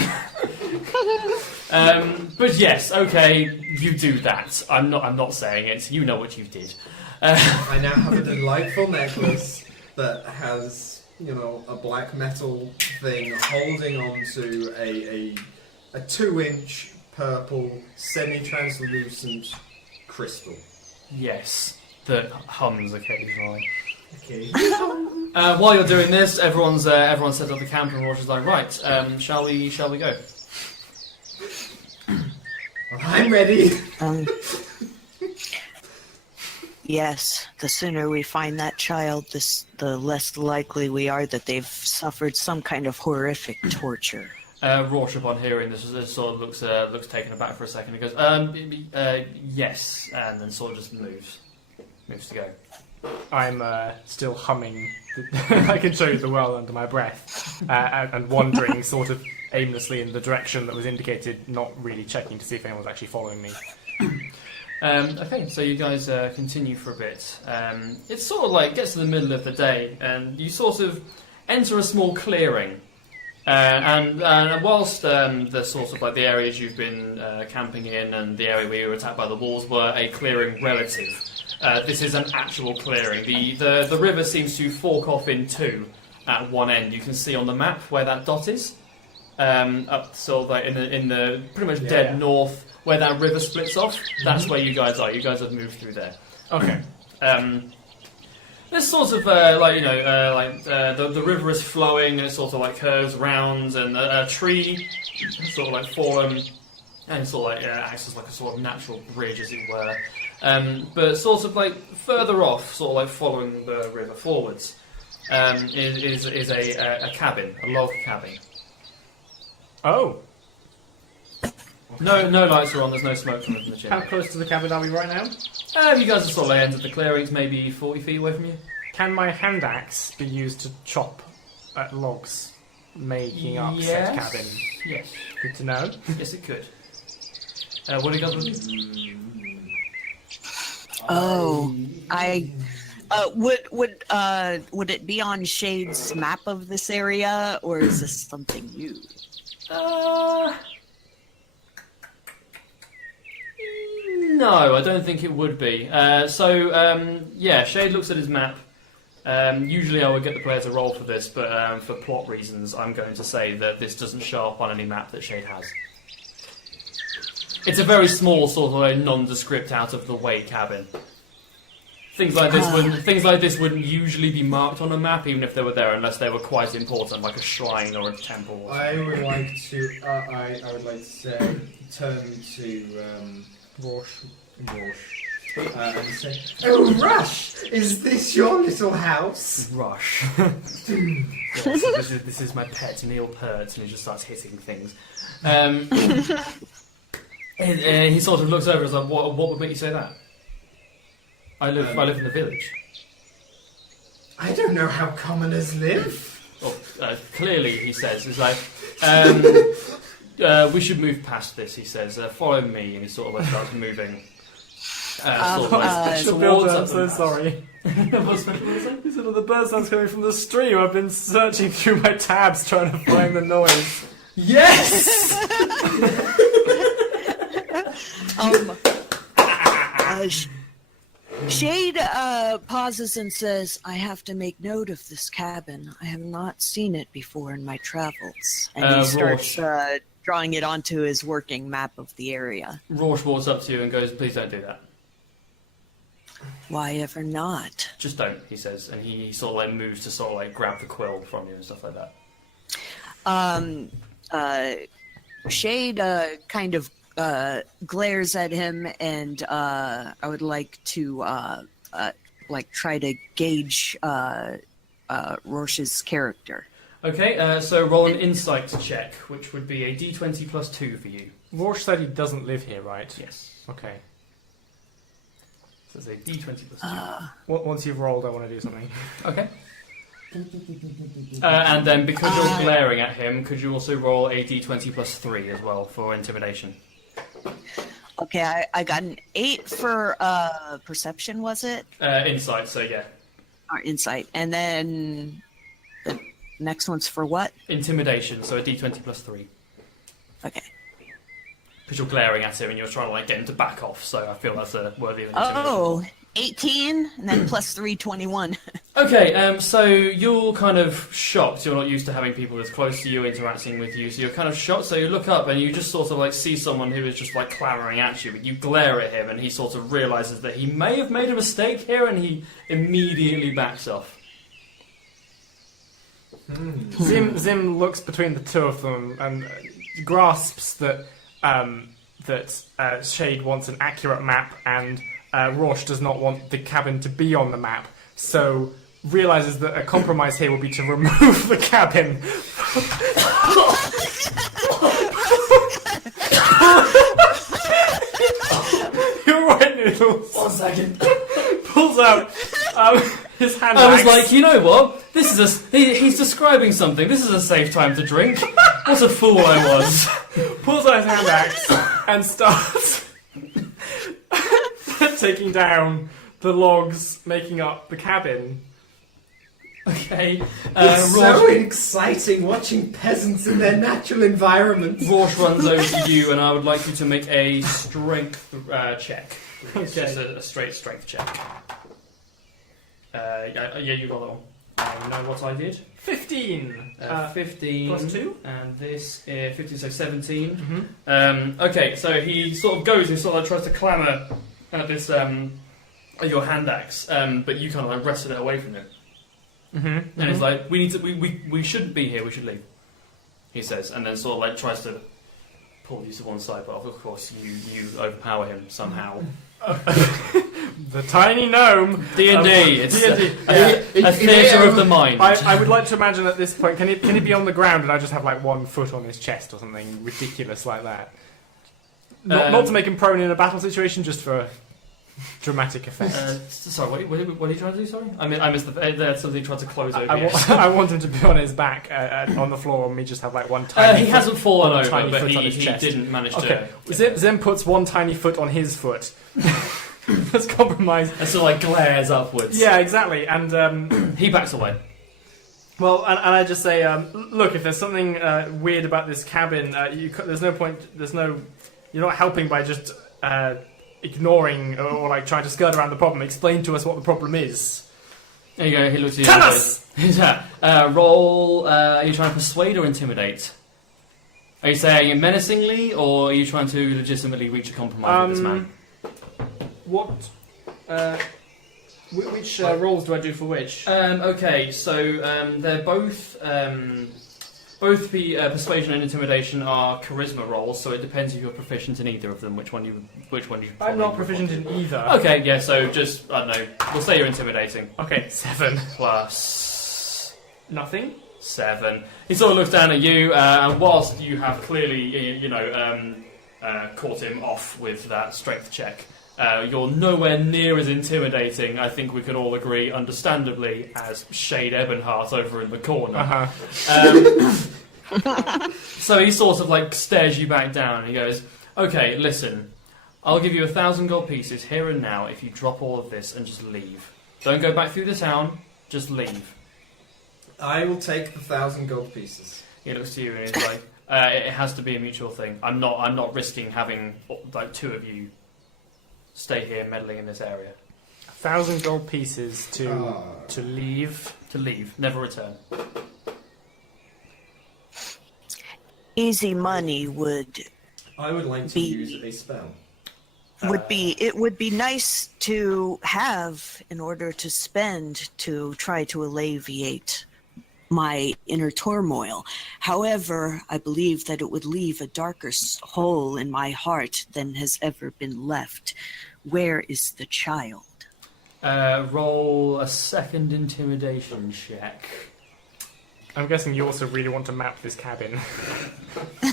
But yes, okay, you do that. I'm not saying it. You know what you did. I now have a delightful necklace that has, a black metal thing holding onto a 2-inch purple semi-translucent crystal. Yes, that hums occasionally. Okay. While you're doing this, everyone's set up the camp and Roger's like, right, shall we go? Well, I'm ready. Yes, the sooner we find that child, the less likely we are that they've suffered some kind of horrific torture. Rorsch, upon hearing this, sort of looks taken aback for a second and goes, yes, and then sort of just moves to go. I'm still humming. I Can Show You the World under my breath, and wandering sort of aimlessly in the direction that was indicated, not really checking to see if anyone was actually following me. Okay, so you guys continue for a bit. It's sort of like gets to the middle of the day, and you sort of enter a small clearing. And whilst the sort of like the areas you've been camping in and the area where you were attacked by the wolves were a clearing relative, this is an actual clearing. The river seems to fork off in two at one end. You can see on the map where that dot is, up sort of like in the pretty much dead north where that river splits off. That's where you guys are. You guys have moved through there. Okay. There's sort of the river is flowing and it sort of like curves round, and a tree sort of like fallen and sort of like acts as like a sort of natural bridge, as it were. But sort of like further off, sort of like following the river forwards, is a cabin, a log cabin. Oh. No lights are on. There's no smoke from the chimney. How close to the cabin are we right now? You guys are sort of like entered the clearings, maybe 40 feet away from you. Can my hand axe be used to chop at logs, making up said cabin? Yes. Good to know. Yes, it could. What do you guys want to do? Oh, would it be on Shade's map of this area, or is this something new? No, I don't think it would be. Shade looks at his map. Usually I would get the player to roll for this, but for plot reasons, I'm going to say that this doesn't show up on any map that Shade has. It's a very small, sort of a nondescript, out-of-the-way cabin. Things like this wouldn't usually be marked on a map, even if they were there, unless they were quite important, like a shrine or a temple. Or I would like to. I would like to say, turn to Rosh, and say, "Oh, Rush, is this your little house?" Rush. Yes, this is my pet, Neil Pert, and he just starts hitting things. And he sort of looks over and is like, what would make you say that? I live in the village. I don't know how commoners live. Well, clearly, he says, he's like, we should move past this, he says. Follow me, and he sort of like starts moving. Special builder, I'm so path. sorry. What's special builder? He said, the bird sounds coming from the stream. I've been searching through my tabs trying to find the noise. Yes! Shade pauses and says, "I have to make note of this cabin. I have not seen it before in my travels." And he starts drawing it onto his working map of the area. Rosh walks up to you and goes, "Please don't do that." Why ever not? Just don't, he says, and he sort of like moves to sort of like grab the quill from you and stuff like that. Shade kind of glares at him, and I would like to try to gauge Rosh's character. Okay, so roll an insight check, which would be a d20 plus 2 for you. Rosh said he doesn't live here, right? Yes. Okay. So it's a d20 plus 2. Once you've rolled, I want to do something. Okay. And then, because you're glaring at him, could you also roll a d20 plus 3 as well for intimidation? Okay, I got an 8 for perception, was it? Insight, so yeah. Or insight. And then the next one's for what? Intimidation, so a d20 plus 3. Okay. Because you're glaring at him and you're trying to like get him to back off, so I feel that's a worthy of intimidation. Oh, 18, and then plus 3, 21. Okay, so you're kind of shocked. You're not used to having people as close to you interacting with you, so you're kind of shocked. So you look up and you just sort of like see someone who is just like clamoring at you. But you glare at him and he sort of realizes that he may have made a mistake here, and he immediately backs off. Zim looks between the two of them and grasps that Shade wants an accurate map, and Rosh does not want the cabin to be on the map, so realizes that a compromise here will be to remove the cabin. You're right, Noodles. 1 second. Pulls out his hand I was axe. like, you know what? This is he's describing something. This is a safe time to drink. What a fool I was. Pulls out his hand axe and starts taking down the logs making up the cabin. Okay. It's so exciting watching peasants in their natural environment. Rosh runs over to you, and I would like you to make a strength check. It's just a straight strength check. Yeah, you got that one. You know what I did? 15. 15 plus 2? and this 15, so 17. Mm-hmm. Okay, so he sort of goes and sort of tries to clamber at this your hand axe, but you kind of like wrestle it away from him. Mm-hmm. And it's like, we shouldn't be here, we should leave, he says, and then sort of like tries to pull you to one side, but of course you overpower him somehow. The tiny gnome. D&D, it's D&D. a theatre of the mind. I would like to imagine at this point, can he be on the ground and I just have like 1 foot on his chest or something ridiculous like that? Not to make him prone in a battle situation, just for dramatic effect. Sorry, what are you trying to do? Sorry, I missed there's something tried to close over. I want him to be on his back on the floor, and me just have like 1 tiny. He foot, hasn't fallen one over, tiny but foot on he his chest. didn't manage Okay. to. Zim puts 1 tiny foot on his foot. That's compromised. And so like glares upwards. Yeah, exactly. And he backs away. well, and I just say, look, if there's something weird about this cabin, there's no point. You're not helping by just ignoring or like trying to skirt around the problem. Explain to us what the problem is. There you go. He looks at you. Tell us. Roll. Are you trying to persuade or intimidate? Are you saying it menacingly, or are you trying to legitimately reach a compromise with this man? What? Which rolls do I do for which? Okay, so they're both persuasion and intimidation are charisma rolls. So it depends if you're proficient in either of them. Which one you? I'm not proficient in either. Okay, yeah. So just I don't know. We'll say you're intimidating. Okay, 7 Plus nothing. 7. He sort of looks down at you, and whilst you have clearly, caught him off with that strength check, you're nowhere near as intimidating, I think we can all agree, understandably, as Shade Ebonheart over in the corner. So he sort of like stares you back down, and he goes, okay, listen, I'll give you 1,000 gold pieces here and now if you drop all of this and just leave. Don't go back through the town, just leave. I will take the 1,000 gold pieces. He looks to you and he's like, it has to be a mutual thing. I'm not risking having like 2 of you stay here meddling in this area. 1,000 gold pieces to leave. To leave, never return. Easy money would I would like to use a spell. it would be nice to have in order to spend to try to alleviate my inner turmoil. However, I believe that it would leave a darker hole in my heart than has ever been left. Where is the child? Roll a second intimidation check. I'm guessing you also really want to map this cabin. This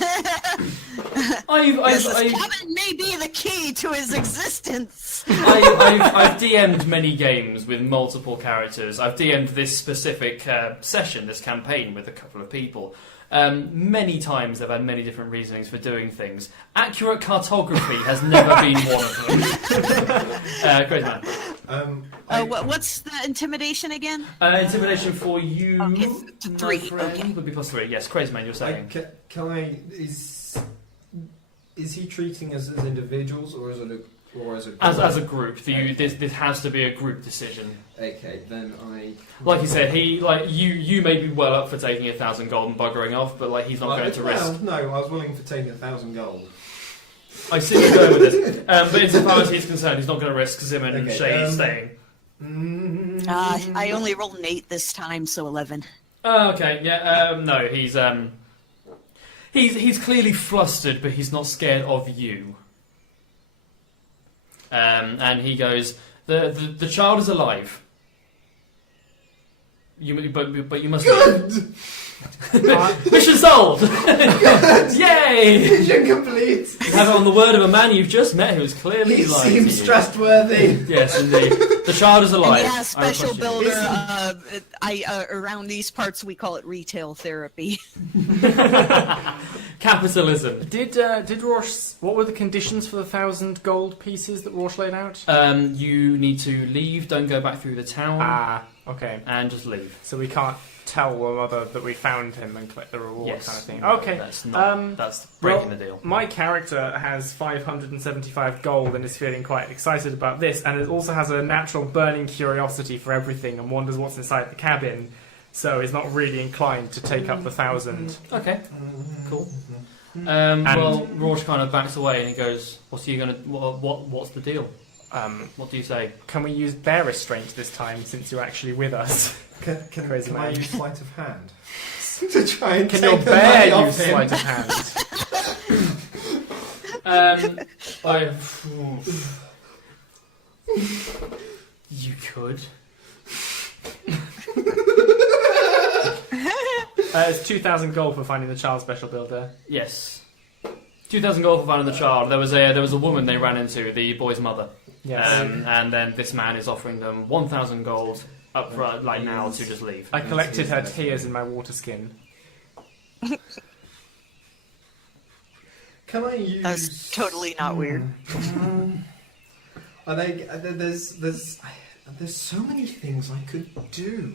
cabin may be the key to his existence. I've DM'd many games with multiple characters. I've DM'd this specific session, this campaign, with a couple of people. Many times they've had many different reasonings for doing things. Accurate cartography has never been one of them. Great man. What's the intimidation again? Intimidation for you, It's 3. Okay. would be plus 3. Yes, crazy man, you're saying. Is he treating us as individuals or as a group? As a group, this has to be a group decision. Okay, then Like he said, you may be well up for taking 1,000 gold and buggering off, but like he's not going to risk. No, I was willing for taking 1,000 gold. I see you going with this, but insofar as he's concerned, he's not going to risk Zim and Shay staying. I only rolled an 8 this time, so 11. Okay, yeah, no, he's clearly flustered, but he's not scared of you. And he goes, the child is alive. But you must. Good. Mission solved! Yay! Mission complete. You have it on the word of a man you've just met who is clearly He lying to seems you. trustworthy. Yes, indeed. The child is alive. And yeah, special I request you. builder. Around these parts we call it retail therapy. Captain Capitalism. Did Rorsch? What were the conditions for the 1,000 gold pieces that Rorsch laid out? You need to leave. Don't go back through the town. Okay. And just leave. So we can't tell one another that we found him and collect the reward, Yes. kind of thing. Okay. That's breaking the deal. My character has 575 gold and is feeling quite excited about this, and it also has a natural burning curiosity for everything and wonders what's inside the cabin. So is not really inclined to take up the 1,000. Okay. Cool. Well, Rorsch kind of backs away and he goes, "What's the deal? What do you say?" Can we use bear restraint this time, since you're actually with us? Can Crazy I man. use sleight of hand to try and Can take your the money bear off use him? sleight of hand? You could. It's 2,000 gold for finding the child special builder. Yes. 2,000 gold for finding the child. There was a woman they ran into, the boy's mother. Yes. And then this man is offering them 1,000 gold up front, like now, to just leave. I collected her tears in my water skin. Can I use? That's totally not weird. Are they? There's so many things I could do.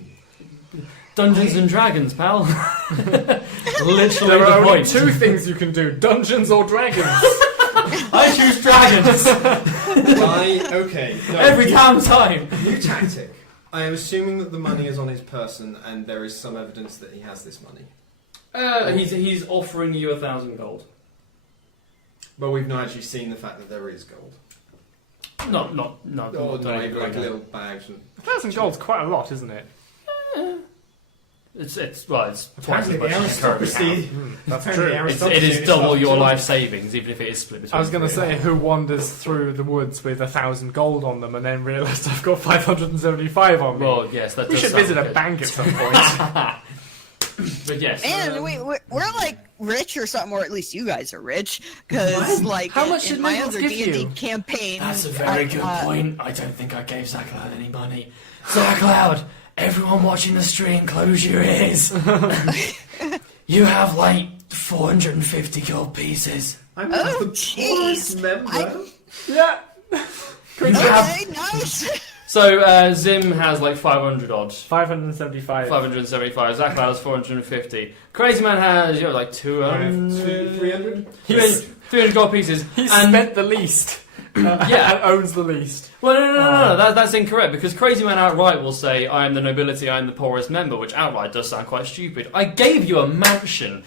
Dungeons and Dragons, pal. Literally There the are only point. 2 things you can do: dungeons or dragons. I choose dragons. Okay. No, Every damn time. New tactic. I am assuming that the money is on his person, and there is some evidence that he has this money. He's offering you 1,000 gold. But we've not actually seen the fact that there is gold. No. Or not even like little bags. 1,000 gold's quite a lot, isn't it? It's twice Apparently as much the as you currently aristocracy. have. That's Apparently true. the It aristocracy is is double not your too. life savings, even if it is split between. I was going to three. say, who wanders through the woods with 1,000 gold on them and then realised I've got 575 on me? Well, yes, that we does should sound visit a good. bank at some point. But yes. And we're like rich or something, or at least you guys are rich, because like How much in did my Noodles other give D&D you? campaign, That's a very good point. I don't think I gave ZaCloud any money. ZaCloud, everyone watching the stream, close your ears. You have like 450 gold pieces. I'm Oh, the jeez. poorest member. Yeah. You have- Okay, nice. So Zim has like 500 odd. 575. 575. ZaCloud has 450. Crazyman has like 200. 300. 300 gold pieces. He's And- spent the least. Yeah. And owns the least. Well, no. That's incorrect, because Crazyman outright will say, "I am the nobility, I am the poorest member," which outright does sound quite stupid. I gave you a mansion.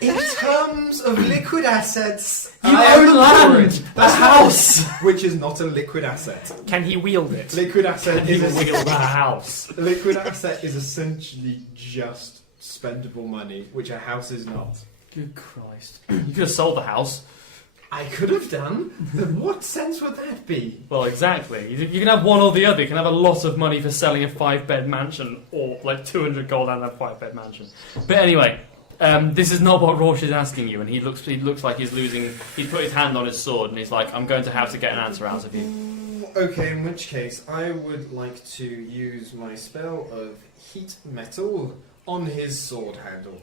In terms of liquid assets, You I am own the land, poorest. a That's house. which is not a liquid asset. Can he wield it? Liquid asset You is wiggle the house. liquid asset is essentially just spendable money, which a house is not. Good Christ! You could have sold the house. I could have done. What sense would that be? Well, exactly. You can have one or the other. You can have a lot of money for selling a 5-bed mansion, or like 200 gold and a 5-bed mansion. But anyway. This is not what Rorsch is asking you, and he looks like he's losing. He's put his hand on his sword, and he's like, "I'm going to have to get an answer out of you." Okay, in which case, I would like to use my spell of heat metal on his sword handle.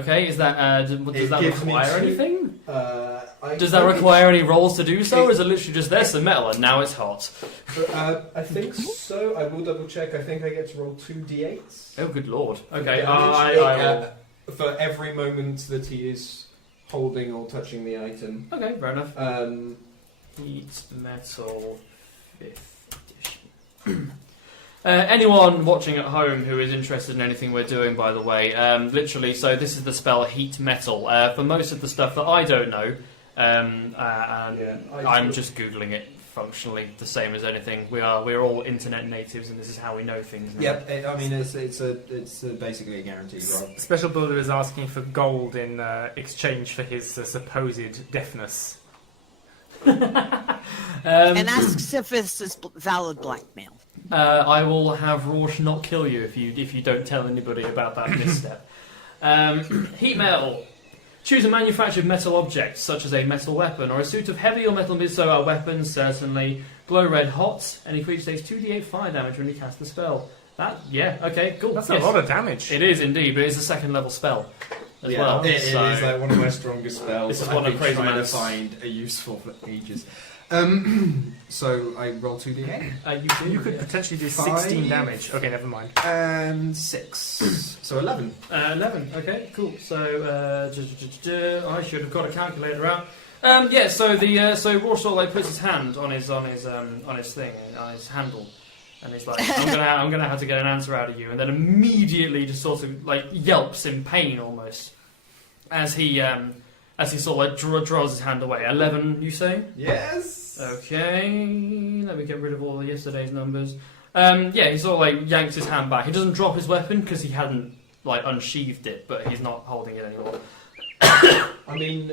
Okay, is that does It that gives me require two- anything? I Does that think require any rolls to do so, or is it literally just there's some metal and now it's hot? I think so. I will double check. I think I get to roll 2d8s. Oh, good lord. for Okay, damage. I will. For every moment that he is holding or touching the item. Okay, fair enough. Heat metal 5th edition. Anyone watching at home who is interested in anything we're doing, by the way, literally, so this is the spell Heat Metal. For most of the stuff that I don't know, I'm just Googling it functionally, the same as anything. We're all internet natives, and this is how we know things now. Yep, I mean it's basically a guaranteed roll. Special Builder is asking for gold in exchange for his supposed deafness. And asks if this is valid blackmail. I will have Rorsch not kill you if you don't tell anybody about that misstep. Heat metal. Choose a manufactured metal object, such as a metal weapon or a suit of heavy or metal. So our weapons certainly glow red hot. Any creature takes 2d8 fire damage when you cast the spell. Okay, cool. That's yes. a lot of damage. It is indeed, but it's a second level spell. as well. It so is like one of my strongest spells. This is I've one of been trying to Crazyman's- find a useful for ages. So I roll 2d8 You could potentially do 16 5. damage. Okay, never mind. and 6, so 11. 11. Okay, cool. So I should have got a calculator out. Yeah. So so Roar sort of like puts his hand on his thing, on his handle, and he's like, I'm gonna have to get an answer out of you, and then immediately just sort of like yelps in pain almost as he sort of like draws his hand away. 11, you say? Yes. Okay, let me get rid of all of yesterday's numbers. Yeah, he sort of like yanks his hand back. He doesn't drop his weapon because he hadn't like unsheathed it, but he's not holding it anymore. I mean,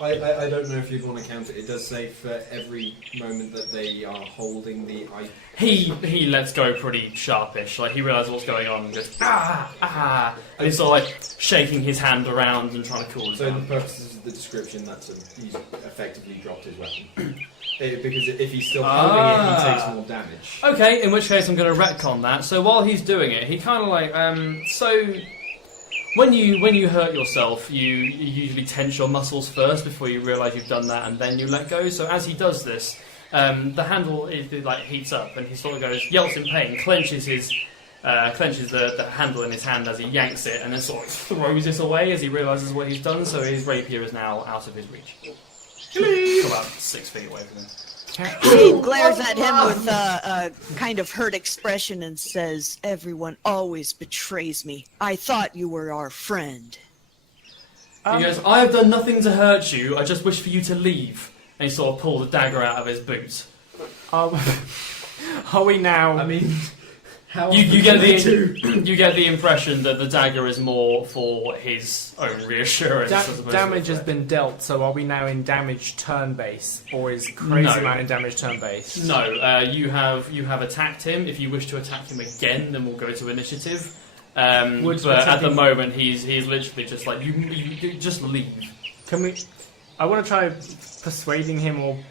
I don't know if you'd want to count it. It does say for every moment that they are holding the item. He lets go pretty sharpish. Like he realises what's going on and goes ah, and he's sort of like shaking his hand around and trying to cool it So, in down. the purposes of the description, he's effectively dropped his weapon. Because if he's still holding it, he takes more damage. Okay, in which case I'm going to retcon that. So while he's doing it, he kind of like so. When you hurt yourself, you usually tense your muscles first before you realise you've done that, and then you let go. So as he does this, the handle like heats up, and he sort of goes, yelps in pain, clenches the handle in his hand as he yanks it, and then sort of throws it away as he realises what he's done. So his rapier is now out of his reach. About 6 feet away from him. Jade glares at him with a kind of hurt expression and says, "Everyone always betrays me. I thought you were our friend." He goes, I have done nothing to hurt you, I just wish for you to leave. And he sort of pulls a dagger out of his boot. Are we now? I mean, how You get often do you get the impression that the dagger is more for his own reassurance. as opposed to damage a has threat. been dealt, so are we now in damage turn base, or is Crazyman No. in damage turn base? No, you have attacked him. If you wish to attack him again, then we'll go to initiative. But at the moment, he's literally just like you just leave. Can we? I want to try persuading him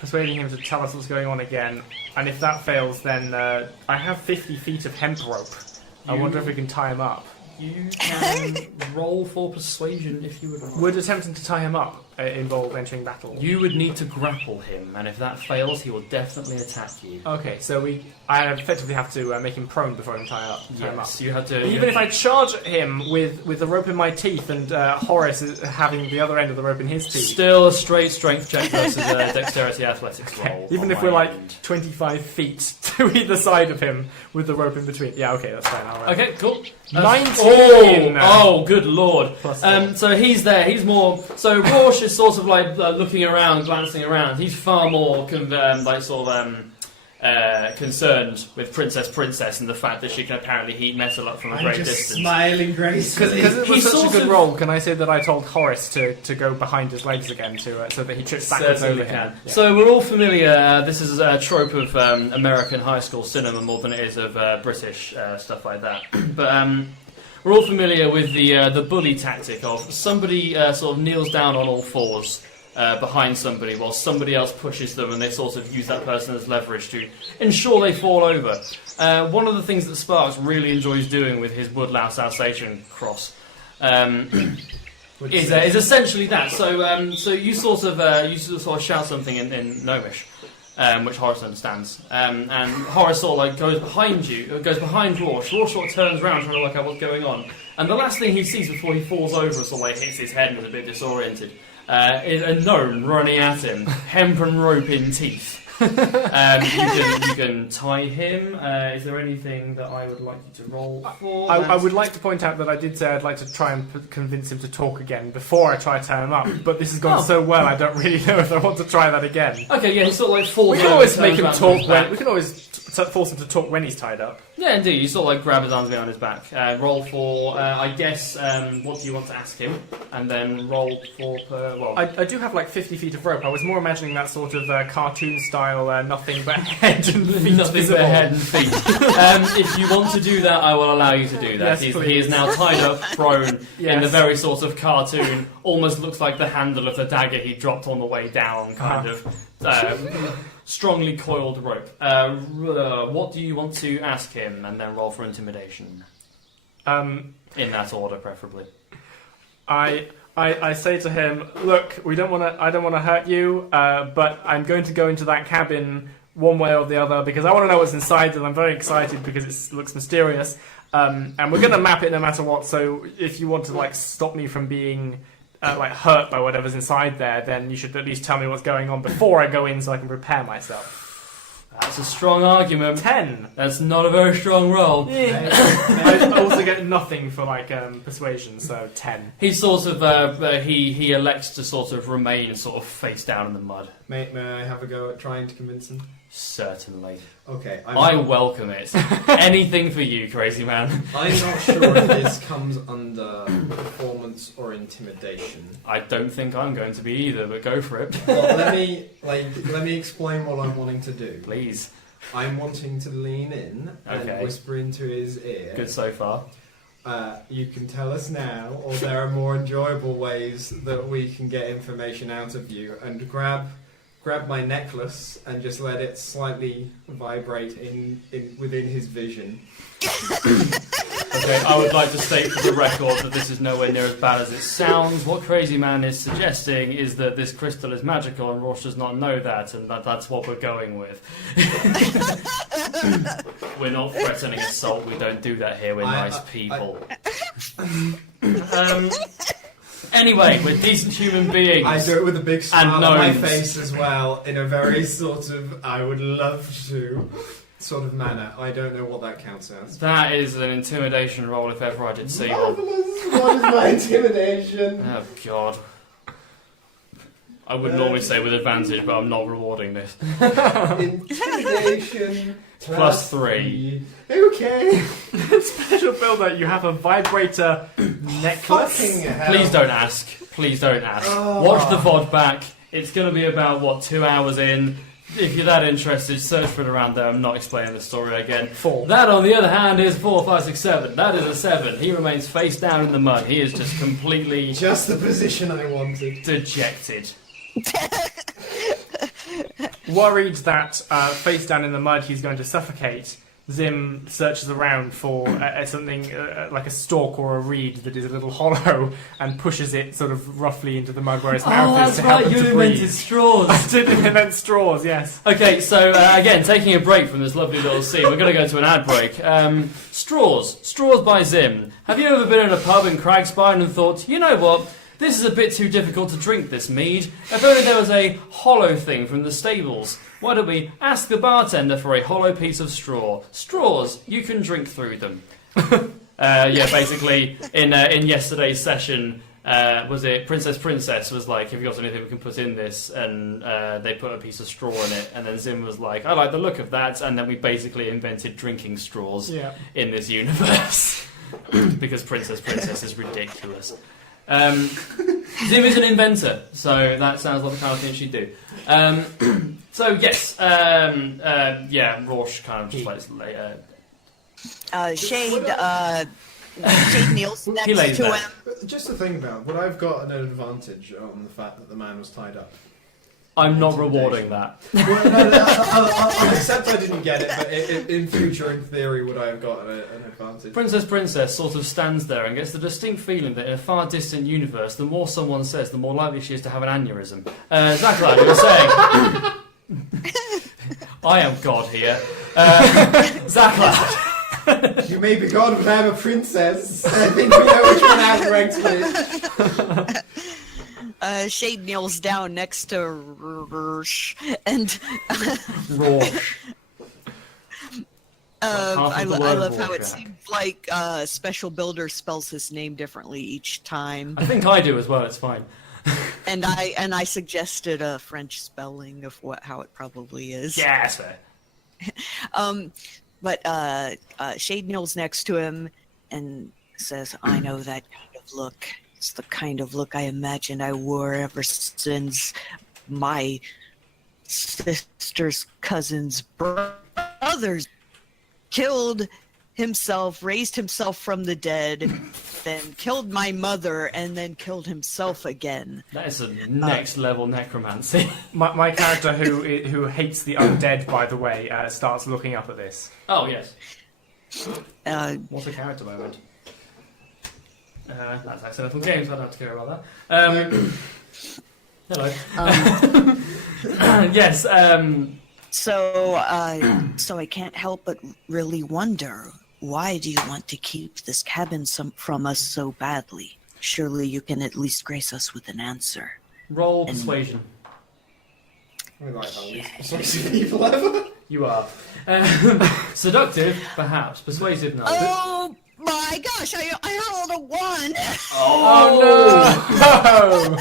to tell us what's going on again. And if that fails, then I have 50 feet of hemp rope. I wonder if we can tie him up. You can roll for persuasion if you would like. Would attempting to tie him up involve entering battle? You would need to grapple him, and if that fails, he will definitely attack you. Okay, so I effectively have to make him prone before I can tie him up. Yes, you have to. Even if I charge at him with the rope in my teeth and Horace is having the other end of the rope in his teeth. Still a straight strength check versus a dexterity athletics roll. Even on if my we're like end. 25 feet to either side of him with the rope in between. Yeah, okay, that's fine. All right. Okay, cool. 19! Oh, good lord. Plus four. So he's there. He's more. So Rorsch is sort of like looking around, glancing around. He's far more concerned with Princess and the fact that she can apparently heat metal up from a I'm great just distance. smiling gracefully. Because it was He's such a sort good of- roll, can I say that I told Horace to go behind his legs again so that he trips backwards Certainly over can. him? Yeah. So we're all familiar. This is a trope of American high school cinema more than it is of British stuff like that. But we're all familiar with the bully tactic of somebody sort of kneels down on all fours behind somebody while somebody else pushes them, and they sort of use that person as leverage to ensure they fall over. One of the things that Sparks really enjoys doing with his Woodlouse Alsatian cross is essentially that. So you sort of shout something in Gnomish, which Horace understands, and Horace sort of like goes behind Rorsch. Rorsch sort of turns around trying to work out what's going on, and the last thing he sees before he falls over, sort of like hits his head and is a bit disoriented, is a gnome running at him, hemp and rope in teeth. You can tie him. Is there anything that I would like you to roll for? I would like to point out that I did say I'd like to try and convince him to talk again before I try to tie him up, but this has gone so well I don't really know if I want to try that again. Okay, yeah, he sort of like falls We can over, always turns make him around, talk moves back. we can always force him to talk when he's tied up. Yeah, indeed. You sort of like grab his arms behind his back. Roll for, I guess, what do you want to ask him? And then roll for, I do have like 50 feet of rope. I was more imagining that sort of cartoon style, nothing but head and feet nothing visible. but head and feet. If you want to do that, I will allow you to do that. Yes, He please. is now tied up, prone, in Yes. the very sort of cartoon, almost looks like the handle of the dagger he dropped on the way down, kind of strongly coiled rope. What do you want to ask him? And then roll for intimidation. In that order, preferably. I say to him, look, I don't want to hurt you, but I'm going to go into that cabin one way or the other because I want to know what's inside, and I'm very excited because it looks mysterious. And we're going to map it no matter what. So if you want to like stop me from being like hurt by whatever's inside there, then you should at least tell me what's going on before I go in, so I can prepare myself. That's a strong argument. 10. That's not a very strong roll. Yeah. I also get nothing for like persuasion, so 10. He sort of he elects to sort of remain sort of face down in the mud. May I have a go at trying to convince him? Certainly. Okay. I welcome it. Anything for you, crazy man. I'm not sure if this comes under performance or intimidation. I don't think I'm going to be either, but go for it. Well, let me explain what I'm wanting to do. Please. I'm wanting to lean in and whisper into his ear. Good so far. You can tell us now, or there are more enjoyable ways that we can get information out of you. And grab my necklace and just let it slightly vibrate in within his vision. Okay, I would like to state for the record that this is nowhere near as bad as it sounds. What Crazy Man is suggesting is that this crystal is magical and Roche does not know that, and that's what we're going with. We're not threatening assault, we don't do that here, we're nice people. Anyway, we're decent human beings. I do it with a big smile on my gnomes. face as well, in a very sort of, I would love to sort of manner. I don't know what that counts as. That is an intimidation roll if ever I did see one. Marvelous! What is my intimidation? Oh, God. I would normally say with advantage, but I'm not rewarding this. Intimidation Plus 3. Okay. Special builder, you have a vibrator necklace. Fucking hell. Please don't ask. Please don't ask. Watch the VOD back. It's going to be about, 2 hours in. If you're that interested, search for it around there. I'm not explaining the story again. 4. That, on the other hand, is 4, 5, 6, 7. That is a 7. He remains face down in the mud. He is just completely... Just the position I wanted. Dejected. Worried that face down in the mud he's going to suffocate, Zim searches around for something like a stalk or a reed that is a little hollow and pushes it sort of roughly into the mud where his mouth is to help him to breathe. straws. I did invent straws, yes. Okay, so again, taking a break from this lovely little scene, we're going to go to an ad break. Straws. Straws by Zim. Have you ever been in a pub in Cragspine and thought, you know what? This is a bit too difficult to drink, this mead. If only there was a hollow thing from the stables. Why don't we ask the bartender for a hollow piece of straw? Straws, you can drink through them. Basically, in yesterday's session, was it Princess was like, have you got anything we can put in this? And they put a piece of straw in it. And then Zim was like, I like the look of that. And then we basically invented drinking straws in this universe. Because Princess is ridiculous. Zim is an inventor, so that sounds like the kind of thing she'd do. So yes, Roche kind of just like Shade kneels next He lays to there. him. Just to think about, would I have got an advantage on the fact that the man was tied up? I'm not rewarding that. Well, no, except I didn't get it, but in future, in theory, would I have got an advantage? Princess sort of stands there and gets the distinct feeling that in a far distant universe, the more someone says, the more likely she is to have an aneurysm. ZaCloud, you were saying... I am God here. ZaCloud. You may be God, but I'm a princess. I think we know which one outranks which. Shade kneels down next to Roche, and Roche. I love how it seems like Special Builder spells his name differently each time. I think I do as well, it's fine. And I suggested a French spelling of how it probably is. Yeah, that's fair. But Shade kneels next to him and says, I know that kind of look. It's the kind of look I imagine I wore ever since my sister's cousin's brothers killed himself, raised himself from the dead, then killed my mother, and then killed himself again. That is a next level necromancy. My character, who hates the undead, by the way, starts looking up at this. Oh, yes. Uh, What a character moment. That's accidental games. I don't have to care about that. Hello. Yes. So I can't help but really wonder, why do you want to keep this cabin from us so badly? Surely you can at least grace us with an answer. Roll persuasion. We like our least persuasive people ever. You are. Seductive, perhaps. Persuasive, no. Oh my gosh, I rolled a 1. Oh no!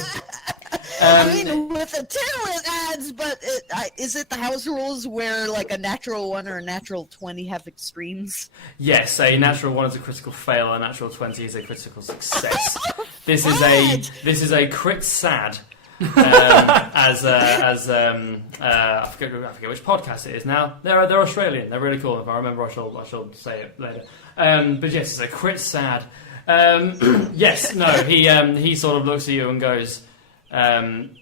I mean, with a 2 it adds, but is it the house rules where like a natural 1 or a natural 20 have extremes? Yes, a natural 1 is a critical fail, a natural 20 is a critical success. This is a crit sad. I forget which podcast it is now. They're Australian. They're really cool. If I remember, I shall say it later. But yes, it's a crit sad. Yes, no. He sort of looks at you and goes, "Hang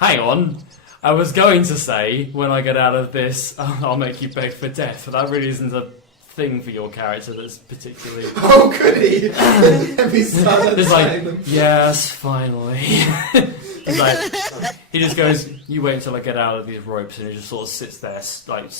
on. I was going to say when I get out of this, I'll make you beg for death, but that really isn't a thing for your character that's particularly." Oh, goody! Let me start It's like, them. yes, finally. It's like, he just goes, "You wait until I get out of these ropes," and he just sort of sits there, like